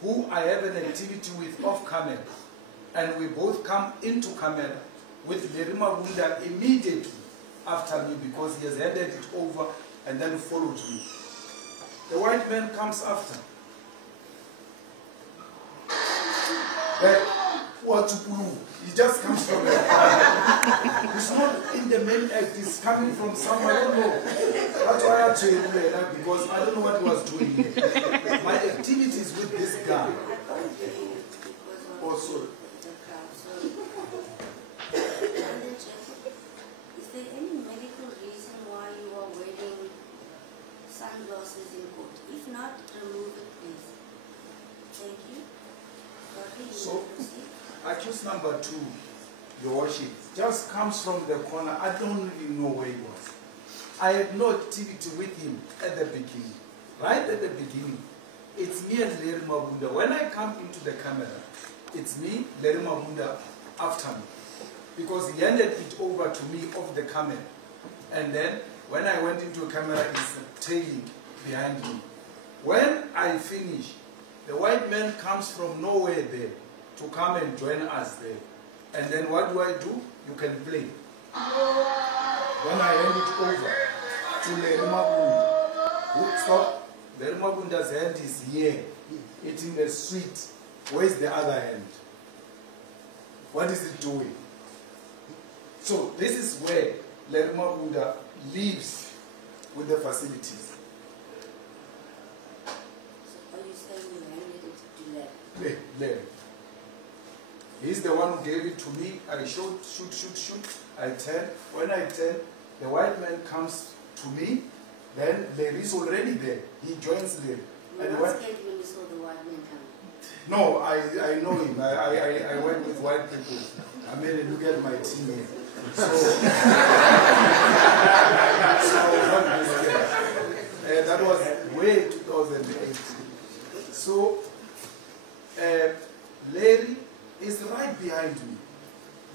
who I have an activity with off camera. And we both come into camera with Larry Mabunda immediately after me because he has handed it over and then followed me. The white man comes after. He just comes from there. It's not in the main act, it's coming from somewhere, I don't know. That's why I told you that, because I don't know what he was doing here. My activities with this guy. Also. Is there any medical reason why you are wearing sunglasses in court? If not, remove it, please. Thank you. So, accused number 2, Your Worship, just comes from the corner. I don't even know where he was. I had no activity with him at the beginning. Right at the beginning, it's me and Larry Mabunda. When I come into the camera, it's me, Larry Mabunda, after me. Because he handed it over to me off the camera. And then, when I went into a camera, he's trailing behind me. When I finish, the white man comes from nowhere there to come and join us there. And then what do? You can play. Then I hand it over to Larry Mabunda. Stop. Larry Mabunda's hand is here. It's in the street. Where's the other hand? What is it doing? So this is where Larry Mabunda lives with the facilities. So are you saying you handed it to Larry? Larry. He's the one who gave it to me. I shoot. I turn. When I turn, the white man comes to me. Then Larry is already there. He joins Larry. You were not scared when you saw the white man come? No, I know him. I went with white people. I made a look at my team here. So that was way 2008. So Larry is right behind me.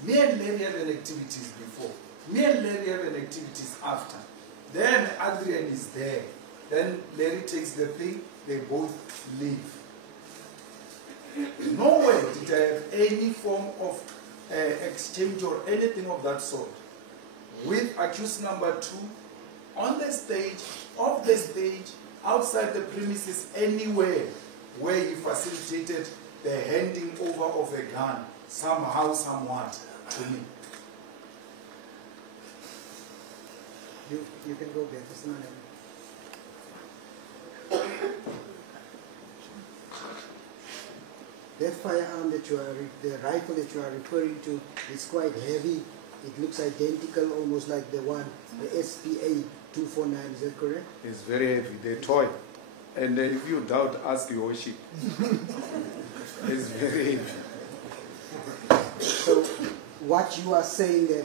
Me and Larry have an activities before. Me and Larry have an activities after. Then Adrian is there. Then Larry takes the thing. They both leave. Nowhere did I have any form of exchange or anything of that sort with accused number 2 on the stage, off the stage, outside the premises, anywhere where he facilitated the handing over of a gun, somehow, somewhat, to me. You can go back. It's not that firearm that you are, the rifle that you are referring to, is quite heavy. It looks identical, almost like the one, the SPA 249. Is that correct? It's very heavy. They're toy. And if you doubt, ask your worship. It's very heavy. So, what you are saying that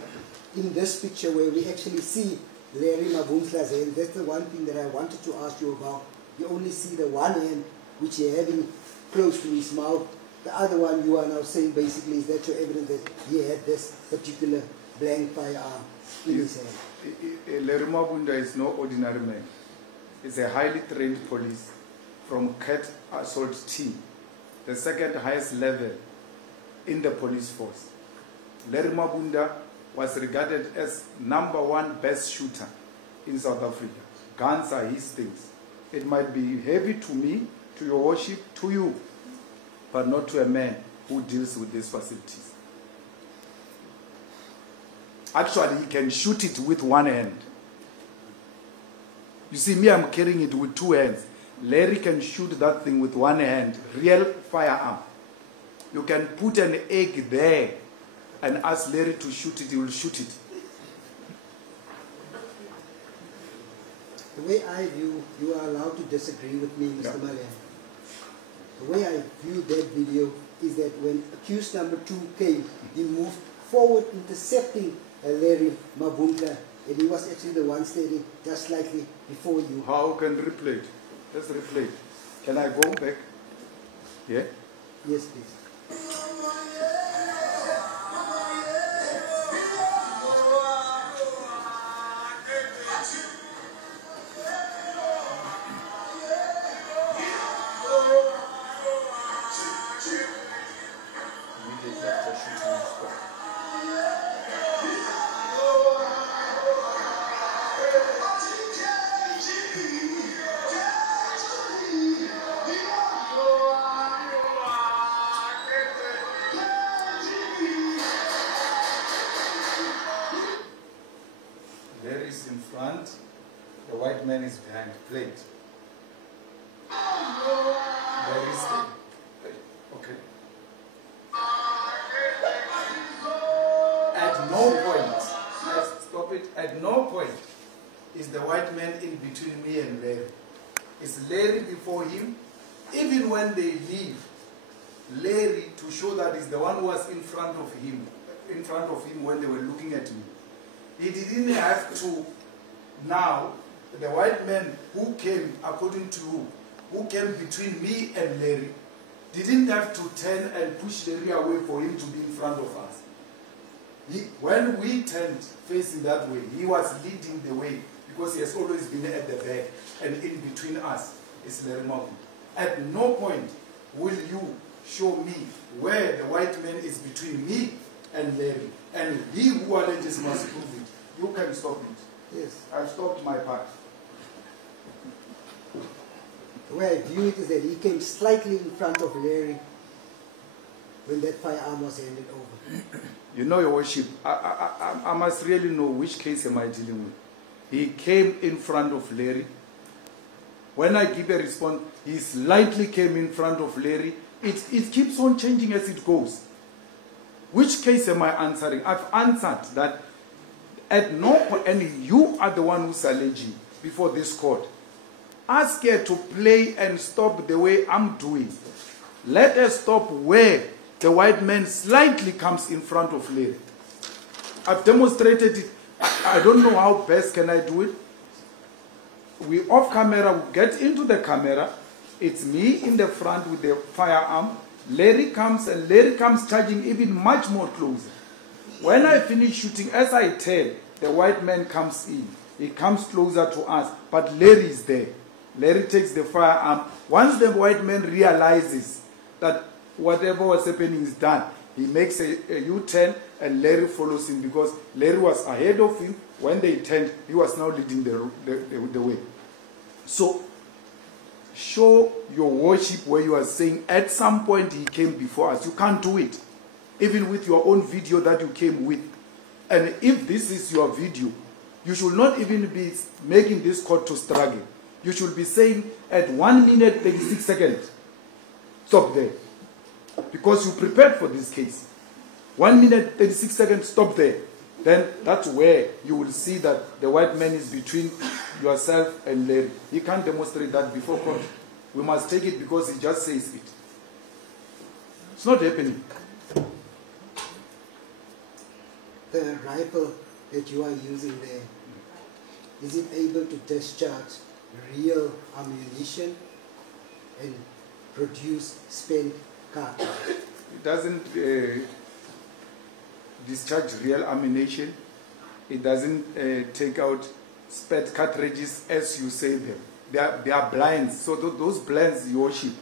in this picture where we actually see Larry Mabunsla's hand, that's the one thing that I wanted to ask you about. You only see the one hand which he having close to his mouth. The other one you are now saying basically is that your evidence that he had this particular blank firearm in his hand. Larry Mabunda is no ordinary man. He's a highly trained police from Cat Assault Team, the second highest level in the police force. Larry Mabunda was regarded as #1 best shooter in South Africa. Guns are his things. It might be heavy to me, to your worship, to you, but not to a man who deals with these facilities. Actually, he can shoot it with one hand. You see, me, I'm carrying it with 2 hands. Larry can shoot that thing with 1 hand, real firearm. You can put an egg there and ask Larry to shoot it, he will shoot it. The way I view, you are allowed to disagree with me, Mr. Malema. The way I view that video is that when accused number 2 came, he moved forward intercepting Larry Mabunda, and he was actually the one standing just slightly before you. How can replay it? Let's replay it. Can I go back? Yeah? Yes, please. The white man is behind the plate. There is okay. At no point, stop it, at no point is the white man in between me and Larry. It's Larry before him. Even when they leave, Larry, to show that he's the one who was in front of him when they were looking at me. He didn't have to. Now, the white man who came, according to you, who came between me and Larry, didn't have to turn and push Larry away for him to be in front of us. When we turned facing that way, he was leading the way because he has always been at the back and in between us is Larry Mabunda. At no point will you show me where the white man is between me and Larry. And he who alleges must prove it. You can stop it. Yes. I've stopped my part. The way I view it is that he came slightly in front of Larry. when that firearm was handed over? You know, Your Worship, I must really know which case am I dealing with. He came in front of Larry. When I give a response, he slightly came in front of Larry. It keeps on changing as it goes. Which case am I answering? I've answered that at no point, and you are the one who's alleging before this court. Ask her to play and stop the way I'm doing. Let her stop where the white man slightly comes in front of Larry. I've demonstrated it. I don't know how best can I do it. We off camera, we get into the camera. It's me in the front with the firearm. Larry comes charging even much more closer. When I finish shooting, as I tell, the white man comes in. He comes closer to us, but Larry is there. Larry takes the firearm. Once the white man realizes that whatever was happening is done, he makes a U-turn and Larry follows him because Larry was ahead of him. When they turned, he was now leading the way. So, show Your Worship where you are saying at some point he came before us. You can't do it. Even with your own video that you came with. And if this is your video, you should not even be making this court to struggle. You should be saying at 1 minute 36 seconds. Stop there. Because you prepared for this case. 1 minute 36 seconds, stop there. Then that's where you will see that the white man is between yourself and Larry. He can't demonstrate that before court. We must take it because he just says it. It's not happening. The rifle that you are using there, is it able to discharge real ammunition and produce spent cartridge? It doesn't discharge real ammunition. It doesn't take out spent cartridges as you say them. They are blinds. So those blinds, Your Worship,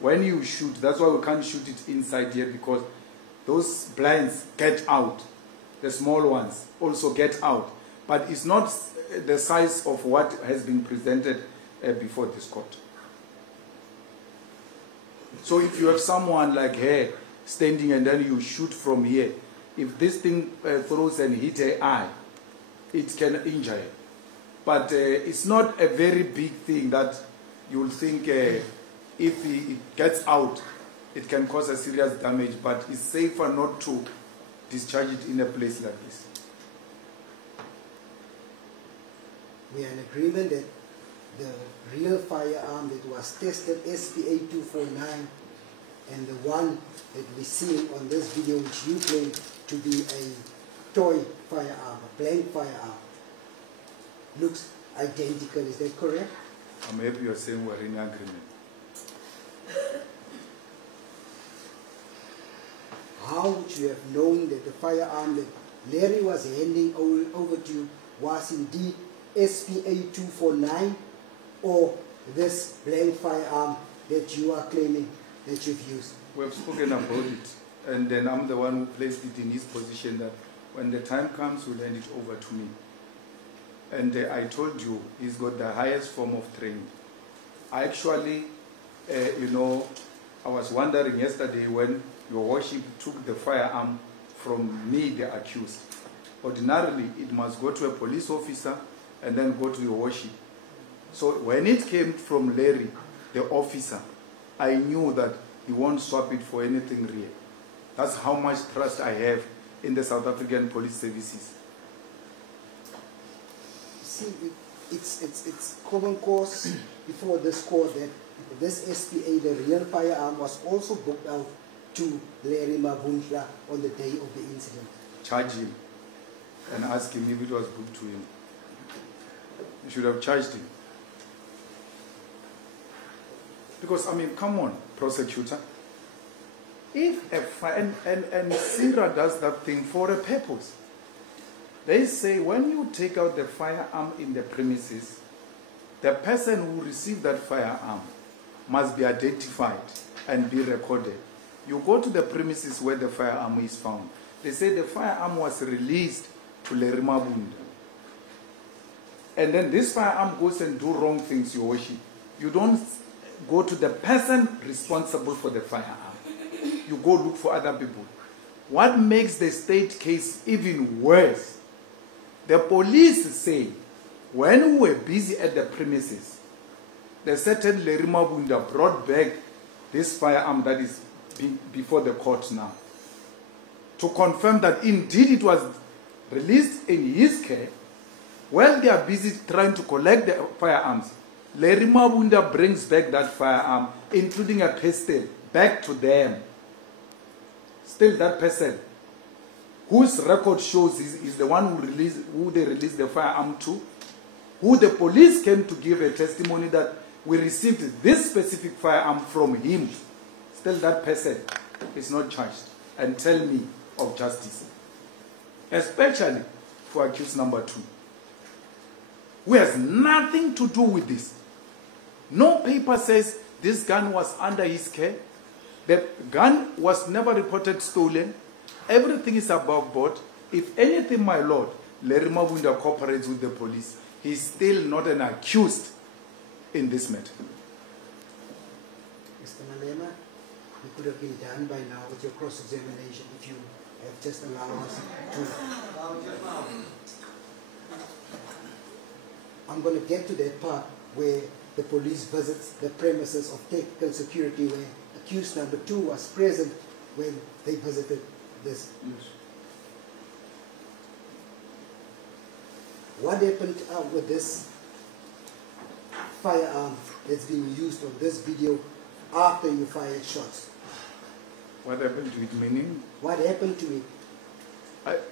when you shoot, that's why we can't shoot it inside here because those blinds get out. The small ones also get out. But it's not the size of what has been presented before this court. So if you have someone like her standing and then you shoot from here, if this thing throws and hits her eye, it can injure her. But it's not a very big thing that you'll think if it gets out, it can cause a serious damage, but it's safer not to discharge it in a place like this. We are in agreement that the real firearm that was tested, SPA 249, and the one that we see on this video, which you claim to be a toy firearm, a blank firearm, looks identical. Is that correct? I'm happy you're saying we're in agreement. How would you have known that the firearm that Larry was handing over to you was indeed SPA 249 or this blank firearm that you are claiming that you've used? We've spoken about it, and then I'm the one who placed it in his position that when the time comes, we'll hand it over to me. And I told you, he's got the highest form of training. I actually, I was wondering yesterday when Your Worship took the firearm from me, the accused. Ordinarily, it must go to a police officer and then go to Your Worship. So when it came from Larry, the officer, I knew that he won't swap it for anything real. That's how much trust I have in the South African police services. See, it's common cause before this court that this SPA, the real firearm, was also booked out to Larry Mabunhla on the day of the incident. Charge him and ask him if it was booked to him. You should have charged him. Because, I mean, come on, prosecutor. If and Sira does that thing for a purpose. They say when you take out the firearm in the premises, the person who received that firearm must be identified and be recorded. You go to the premises where the firearm is found. They say the firearm was released to Larry Mabunda. And then this firearm goes and do wrong things, Your Worship. You don't go to the person responsible for the firearm. you go look for other people. What makes the state case even worse, the police say, when we were busy at the premises, the certain Larry Mabunda brought back this firearm that is before the court now, to confirm that indeed it was released in his care. While they are busy trying to collect the firearms, Larry Mabunda brings back that firearm, including a pistol, back to them. Still that person, whose record shows is the one who they released the firearm to, who the police came to give a testimony that we received this specific firearm from him. Still that person is not charged. And tell me of justice. Especially for accused number 2, who has nothing to do with this. No paper says this gun was under his care. The gun was never reported stolen. Everything is above board. If anything, my lord, Larry Mabunda cooperates with the police. He's still not an accused in this matter. Mr. Malema, you could have been done by now with your cross-examination if you have just allowed us to. I'm going to get to that part where the police visits the premises of technical security, where accused number 2 was present when they visited this. Yes. What happened with this firearm that's being used on this video after you fired shots? What happened to it, meaning? What happened to it?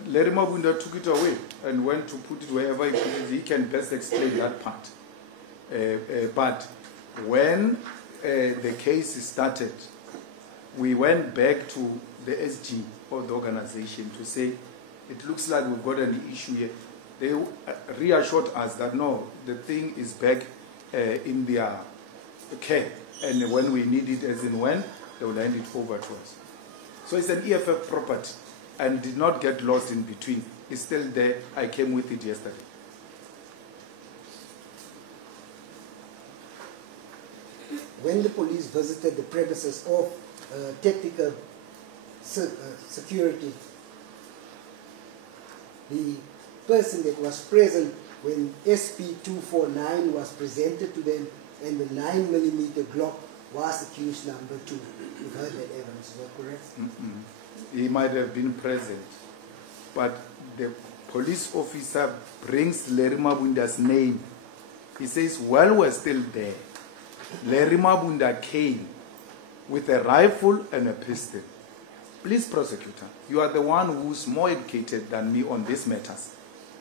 Larry Mabunda took it away and went to put it wherever he put it. He can best explain that part. But when the case started, we went back to the SG of the organization to say, it looks like we've got an issue here. They reassured us that no, the thing is back in their care. And when we need it, as in when, they will hand it over to us. So it's an EFF property and did not get lost in between. It's still there. I came with it yesterday. When the police visited the premises of technical security, the person that was present when SP-249 was presented to them and the 9mm Glock was accused number 2. You've heard that evidence, is that correct? He might have been present, but the police officer brings Larry Mabunda's name. He says, while we're still there, Larry Mabunda came with a rifle and a pistol. Please, prosecutor, you are the one who's more educated than me on these matters.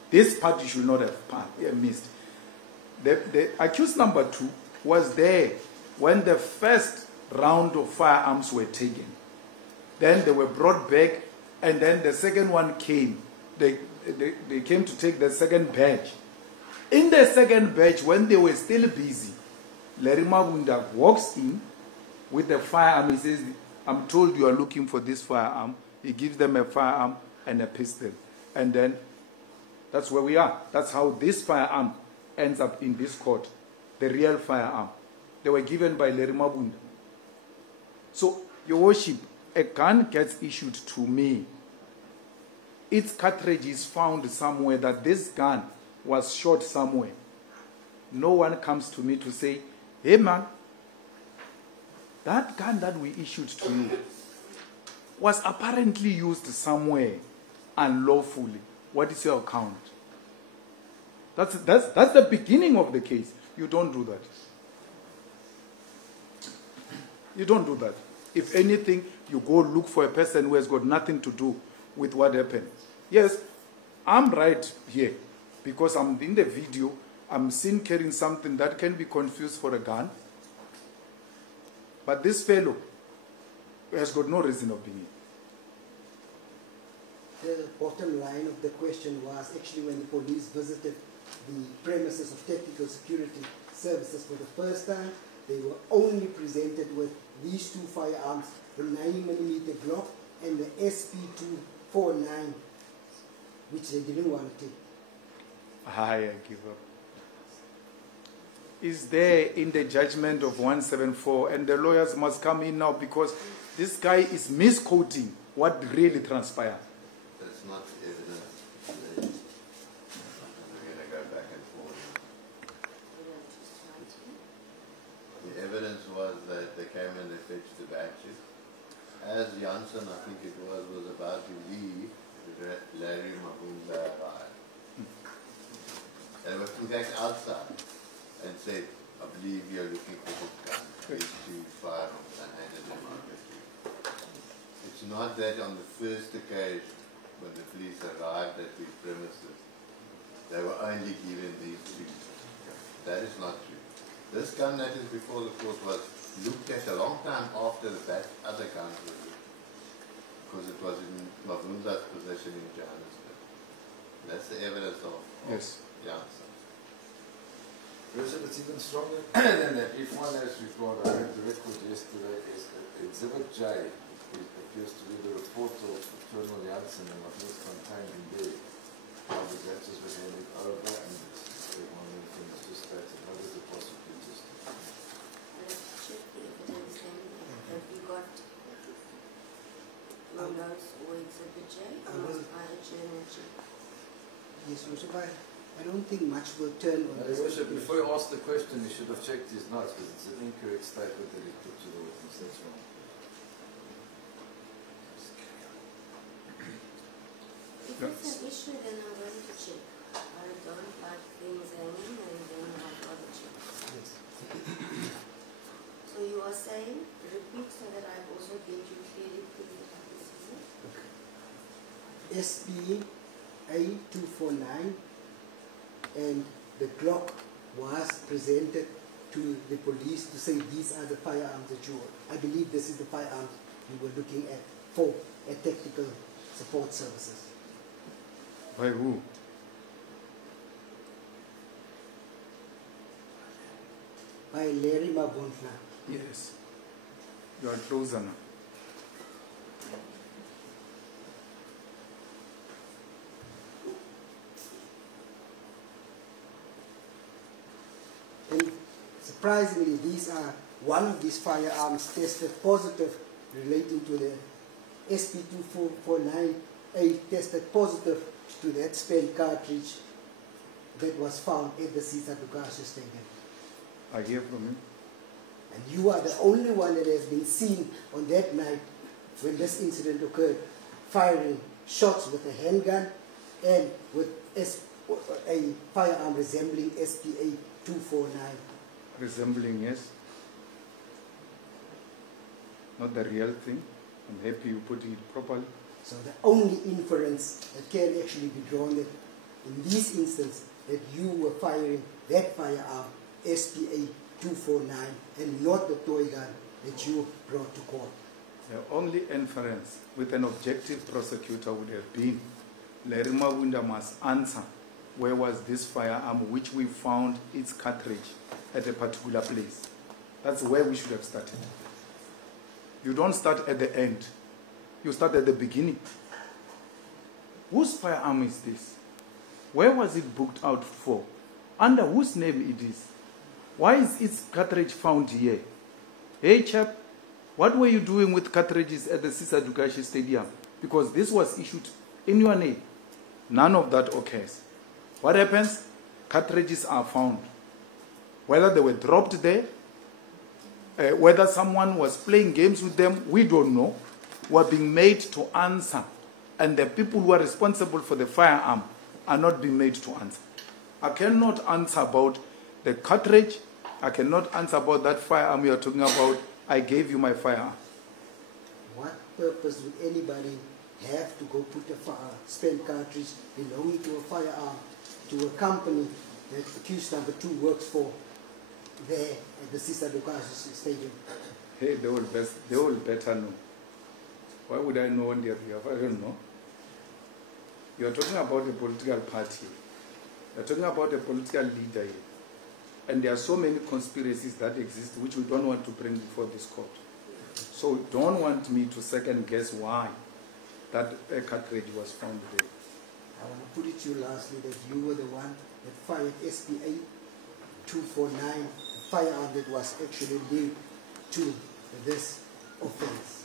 This part you should not have missed. The accused number 2 was there when the first round of firearms were taken. Then they were brought back, and then the second one came. They came to take the second batch. In the second batch, when they were still busy, Larry Mabunda walks in with the firearm. He says, I'm told you are looking for this firearm. He gives them a firearm and a pistol. And then that's where we are. That's how this firearm ends up in this court. The real firearm. They were given by Larry Mabunda. So, Your Worship, a gun gets issued to me. Its cartridge is found somewhere that this gun was shot somewhere. No one comes to me to say, hey man, that gun that we issued to you was apparently used somewhere unlawfully. What is your account? That's the beginning of the case. You don't do that. You don't do that. If anything, you go look for a person who has got nothing to do with what happened. Yes, I'm right here because I'm in the video. I'm seen carrying something that can be confused for a gun. But this fellow has got no reason of being here. The bottom line of the question was actually when the police visited the premises of technical security services for the first time, they were only presented with these 2 firearms, the 9mm Glock and the SP-249, which they didn't want to take. I give up. Is there in the judgment of 174, and the lawyers must come in now because this guy is misquoting what really transpired. That's not evidence. We're going to go back and forth. The evidence was that they came and they fetched the batches. As Janssen, I think it was about to leave, Larry Mabunda arrived. They were in fact outside and said, I believe you're looking for this gun. These two firearms and handed them over to you. It's not that on the first occasion when the police arrived at the premises, they were only given these two. That is not true. This gun that is before the court was looked at a long time after the other guns were looked, because it was in Mavunda's possession in Johannesburg. That's the evidence of Yes. Janssen. Person, it's even stronger than that. If one has report, I read the record yesterday, is Exhibit J. It appears to be the report of Colonel Janssen and what was contained in there. How the batches were handed over, and one of the things just stated, how does the prosecutors do? Let's check the evidence then. Have you got your notes or Exhibit J? Or must I adjourn and check? Yes, Worship, I don't think much will turn on this. Worship, before you ask the question, you should have checked his notes, because it's an incorrect statement that he put to the witness. That's wrong. If it's an issue, then I'm going to check. I don't like things hanging, and then I'd rather check. Yes. So you are saying, repeat so that I also get you clearly, please, this is it? SB A249, and the Glock was presented to the police to say these are the firearms that you were. I believe this is the firearms you were looking at for a tactical support services. By who? By Larry Mabunda. Yes. You are closer now. And surprisingly, one of these firearms tested positive relating to the SP2449A, tested positive to that spent cartridge that was found at the Caesar Dukashe Stadium. I hear from you. And you are the only one that has been seen on that night when this incident occurred, firing shots with a handgun and with a firearm resembling SPA 249. Resembling, yes. Not the real thing. I'm happy you put it properly. So the only inference that can actually be drawn that in this instance that you were firing that firearm SPA 249 and not the toy gun that you brought to court. The only inference with an objective prosecutor would have been Larry Mabunda must answer where was this firearm which we found its cartridge at a particular place. That's where we should have started. You don't start at the end. You start at the beginning. Whose firearm is this? Where was it booked out for? Under whose name it is? Why is its cartridge found here? Hey chap, what were you doing with cartridges at the Caesar Dukashe Stadium? Because this was issued in your name. None of that occurs. What happens? Cartridges are found. Whether they were dropped there, whether someone was playing games with them, we don't know. Were being made to answer. And the people who are responsible for the firearm are not being made to answer. I cannot answer about the cartridge. I cannot answer about that firearm you are talking about. I gave you my firearm. What purpose would anybody have to go put a spent cartridge belonging to a firearm to a company that accused number 2 works for there at the Caesar Dukashe Stadium? Hey, they will better know. Why would I know on their behalf? I don't know. You are talking about a political party. You are talking about a political leader here. And there are so many conspiracies that exist which we don't want to bring before this court. So don't want me to second guess why that cartridge was found there. I want to put it to you lastly that you were the one that fired SPA 249, a firearm that was actually linked to this offense.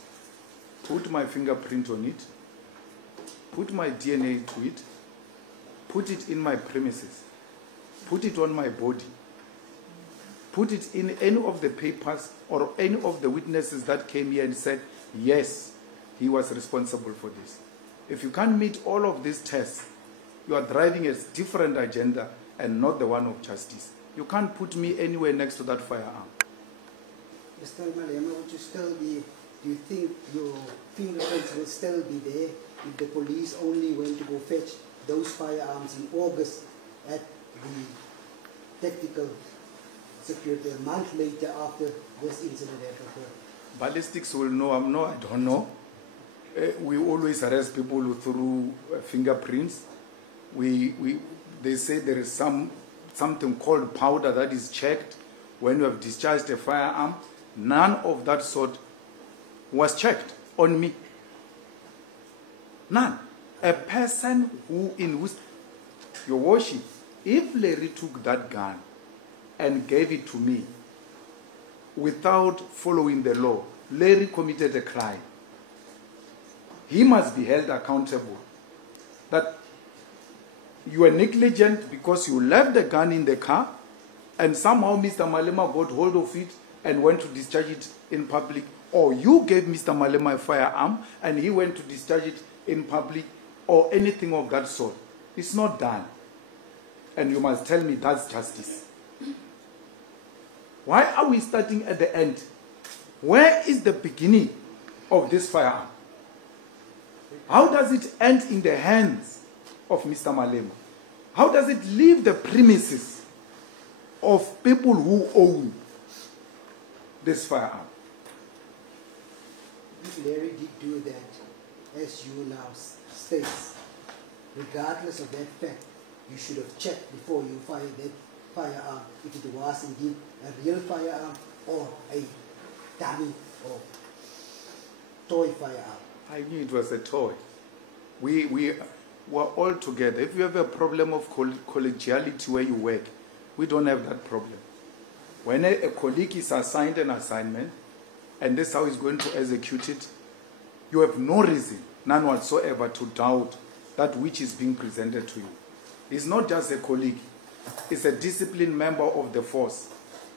put my fingerprint on it, put my DNA to it, put it in my premises, put it on my body, put it in any of the papers or any of the witnesses that came here and said, yes, he was responsible for this. If you can't meet all of these tests, you are driving a different agenda and not the one of justice. You can't put me anywhere next to that firearm. Mr. Malema, would you still be, do you think your fingerprints will still be there if the police only went to go fetch those firearms in August at the tactical security, a month later after this incident had occurred? Ballistics will know, I don't know. We always arrest people through fingerprints. They say there is something called powder that is checked when you have discharged a firearm. None of that sort was checked on me. None. A person your worship, if Larry took that gun and gave it to me without following the law, Larry committed a crime. He must be held accountable. That you were negligent because you left the gun in the car and somehow Mr. Malema got hold of it and went to discharge it in public, or you gave Mr. Malema a firearm and he went to discharge it in public, or anything of that sort. It's not done. And you must tell me that's justice. Why are we starting at the end? Where is the beginning of this firearm? How does it end in the hands of Mr. Malema? How does it leave the premises of people who own this firearm? If Larry did do that, as you now state, regardless of that fact, you should have checked before you fired that firearm if it was indeed a real firearm or a dummy or toy firearm. I knew it was a toy. We were all together. If you have a problem of collegiality where you work, we don't have that problem. When a colleague is assigned an assignment, and this is how he's going to execute it, you have no reason, none whatsoever, to doubt that which is being presented to you. It's not just a colleague. It's a disciplined member of the force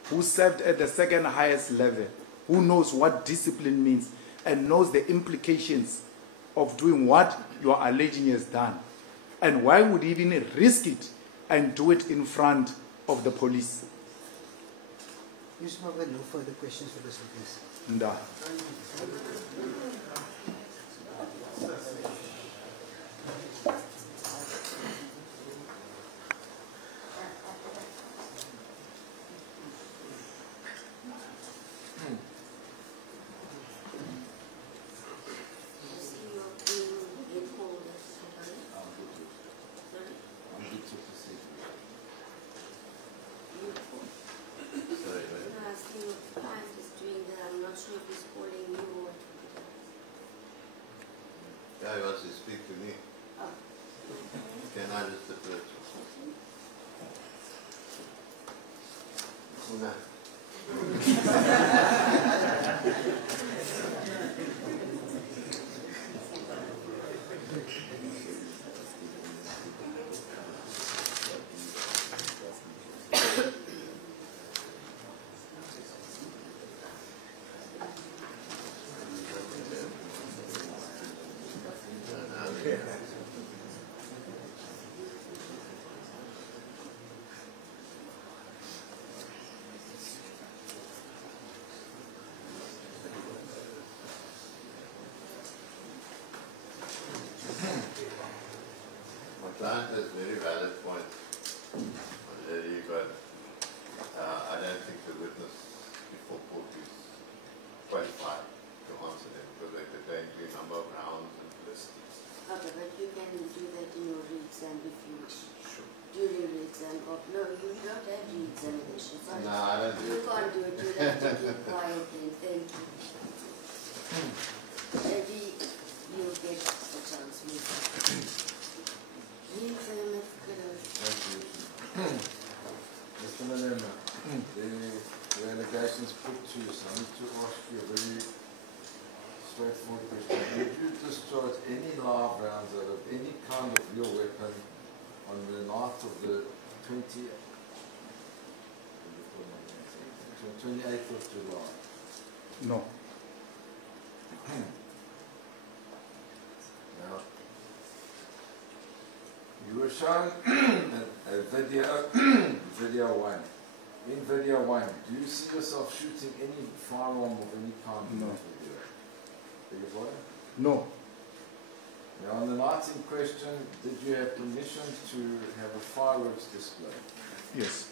who served at the second highest level, who knows what discipline means and knows the implications of doing what you are alleging he has done. And why would he even risk it and do it in front of the police? You have no further questions for this witness. Nda. Yeah, he wants to speak to me. Can I just approach? No. Client has very valid points. Already, but I don't think the witness before court is qualified to answer them because they pertain to a number of rounds and listings. Okay, but you can do that in your re-exam if you wish. Sure. During re-exam, or no, you don't have re-examination. Sorry. No, I don't do You it. can't do it. You have to keep quiet then. Thank you. Maybe you'll get a chance with Thank you. Mr. Malema, the allegations put to you, so I need to ask you a very straightforward question. Did you discharge any live rounds out of any kind of real weapon on the night of the 28th of July? No. Now, you were shown a video, video 1. In video 1, do you see yourself shooting any firearm of any kind in No. that video? Beg your pardon? No. Now, on the night in question, did you have permission to have a fireworks display? Yes.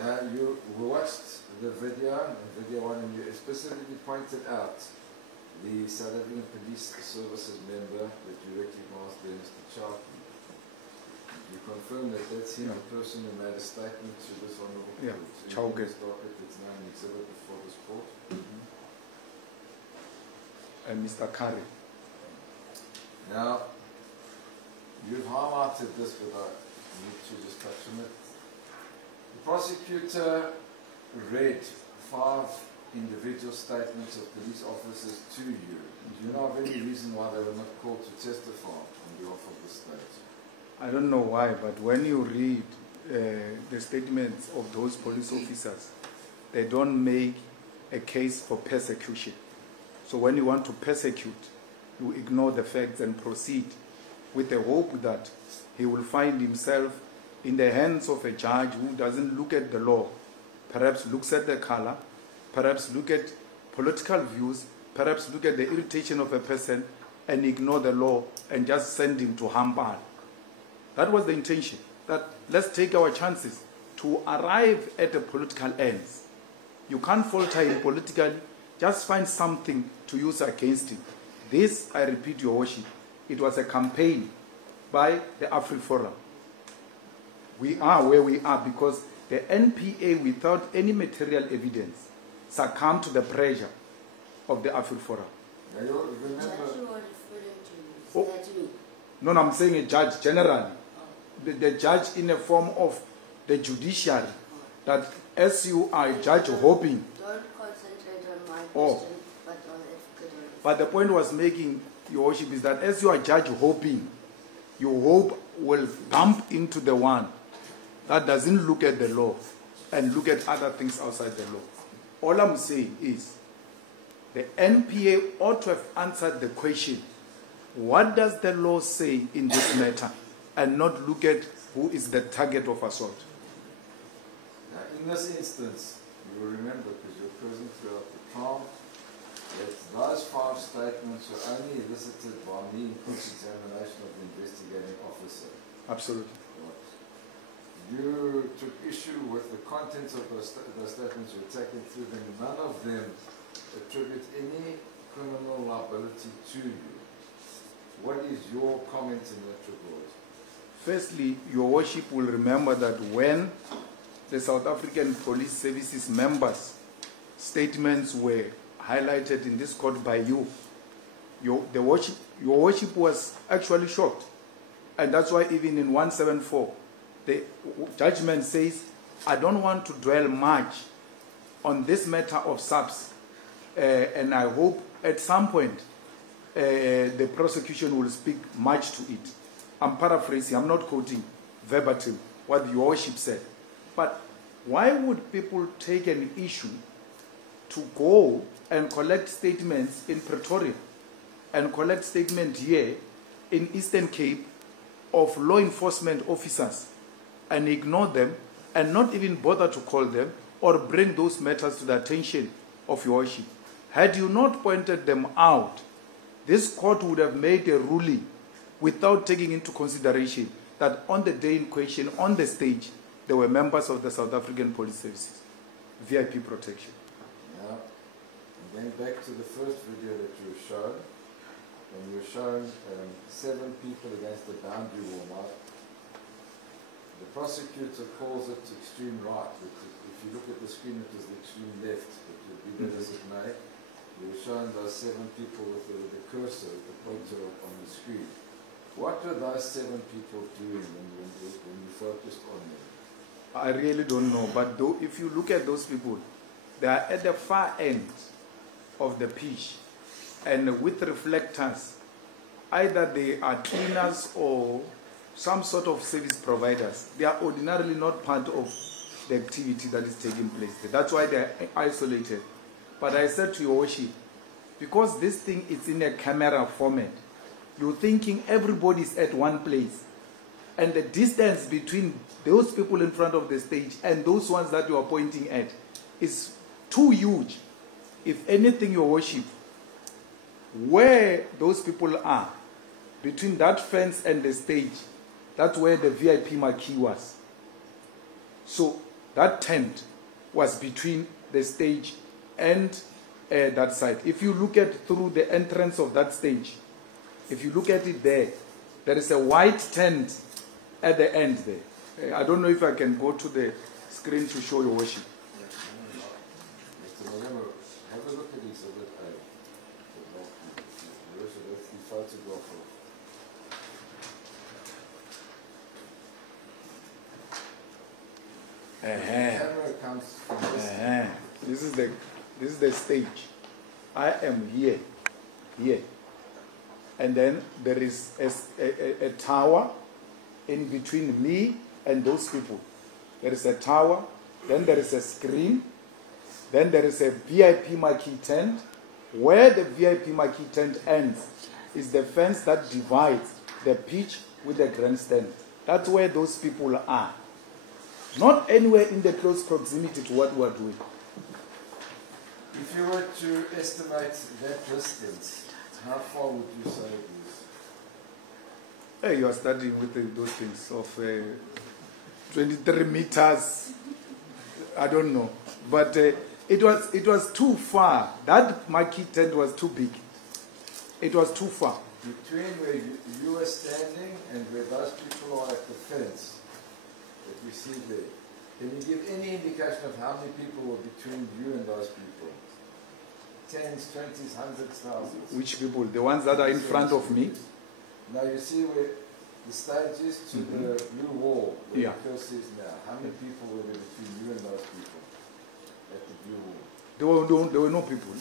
Now, you watched the video, video 1, and you specifically pointed out the South African Police Services member that you recognized there, Mr. Charlton. You confirm that that's him, the person who made a statement to this honorable Yeah, court. Chauke. It's now an exhibit before this court. And Mr. Curry. Now, you've highlighted this, but I need to just touch on it. The prosecutor read 5 individual statements of police officers to you. Do you know of any reason why they were not called to testify on behalf of the state? I don't know why, but when you read the statements of those police officers, they don't make a case for persecution. So when you want to persecute, you ignore the facts and proceed with the hope that he will find himself in the hands of a judge who doesn't look at the law, perhaps looks at the color, perhaps look at political views, perhaps look at the irritation of a person and ignore the law and just send him to Hampal. That was the intention, that let's take our chances to arrive at the political ends. You can't falter him politically, just find something to use against him. This, I repeat, Your Worship, it was a campaign by the Afri Forum. We are where we are because the NPA, without any material evidence, succumbed to the pressure of the Afri Forum. Now you remember, Judge you are referring to, is Oh. that me? No, I'm saying a judge generally. The judge in the form of the judiciary, that as you are a judge hoping. Don't concentrate on my Oh. question, but on evidence. But the point was making, Your Worship, is that as you are a judge hoping, your hope will bump into the one that doesn't look at the law and look at other things outside the law. All I'm saying is the NPA ought to have answered the question, what does the law say in this matter, and not look at who is the target of assault. now in this instance, you will remember, because you were present throughout the trial, that those 5 statements were only elicited by me in cross-examination of the investigating officer. Absolutely. You took issue with the contents of those statements, you were taken through them. None of them attribute any criminal liability to you. What is your comment in that regard? Firstly, Your Worship will remember that when the South African Police Services members' statements were highlighted in this court by you, Your Worship was actually shocked. And that's why even in 174, the judgment says, I don't want to dwell much on this matter of SAPS, and I hope at some point the prosecution will speak much to it. I'm paraphrasing, I'm not quoting verbatim what Your Worship said. But why would people take an issue to go and collect statements in Pretoria and collect statements here in Eastern Cape of law enforcement officers and ignore them and not even bother to call them or bring those matters to the attention of Your Worship? Had you not pointed them out, this court would have made a ruling without taking into consideration that on the day in question, on the stage, there were members of the South African Police Services, VIP protection. Now, going back to the first video that you showed, and you're shown 7 people against the boundary wall. Now, the prosecutor calls it extreme right. If you look at the screen, it is the extreme left. But be that as it may, you're shown those 7 people with the cursor, the pointer on the screen. What were those 7 people doing when you focused on them? I really don't know, but though, if you look at those people, they are at the far end of the pitch, and with reflectors, either they are cleaners or some sort of service providers. They are ordinarily not part of the activity that is taking place. That's why they are isolated. But I said to your worship, because this thing is in a camera format, you're thinking everybody is at one place, and the distance between those people in front of the stage and those ones that you are pointing at is too huge. If anything, your worship, where those people are, between that fence and the stage, that's where the VIP marquee was. So that tent was between the stage and that side. If you look at through the entrance of that stage, if you look at it there, there is a white tent at the end there. I don't know if I can go to the screen to show your worship. Mr. Malema, have a look at this a bit. That's the photograph of. The camera comes from this. This is the stage. I am here, and then there is a tower in between me and those people. There is a tower, then there is a screen, then there is a VIP marquee tent. Where the VIP marquee tent ends is the fence that divides the pitch with the grandstand. That's where those people are. Not anywhere in the close proximity to what we are doing. If you were to estimate that distance, how far would you say it is? Hey, you are studying with those things of 23 meters. I don't know, but it was too far. That marquee tent was too big. It was too far. Between where you were standing and where those people are at the fence that we see there, can you give any indication of how many people were between you and those people? Tens, 20s, hundreds, thousands. Which people? The ones that are in front of me? Now you see where the stage is to the blue wall, where the cursor is now. How many people were there between you and those people at the blue wall? There were no people.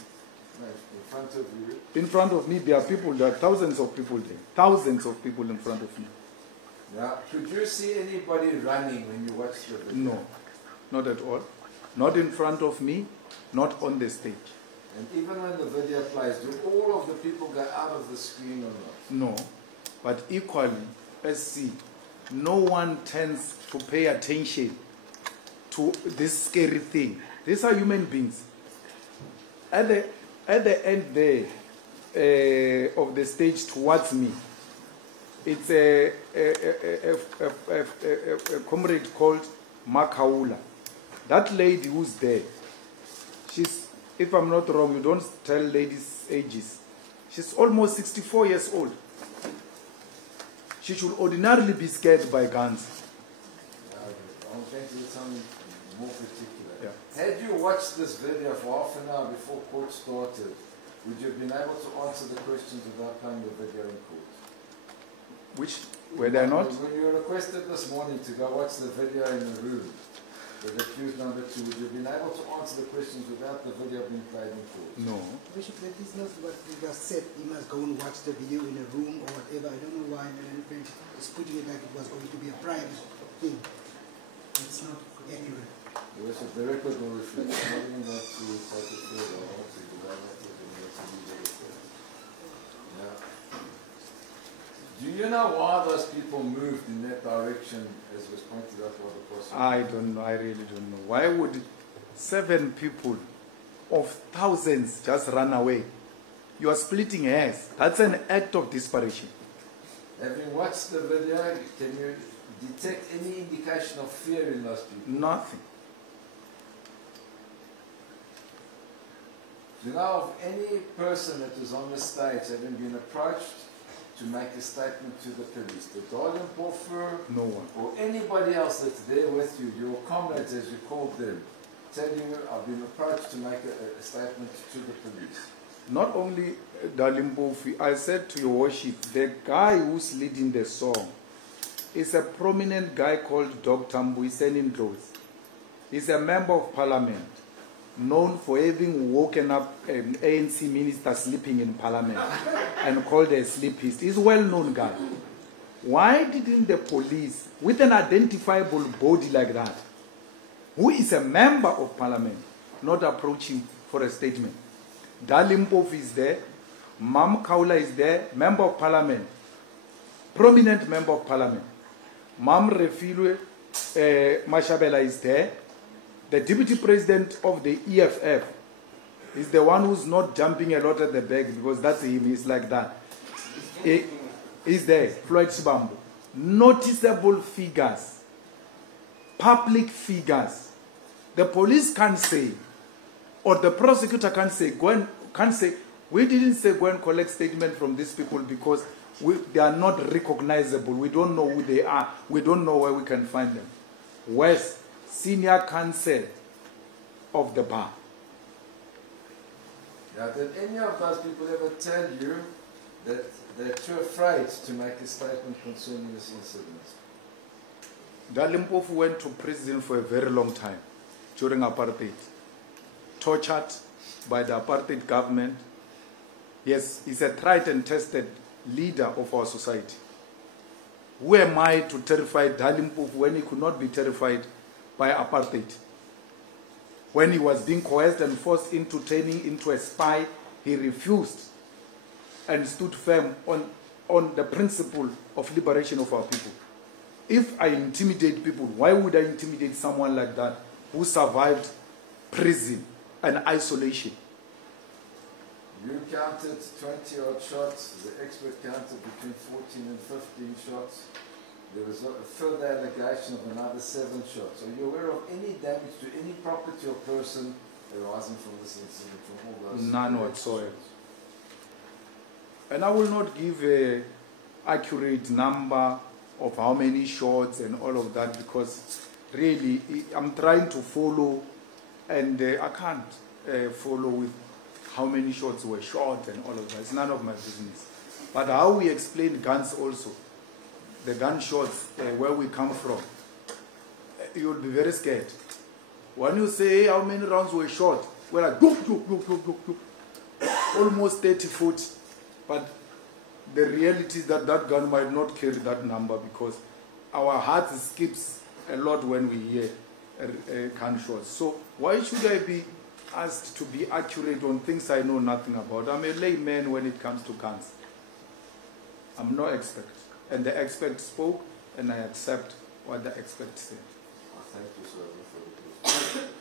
No, in front of you? In front of me, there are people. There are thousands of people there. Thousands of people in front of me. Now, could you see anybody running when you watched the video? No, not at all. Not in front of me, not on the stage. And even when the video plays, do all of the people go out of the screen or not? No, but equally, let's see, no one tends to pay attention to this scary thing. These are human beings. At the end there of the stage towards me, it's a comrade called Makaula. That lady who's there, she's, if I'm not wrong, you don't tell ladies' ages. She's almost 64 years old. She should ordinarily be scared by guns. I'm going to do something more particular. Yeah. Had you watched this video for half an hour before court started, would you have been able to answer the questions without playing the video in court? Which, were they not? When you requested this morning to go watch the video in the room, with accused number 2, would you have been able to answer the questions without the video being played in court? No. Bishop, that is not what we just said. He must go and watch the video in a room or whatever. I don't know why the French is putting it like it was going to be a private thing. It's not accurate. The record will reflect. I'm not even going to take it further. I want to go back to the university. Now, do you know why those people moved in that direction, as was pointed out by the prosecutor? I don't know. I really don't know. Why would 7 people of thousands just run away? You are splitting hairs. That's an act of desperation. Having watched the video, can you detect any indication of fear in those people? Nothing. Do you know of any person that was on the stage having been approached to make a statement to the police? The Darling Porfer, No one. or anybody else that's there with you, your comrades as you called them, tell you, I've been approached to make a statement to the police. Not only Dalimbofi, I said to your worship, the guy who's leading the song is a prominent guy called Dr. Mbuiseni Ndlozi. He's a member of parliament, known for having woken up an ANC minister sleeping in parliament and called a sleepist. He's a well-known guy. Why didn't the police, with an identifiable body like that, who is a member of parliament, not approach him for a statement? Dalimbofi is there, Mam Kaula is there, member of parliament, prominent member of parliament. Mam Refilwe Mashabela is there. The deputy president of the EFF is the one who's not jumping a lot at the back because that's him, he's like that. He's there, Floyd Shibambo. Noticeable figures, public figures. The police can't say, or the prosecutor can't say, we didn't say go and collect statement from these people because they are not recognizable. We don't know who they are. We don't know where we can find them. West, senior counsel of the bar. Now, did any of those people ever tell you that they're too afraid to make a statement concerning this incident? Dalimpofu went to prison for a very long time during apartheid. Tortured by the apartheid government. Yes, he's a tried and tested leader of our society. Who am I to terrify Dalimpofu when he could not be terrified by apartheid? When he was being coerced and forced into turning into a spy, he refused and stood firm on the principle of liberation of our people. If I intimidate people, why would I intimidate someone like that who survived prison and isolation? You counted 20 odd shots, the expert counted between 14 and 15 shots. There was a further allegation of another 7 shots. Are you aware of any damage to any property or person arising from this incident, from all those? None whatsoever. And I will not give an accurate number of how many shots and all of that because really I'm trying to follow and I can't follow with how many shots were shot and all of that. It's none of my business. But how we explain guns also, the gunshots, where we come from, you'll be very scared. When you say hey, how many rounds were shot, we're like, doop, doop, doop, doop, doop, doop. Almost 30 foot. But the reality is that that gun might not carry that number because our heart skips a lot when we hear gunshots. So why should I be asked to be accurate on things I know nothing about? I'm a layman when it comes to guns. I'm no expert. And the expert spoke, and I accept what the expert said. Thank you, sir, for the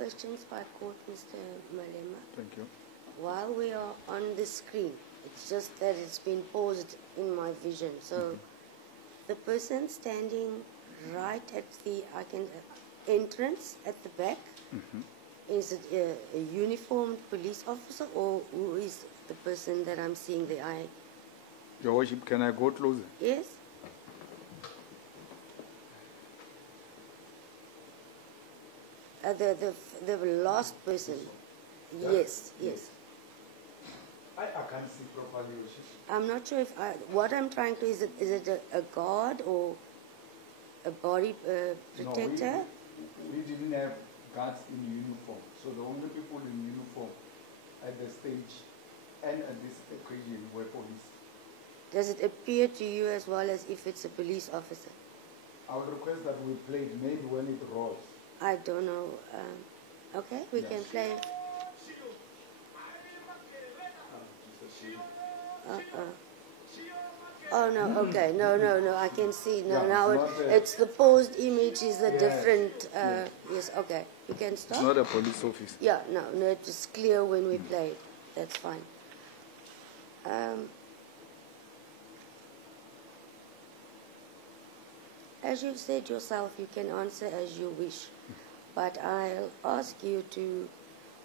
Questions by court, Mr. Malema. Thank you. While we are on the screen, it's just that it's been paused in my vision. So the person standing right at the entrance at the back, is it a uniformed police officer or who is the person that I'm seeing the eye? Your Worship, can I go closer? Yes? The last person. Yes, yes. I can't see properly, Your Worship. I'm not sure if what I'm trying to is it a guard or a body protector? No, we didn't have guards in uniform. So the only people in uniform at the stage and at this occasion were police. Does it appear to you as well as if it's a police officer? I would request that we play it maybe when it rolls. I don't know. Okay, we can play. Oh no, okay, no, I can see now. Yeah, Now it's not a- it's the paused image is a Yes, different. Yes, okay, you can It's stop. not a police office. Yeah, no, it was clear when we played. That's fine. As you've said yourself, you can answer as you wish, but I'll ask you to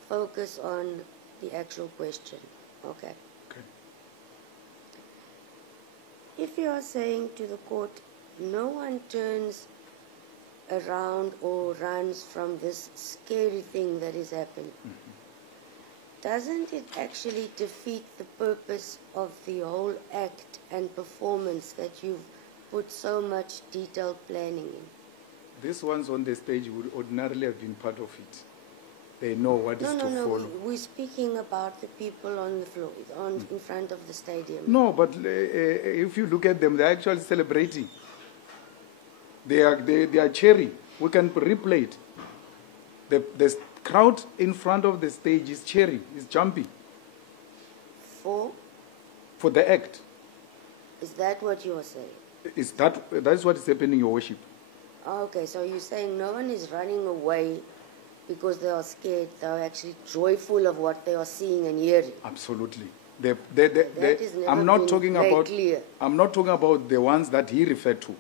focus on the actual question. Okay. Okay. If you are saying to the court, no one turns around or runs from this scary thing that is happening, doesn't it actually defeat the purpose of the whole act and performance that you've put so much detailed planning in? These ones on the stage would ordinarily have been part of it. They know what is to follow. We're speaking about the people on the floor, in front of the stadium. No, but if you look at them, they're actually celebrating. They are cheering. We can replay it. The crowd in front of the stage is cheering, is jumping For the act. is that what you are saying? That's what is happening, Your Worship. Okay, so you're saying no one is running away because they are scared. They are actually joyful of what they are seeing and hearing. Absolutely. That is never I'm not been talking very about. clear. I'm not talking about the ones that he referred to.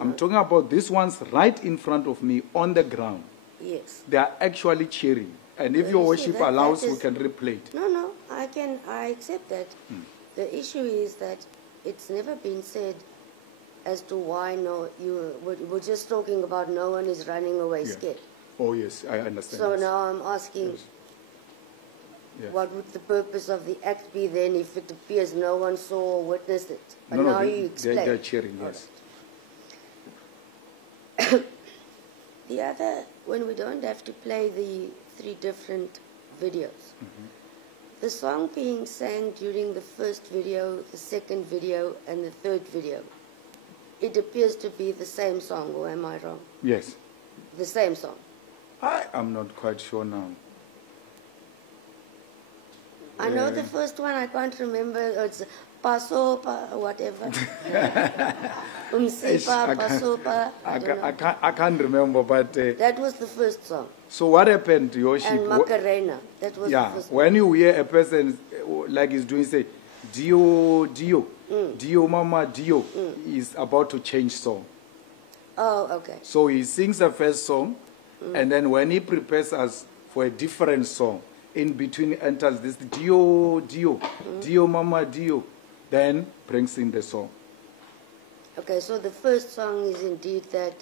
I'm talking about these ones right in front of me on the ground. Yes. They are actually cheering. And if Well, Your you see, Worship that allows, we is- can replay it. No, I accept that. The issue is that it's never been said as to why we're just talking about no one is running away Yeah. scared. Oh, yes, I understand. So yes. now I'm asking, Yes. Yes. what would the purpose of the act be then if it appears no one saw or witnessed it? But No, now you they, explain. they're cheering, yes. The other, when we don't have to play the 3 different videos, the song being sang during the first video, the second video, and the third video, it appears to be the same song, or am I wrong? Yes. The same song. I am not quite sure now. I know the first one, I can't remember, it's Paso, whatever. Umsipa, Pasopa, I don't know. I can't remember, but... That was the first song. so what happened, Your Worship? And Macarena, that was the first one. when you hear a person like he's doing, say, Dio, Dio, Dio, Mama, Dio, is about to change song. Oh, okay. So he sings the first song, and then when he prepares us for a different song, in between enters this Dio, Dio, Dio, Mama, Dio, then brings in the song. Okay, so the first song is indeed that.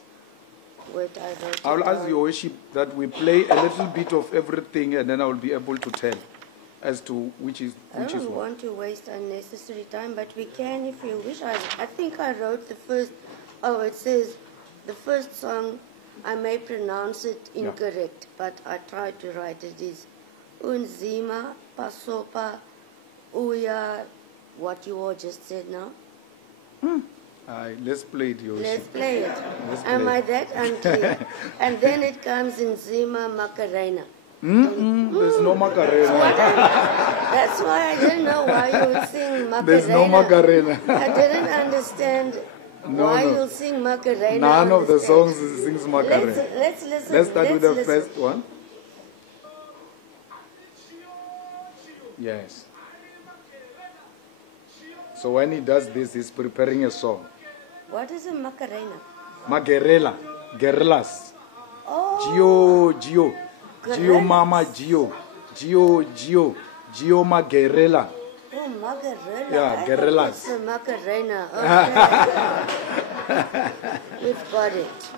Wait, I wrote it I will ask down. Your Worship that we play a little bit of everything, and then I will be able to tell as to which is I what. don't want to waste unnecessary time, but we can if you wish. I think I wrote the first. Oh, it says the first song. I may pronounce it incorrect, but I tried to write it. Is Unzima Pasopa Uya. What you all just said now. Let's play it, Your Let's Worship. play it. Let's Am play I it. that unclear? And then it comes in Zima Macarena. There's no Macarena. That's why I didn't know why you would sing Macarena. There's no Macarena. I didn't understand why you'll sing Macarena. None on of the stage. songs sings Macarena. Let's listen. Let's start with the listen. first one. Yes. So when he does this, he's preparing a song. What is a Macarena? Magerela, guerrillas. Oh, Gio, Gio, Gio Mama Gio, Gio, Gio, Gio Magerela. oh, Macarena. Yeah, I thought guerrillas. it's a Macarena. Okay. We've got it.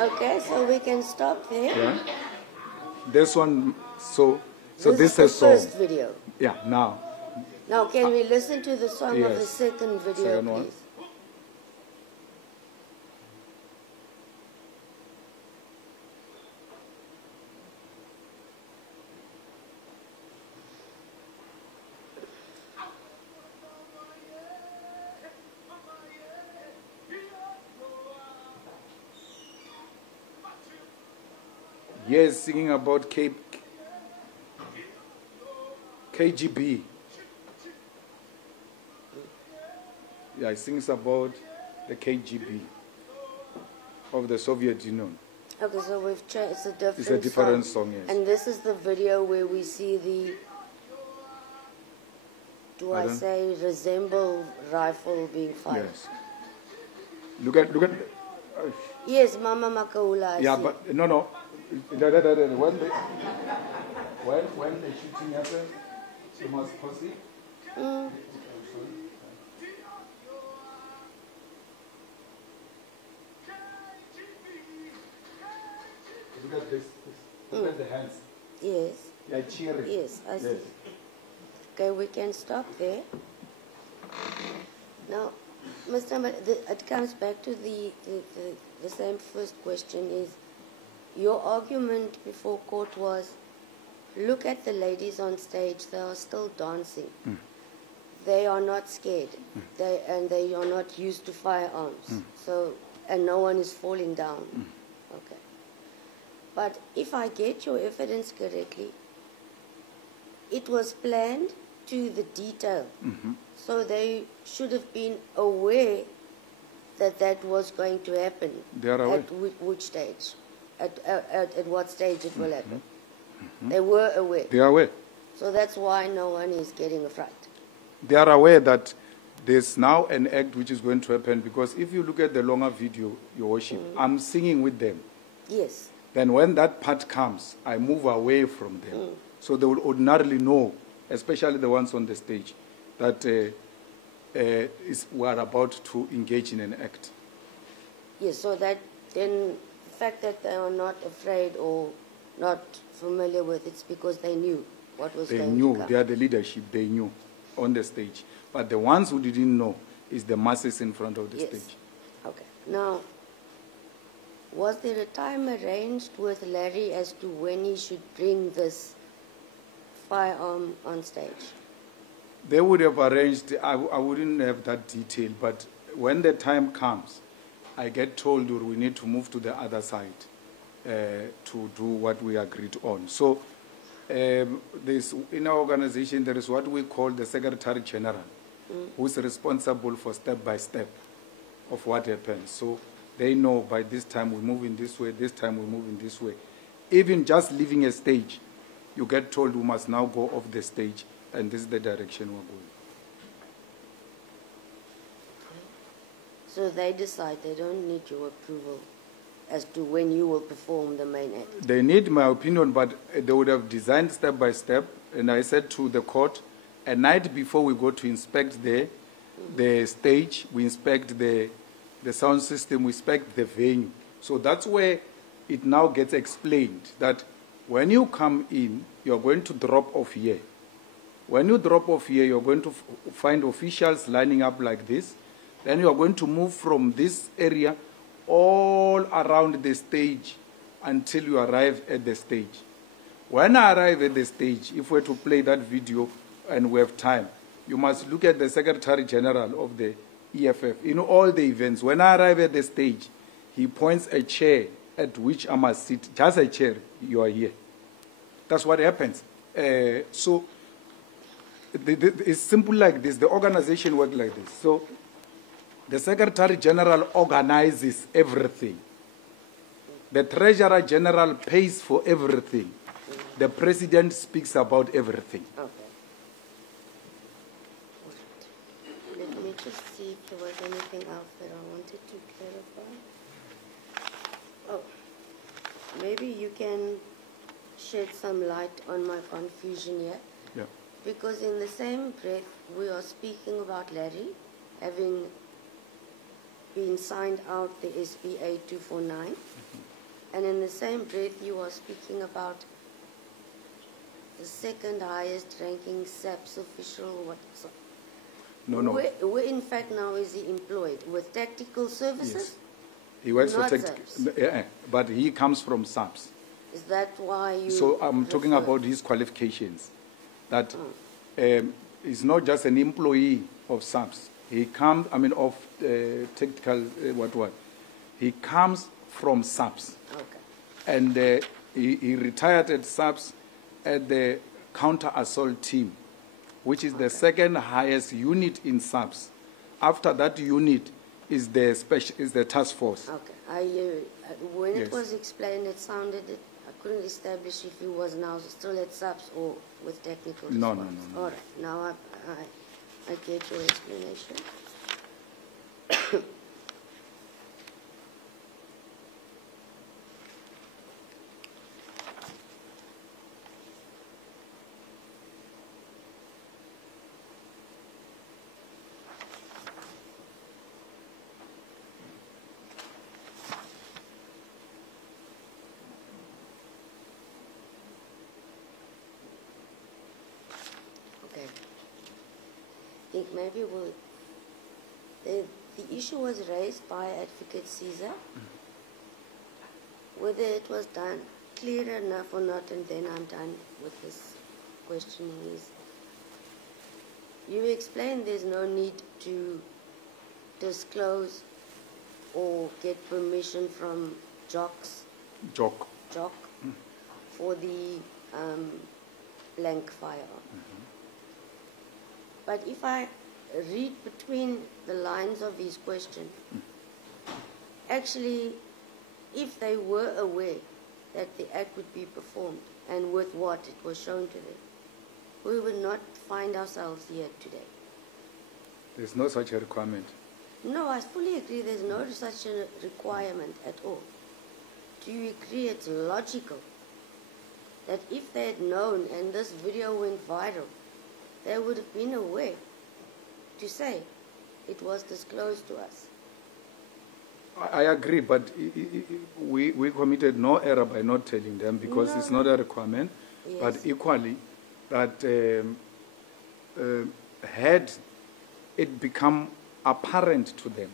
Okay, so we can stop there. Yeah. This one, so is this is the a song. first video. Yeah, now. Now, can we listen to the song of the Yes. second video, Second one. please? Yes, singing about KGB. Yeah, it sings about the KGB of the Soviet Union. Okay, so we've changed. It's a different song, yes. And this is the video where we see the, resemble rifle being fired. Yes. Look at. Yes, Mama Makaula. Yeah, but no. When the shooting happens, you must pause it. Look at this. Look at the hands. Yes. They are cheering. Yes, I see. Okay, we can stop there. Now, Mr. It comes back to the same first question is, your argument before court was, look at the ladies on stage, they are still dancing. They are not scared. They are not used to firearms. So, and no one is falling down. Okay. But if I get your evidence correctly, it was planned to the detail. So they should have been aware that that was going to happen. They are aware. At which stage? At what stage it will happen? They were aware. They are aware. So that's why no one is getting a fright. They are aware that there's now an act which is going to happen, because if you look at the longer video, Your Worship, I'm singing with them. Yes. Then when that part comes, I move away from them. So they will ordinarily know, especially the ones on the stage, that we are about to engage in an act. Yes, so that then the fact that they are not afraid or not familiar with it's because they knew what was going to come. They knew, they are the leadership, they knew on the stage. But the ones who didn't know is the masses in front of the stage. Okay. Now, was there a time arranged with Larry as to when he should bring this firearm on stage? They would have arranged, I wouldn't have that detail, but when the time comes, I get told we need to move to the other side to do what we agreed on. So in our organization, there is what we call the Secretary General, who is responsible for step-by-step of what happens. So they know by this time we move in this way, this time we move in this way. Even just leaving a stage, you get told we must now go off the stage, and this is the direction we're going. So they decide, they don't need your approval as to when you will perform the main act? They need my opinion, but they would have designed step by step. And I said to the court, a night before we go to inspect the stage, we inspect the sound system, we inspect the venue. So that's where it now gets explained that when you come in, you're going to drop off here. When you drop off here, you're going to find officials lining up like this. Then you're going to move from this area all around the stage until you arrive at the stage. When I arrive at the stage, if we're to play that video and we have time, you must look at the Secretary General of the EFF. In all the events, when I arrive at the stage, he points a chair at which I must sit. Just a chair, you are here. That's what happens. So it's simple like this. The organization works like this. So the Secretary General organizes everything. The Treasurer General pays for everything. The President speaks about everything. Okay. Let me just see if there was anything else that I wanted to clarify. Oh, maybe you can shed some light on my confusion here. Yeah. Because in the same breath, we are speaking about Larry having been signed out the SBA 249. And in the same breath, you are speaking about the second highest ranking SAPS official. What? So No. Where in fact now is he employed? With tactical services? Yes. He works Not for tactical, but he comes from SAPS. Is that why you... So I'm talking about his qualifications. That he's not just an employee of SAPS. He comes, of tactical, He comes from SAPS. Okay. And he retired at SAPS at the counter-assault team, which is the second highest unit in SAPS after that unit is the task force. Okay. When Yes. it was explained, it sounded that I couldn't establish if he was now still at subs or with technical No, response. no, no, no. All right. Now I get your explanation. Okay. I think maybe the issue was raised by Advocate Caesar. Whether it was done clear enough or not, and then I'm done with this questioning, is you explained there's no need to disclose or get permission from jock for the blank firearm. But if I read between the lines of his question, actually, if they were aware that the act would be performed and with what it was shown to them, we would not find ourselves here today. There's no such a requirement. No, I fully agree there's no such a requirement at all. Do you agree it's logical that if they had known and this video went viral, there would have been a way to say it was disclosed to us? I agree, but we committed no error by not telling them because it's not a requirement. Yes. But equally, that had it become apparent to them,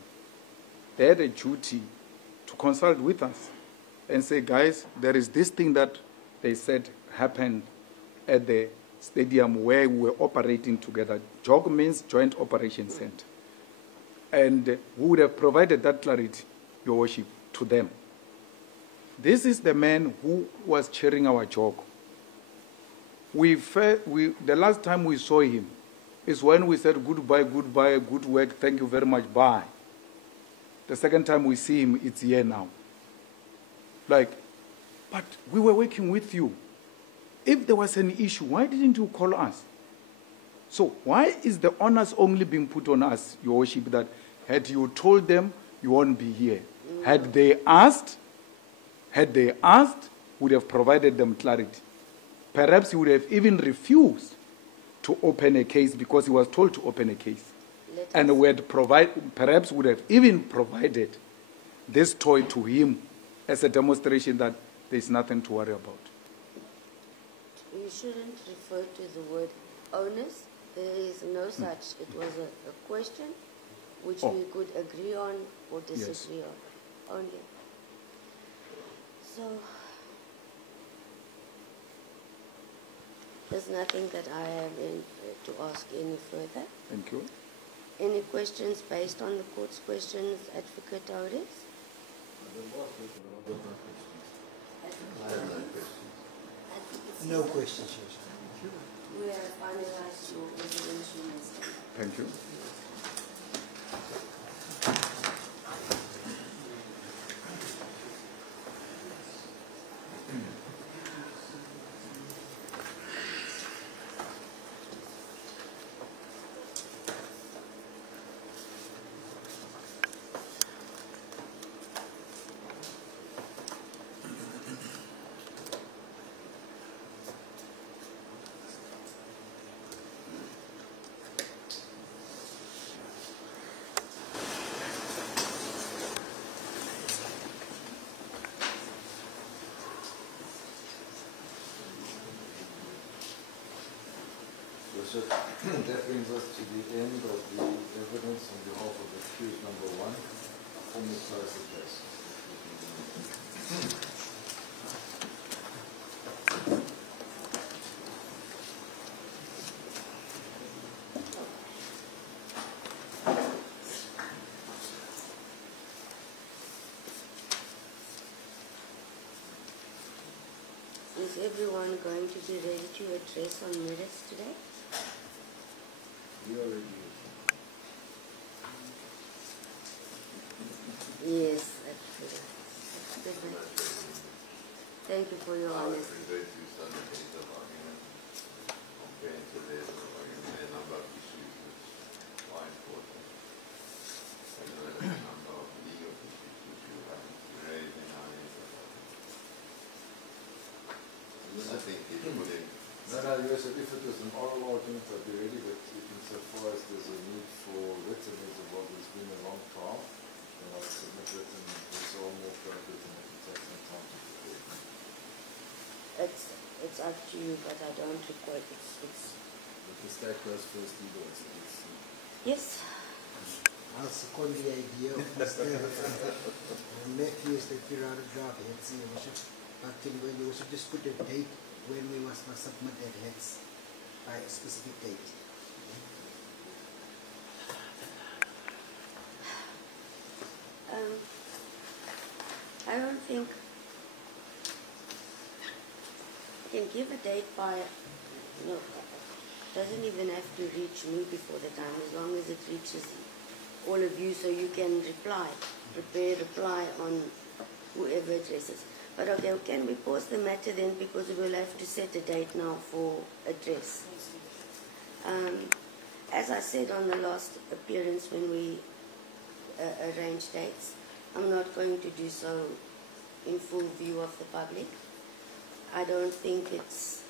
they had a duty to consult with us and say, guys, there is this thing that they said happened at the stadium where we were operating together. JOG means Joint Operations Center. And we would have provided that clarity, Your Worship, to them. This is the man who was chairing our JOG. The last time we saw him is when we said goodbye, goodbye, good work, thank you very much, bye. The second time we see him, it's here now. Like, but we were working with you. If there was an issue, why didn't you call us? So why is the onus only being put on us, Your Worship, that had you told them, you won't be here? Had they asked, we would have provided them clarity. Perhaps he would have even refused to open a case because he was told to open a case. And we had perhaps would have even provided this toy to him as a demonstration that there's nothing to worry about. You shouldn't refer to the word onus. There is no such. It was a question which we could agree on or disagree on only. So there's nothing that I have to ask any further. Thank you. Any questions based on the court's questions, Advocate Auris? No questions, Your Honor. We have finalized your resolution. Thank you. So that brings us to the end of the evidence on behalf of accused number 1, Umnumzana Is everyone going to be ready to address on merits today? We already Yes, absolutely. Thank you for your I would honesty. prefer to stand against the argument compared to the argument, a number of issues which are important. As well as a number of legal issues which you have raised in our I think it would No, yes, if it was an oral argument, I'd be ready, but insofar as there's a need for written as well, it's been a long trial, and I'll submit written, it's all more appropriate and it takes some time to prepare. It's up to you, but I don't require it. But the state goes first, you go. Yes. I'll second the idea of Mr. Matthews that you rather draft heads. Actually, when you should just put a date when we must submit that heads by a specific date. I don't think you can give a date by, doesn't even have to reach me before the time, as long as it reaches all of you so you can reply on whoever addresses. But okay, can we pause the matter then, because we'll have to set a date now for address. As I said on the last appearance when we arranged dates, I'm not going to do so in full view of the public. I don't think it's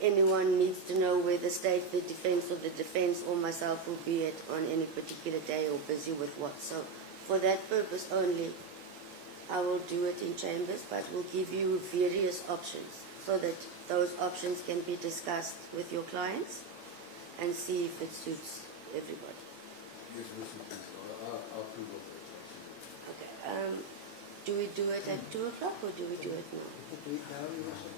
anyone needs to know whether state, the defense, or the defense, or myself will be on any particular day or busy with what. So for that purpose only, I will do it in chambers, but we'll give you various options so that those options can be discussed with your clients and see if it suits everybody. Yes, I'll approve of that. Okay. Do we do it at 2 o'clock or do we do it now? We can do it now,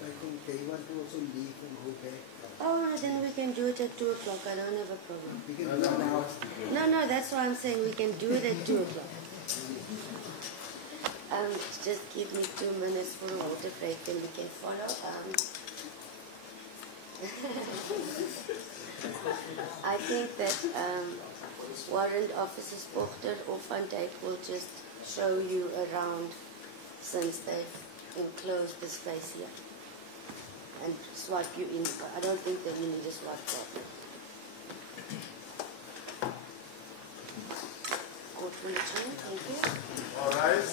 I think they want to also leave and go back. Oh, then we can do it at 2 o'clock. I don't have a problem. We can do it now. No, that's why I'm saying we can do it at 2 o'clock. Just give me 2 minutes for a water break and we can follow. I think that Warrant Officers Pochter or Van Dijk will just show you around since they've enclosed the space here and swipe you in. I don't think that you need a swipe card. Thank you. all right.